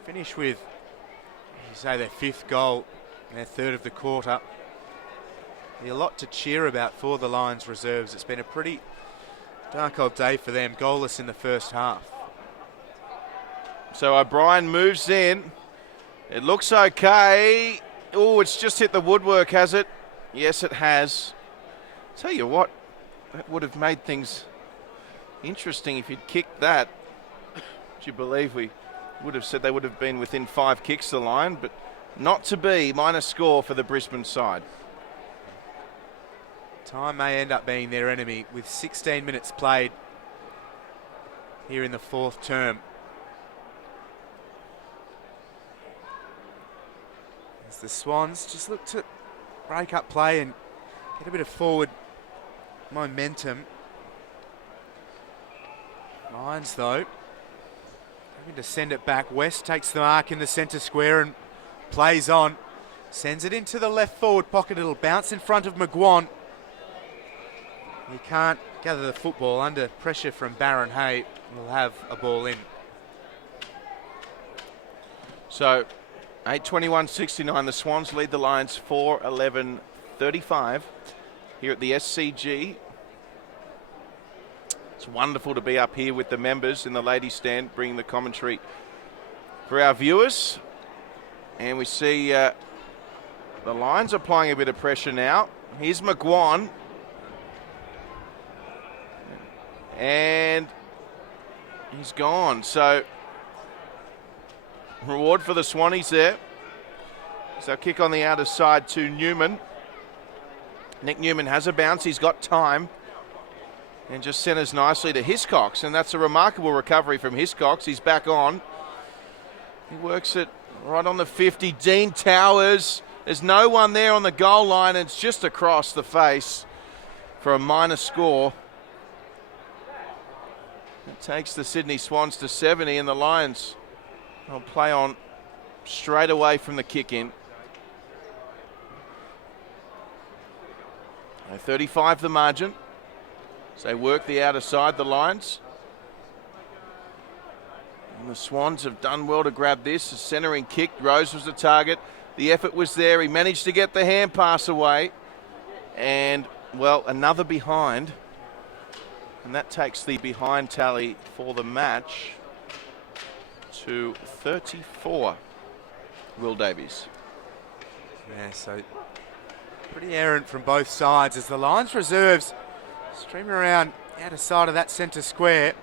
finish with, say, their fifth goal, their third of the quarter, be a lot to cheer about for the Lions reserves. It's been a pretty dark old day for them, goalless in the first half. So O'Brien moves in. It looks okay. Oh, it's just hit the woodwork, has it? Yes, it has. Tell you what, that would have made things interesting if you'd kicked that. Would you believe we would have said they would have been within 5 kicks the line, but not to be. Minus score for the Brisbane side. Time may end up being their enemy with 16 minutes played here in the fourth term. As the Swans just look to break up play and get a bit of forward momentum. Lions, though, having to send it back. West takes the mark in the centre square and plays on. Sends it into the left forward pocket. It'll bounce in front of McGuan. He can't gather the football under pressure from Baron Hay. We'll have a ball in. So 8:21:69. The Swans lead the Lions 4-11-35 here at the SCG. It's wonderful to be up here with the members in the ladies' stand, bringing the commentary for our viewers. And we see the Lions applying a bit of pressure now. Here's McGuan. And he's gone. So reward for the Swannies there. So kick on the outer side to Newman. Nick Newman has a bounce. He's got time. And just centres nicely to Hiscox. And that's a remarkable recovery from Hiscox. He's back on. He works it right on the 50. Dean Towers. There's no one there on the goal line. It's just across the face for a minor score. It takes the Sydney Swans to 70, and the Lions will play on straight away from the kick in. 35 the margin. So they work the outer side, the Lions. And the Swans have done well to grab this. A centering kick. Rose was the target. The effort was there. He managed to get the hand pass away. And, well, another behind. And that takes the behind tally for the match to 34. Will Davies. Yeah, so pretty errant from both sides as the Lions reserves stream around outer side of that centre square.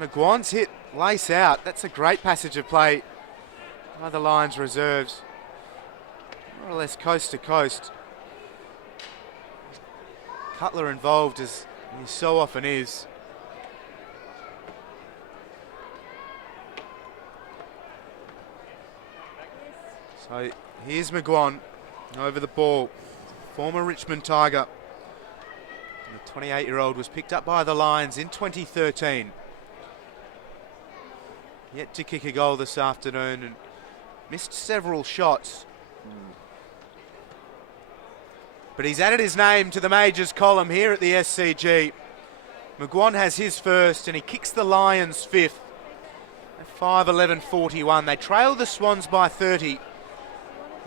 McGuan's hit lace out. That's a great passage of play by the Lions reserves. More or less coast to coast. Cutler involved as he so often is. So here's McGuan over the ball. Former Richmond Tiger. And the 28-year-old was picked up by the Lions in 2013. Yet to kick a goal this afternoon and missed several shots. But he's added his name to the majors column here at the SCG. McGuan has his first and he kicks the Lions fifth at 5:11:41. They trail the Swans by 30.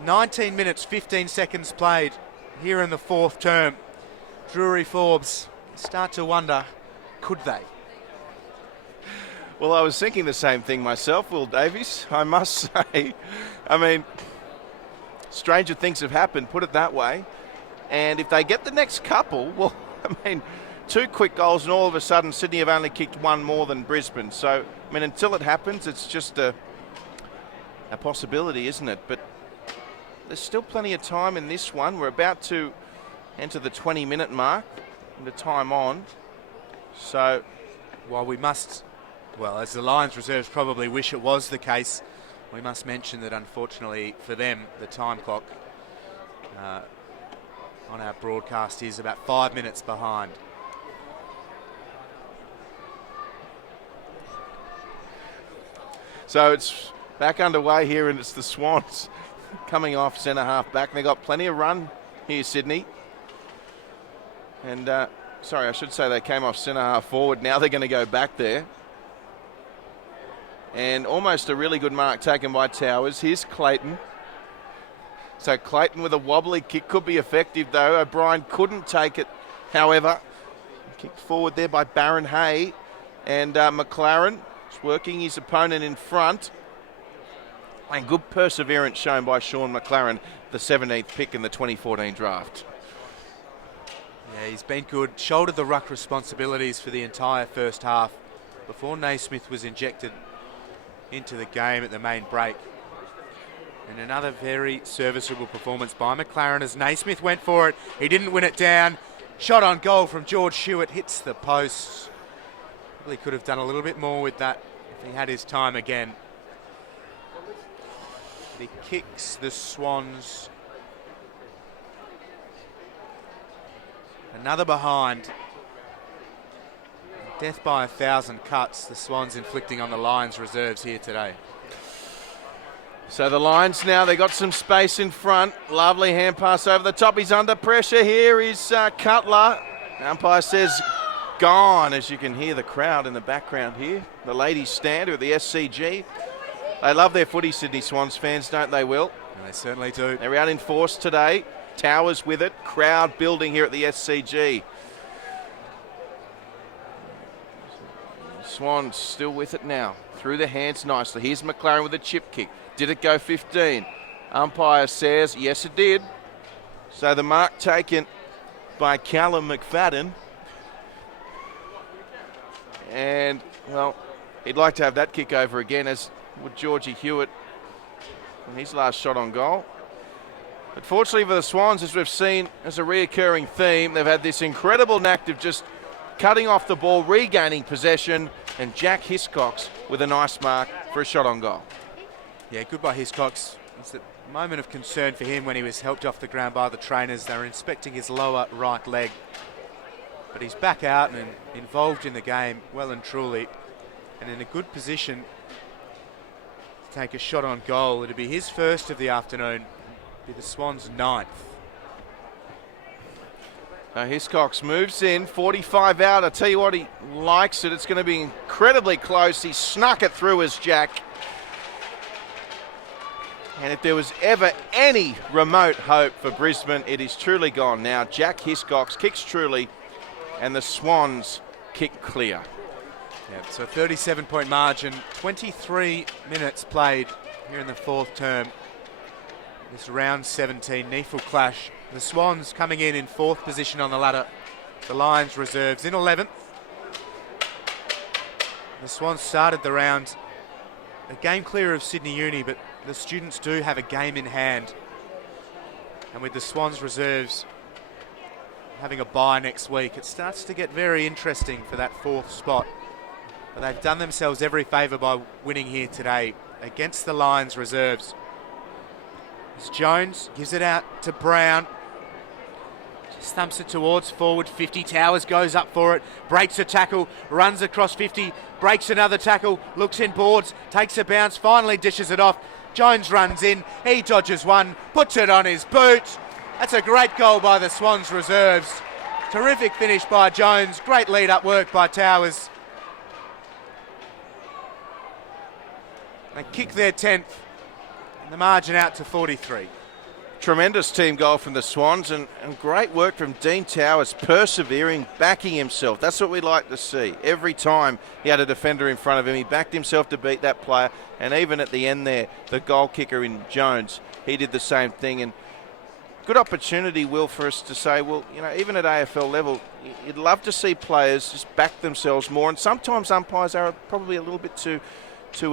19 minutes, 15 seconds played here in the fourth term. Drury, Forbes, start to wonder, could they? Well, I was thinking the same thing myself, Will Davies, I must say. I mean, stranger things have happened, put it that way. And if they get the next couple, well, I mean, 2 quick goals and all of a sudden Sydney have only kicked 1 more than Brisbane. So, I mean, until it happens, it's just a possibility, isn't it? But there's still plenty of time in this one. We're about to enter the 20-minute mark and the time on. So, while we must, well, as the Lions reserves probably wish it was the case, we must mention that unfortunately for them, the time clock on our broadcast is about 5 minutes behind. So it's back underway here, and it's the Swans coming off centre half back. They got plenty of run here, Sydney. And sorry, I should say they came off centre half forward. Now they're going to go back there. And almost a really good mark taken by Towers. Here's Clayton. So Clayton with a wobbly kick could be effective though. O'Brien couldn't take it. However, kicked forward there by Baron Hay. And McLaren is working his opponent in front. And good perseverance shown by Sean McLaren, the 17th pick in the 2014 draft. Yeah, he's been good. Shouldered the ruck responsibilities for the entire first half before Naismith was injected into the game at the main break. And another very serviceable performance by McLaren as Naismith went for it. He didn't win it down. Shot on goal from George Hewitt, hits the post. Probably could have done a little bit more with that if he had his time again. He kicks the Swans. Another behind. Death by 1,000 cuts, the Swans inflicting on the Lions reserves here today. So the Lions now, they got some space in front. Lovely hand pass over the top. He's under pressure here. Is Cutler. Umpire says gone, as you can hear the crowd in the background here. The ladies stand at the SCG. They love their footy, Sydney Swans fans, don't they, Will? And they certainly do. They're out in force today. Towers with it. Crowd building here at the SCG. Swans still with it now. Through the hands nicely. Here's McLaren with a chip kick. Did it go 15? Umpire says yes, it did. So the mark taken by Callum McFadden. And, well, he'd like to have that kick over again, as would Georgie Hewitt on his last shot on goal. But fortunately for the Swans, as we've seen as a reoccurring theme, they've had this incredible knack of just cutting off the ball, regaining possession, and Jack Hiscox with a nice mark for a shot on goal. Yeah, good by Hiscox. It's a moment of concern for him when he was helped off the ground by the trainers. They were inspecting his lower right leg. But he's back out and involved in the game well and truly, and in a good position to take a shot on goal. It'll be his first of the afternoon, be the Swans' 9th. Now Hiscox moves in, 45 out. I tell you what, he likes it. It's going to be incredibly close. He snuck it through as Jack. And if there was ever any remote hope for Brisbane, it is truly gone now. Jack Hiscox kicks truly, and the Swans kick clear. Yeah, so 37-point margin, 23 minutes played here in the fourth term. This round 17 NEAFL clash. The Swans coming in fourth position on the ladder. The Lions reserves in 11th. The Swans started the round a game clear of Sydney Uni, but the students do have a game in hand. And with the Swans reserves having a bye next week, it starts to get very interesting for that fourth spot. But they've done themselves every favour by winning here today against the Lions reserves. As Jones gives it out to Brown. Just thumps it towards forward 50. Towers goes up for it, breaks a tackle, runs across 50, breaks another tackle, looks in boards, takes a bounce, finally dishes it off. Jones runs in, he dodges one, puts it on his boot. That's a great goal by the Swans reserves. Terrific finish by Jones, great lead-up work by Towers. They kick their 10th, and the margin out to 43. Tremendous team goal from the Swans, and great work from Dean Towers, persevering, backing himself. That's what we like to see. Every time he had a defender in front of him, he backed himself to beat that player. And even at the end there, the goal kicker in Jones, he did the same thing. And good opportunity, Will, for us to say, well, you know, even at AFL level, you'd love to see players just back themselves more. And sometimes umpires are probably a little bit too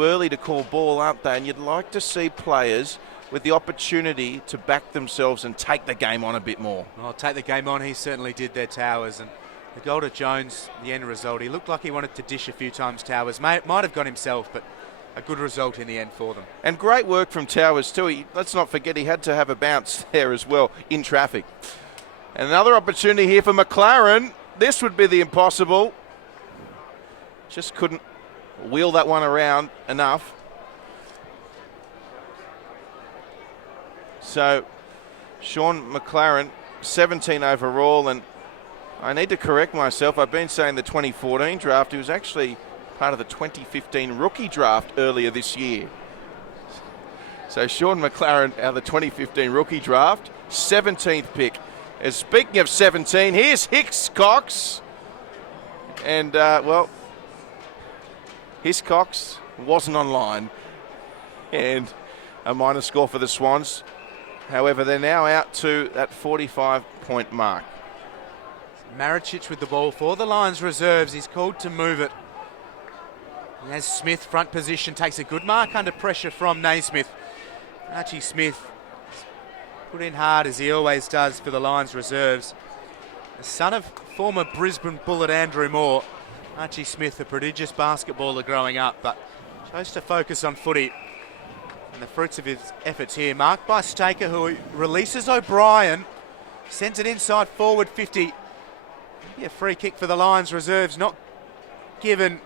early to call ball, aren't they? And you'd like to see players with the opportunity to back themselves and take the game on a bit more. Well, take the game on, he certainly did there, Towers. And the goal to Jones, the end result, he looked like he wanted to dish a few times, Towers. Might have got himself, but a good result in the end for them. And great work from Towers too. Let's not forget he had to have a bounce there as well in traffic. And another opportunity here for McLaren. This would be the impossible. Just couldn't wheel that one around enough. So, Sean McLaren, 17 overall, and I need to correct myself. I've been saying the 2014 draft. He was actually part of the 2015 rookie draft earlier this year. So, Sean McLaren out of the 2015 rookie draft, 17th pick. And speaking of 17, here's Hicks-Cox. And, well, Hicks-Cox wasn't online. And a minor score for the Swans. However, they're now out to that 45-point mark. Maricic with the ball for the Lions reserves. He's called to move it. And as Smith, front position, takes a good mark under pressure from Naismith. Archie Smith put in hard as he always does for the Lions reserves. The son of former Brisbane Bullet Andrew Moore, Archie Smith, a prodigious basketballer growing up, but chose to focus on footy. And the fruits of his efforts here, marked by Staker, who releases O'Brien, sends it inside forward 50. Maybe a free kick for the Lions reserves, not given.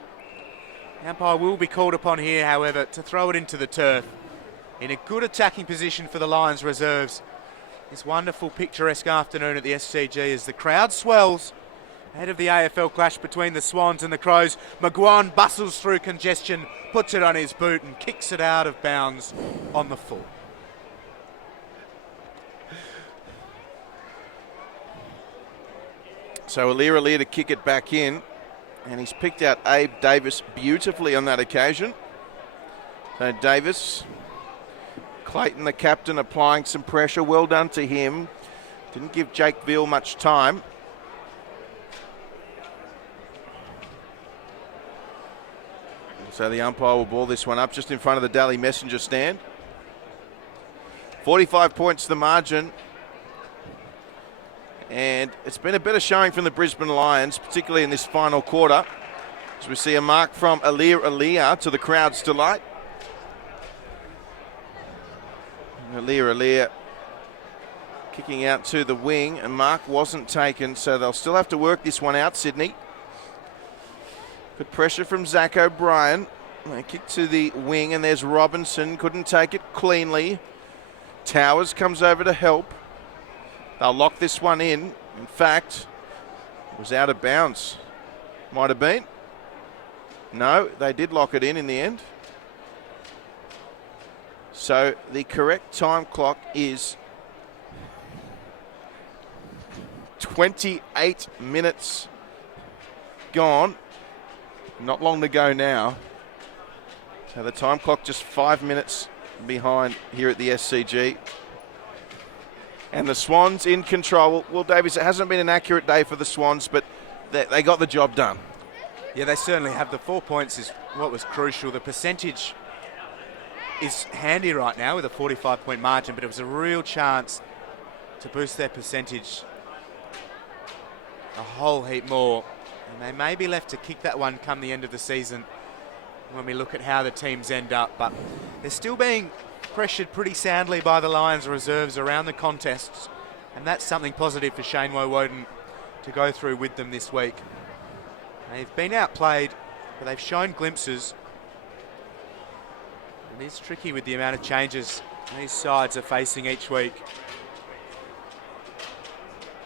The umpire will be called upon here, however, to throw it into the turf. In a good attacking position for the Lions reserves. This wonderful picturesque afternoon at the SCG as the crowd swells ahead of the AFL clash between the Swans and the Crows. McGuan bustles through congestion, puts it on his boot and kicks it out of bounds on the full. So Alir to kick it back in, and he's picked out Abe Davis beautifully on that occasion. So Davis, Clayton the captain, applying some pressure. Well done to him. Didn't give Jake Veal much time. So the umpire will ball this one up just in front of the Daly Messenger stand. 45 points the margin. And it's been a better showing from the Brisbane Lions, particularly in this final quarter. As we see a mark from Alir to the crowd's delight. Alir kicking out to the wing, and mark wasn't taken, so they'll still have to work this one out, Sydney. Good pressure from Zach O'Brien. They kick to the wing, and there's Robinson. Couldn't take it cleanly. Towers comes over to help. They'll lock this one in. In fact, it was out of bounds. Might have been. No, they did lock it in the end. So the correct time clock is 28 minutes gone. Not long to go now. So the time clock just 5 minutes behind here at the SCG. And the Swans in control. Well, Davies, it hasn't been an accurate day for the Swans, but they got the job done. Yeah, they certainly have. The 4 points is what was crucial. The percentage is handy right now with a 45-point margin, but it was a real chance to boost their percentage a whole heap more. And they may be left to kick that one come the end of the season when we look at how the teams end up. But they're still being pressured pretty soundly by the Lions reserves around the contests. And that's something positive for Shane Woden to go through with them this week. They've been outplayed, but they've shown glimpses. And it's tricky with the amount of changes these sides are facing each week.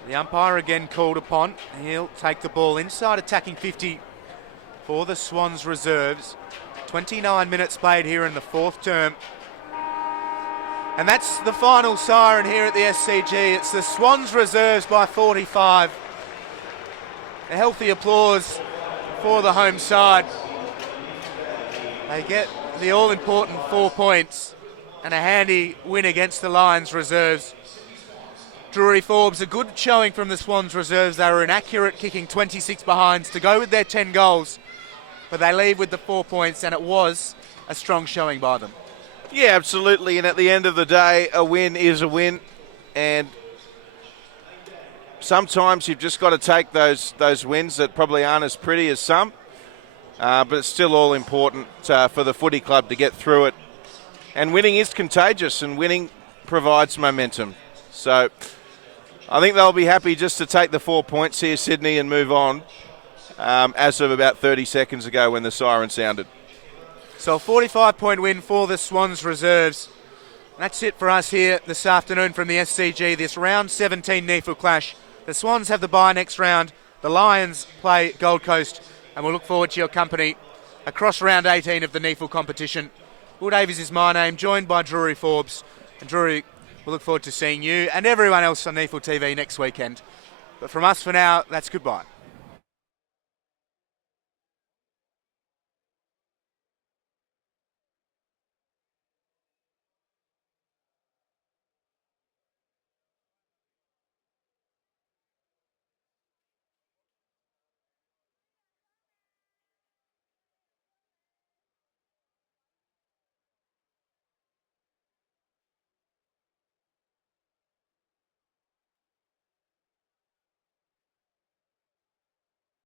The umpire again called upon. He'll take the ball inside attacking 50 for the Swans reserves. 29 minutes played here in the fourth term. And that's the final siren here at the SCG. It's the Swans reserves by 45. A healthy applause for the home side. They get the all-important 4 points and a handy win against the Lions reserves. Drury Forbes, a good showing from the Swans reserves. They were inaccurate, kicking 26 behinds to go with their 10 goals, but they leave with the 4 points, and it was a strong showing by them. Yeah, absolutely. And at the end of the day, a win is a win. And sometimes you've just got to take those wins that probably aren't as pretty as some. But it's still all important for the footy club to get through it. And winning is contagious, and winning provides momentum. So I think they'll be happy just to take the 4 points here, Sydney, and move on as of about 30 seconds ago when the siren sounded. So a 45-point win for the Swans reserves. That's it for us here this afternoon from the SCG, this round 17 NEAFL clash. The Swans have the bye next round. The Lions play Gold Coast, and we'll look forward to your company across round 18 of the NEAFL competition. Will Davies is my name, joined by Drury Forbes. And Drury, we'll look forward to seeing you and everyone else on NEAFL TV next weekend. But from us for now, that's goodbye.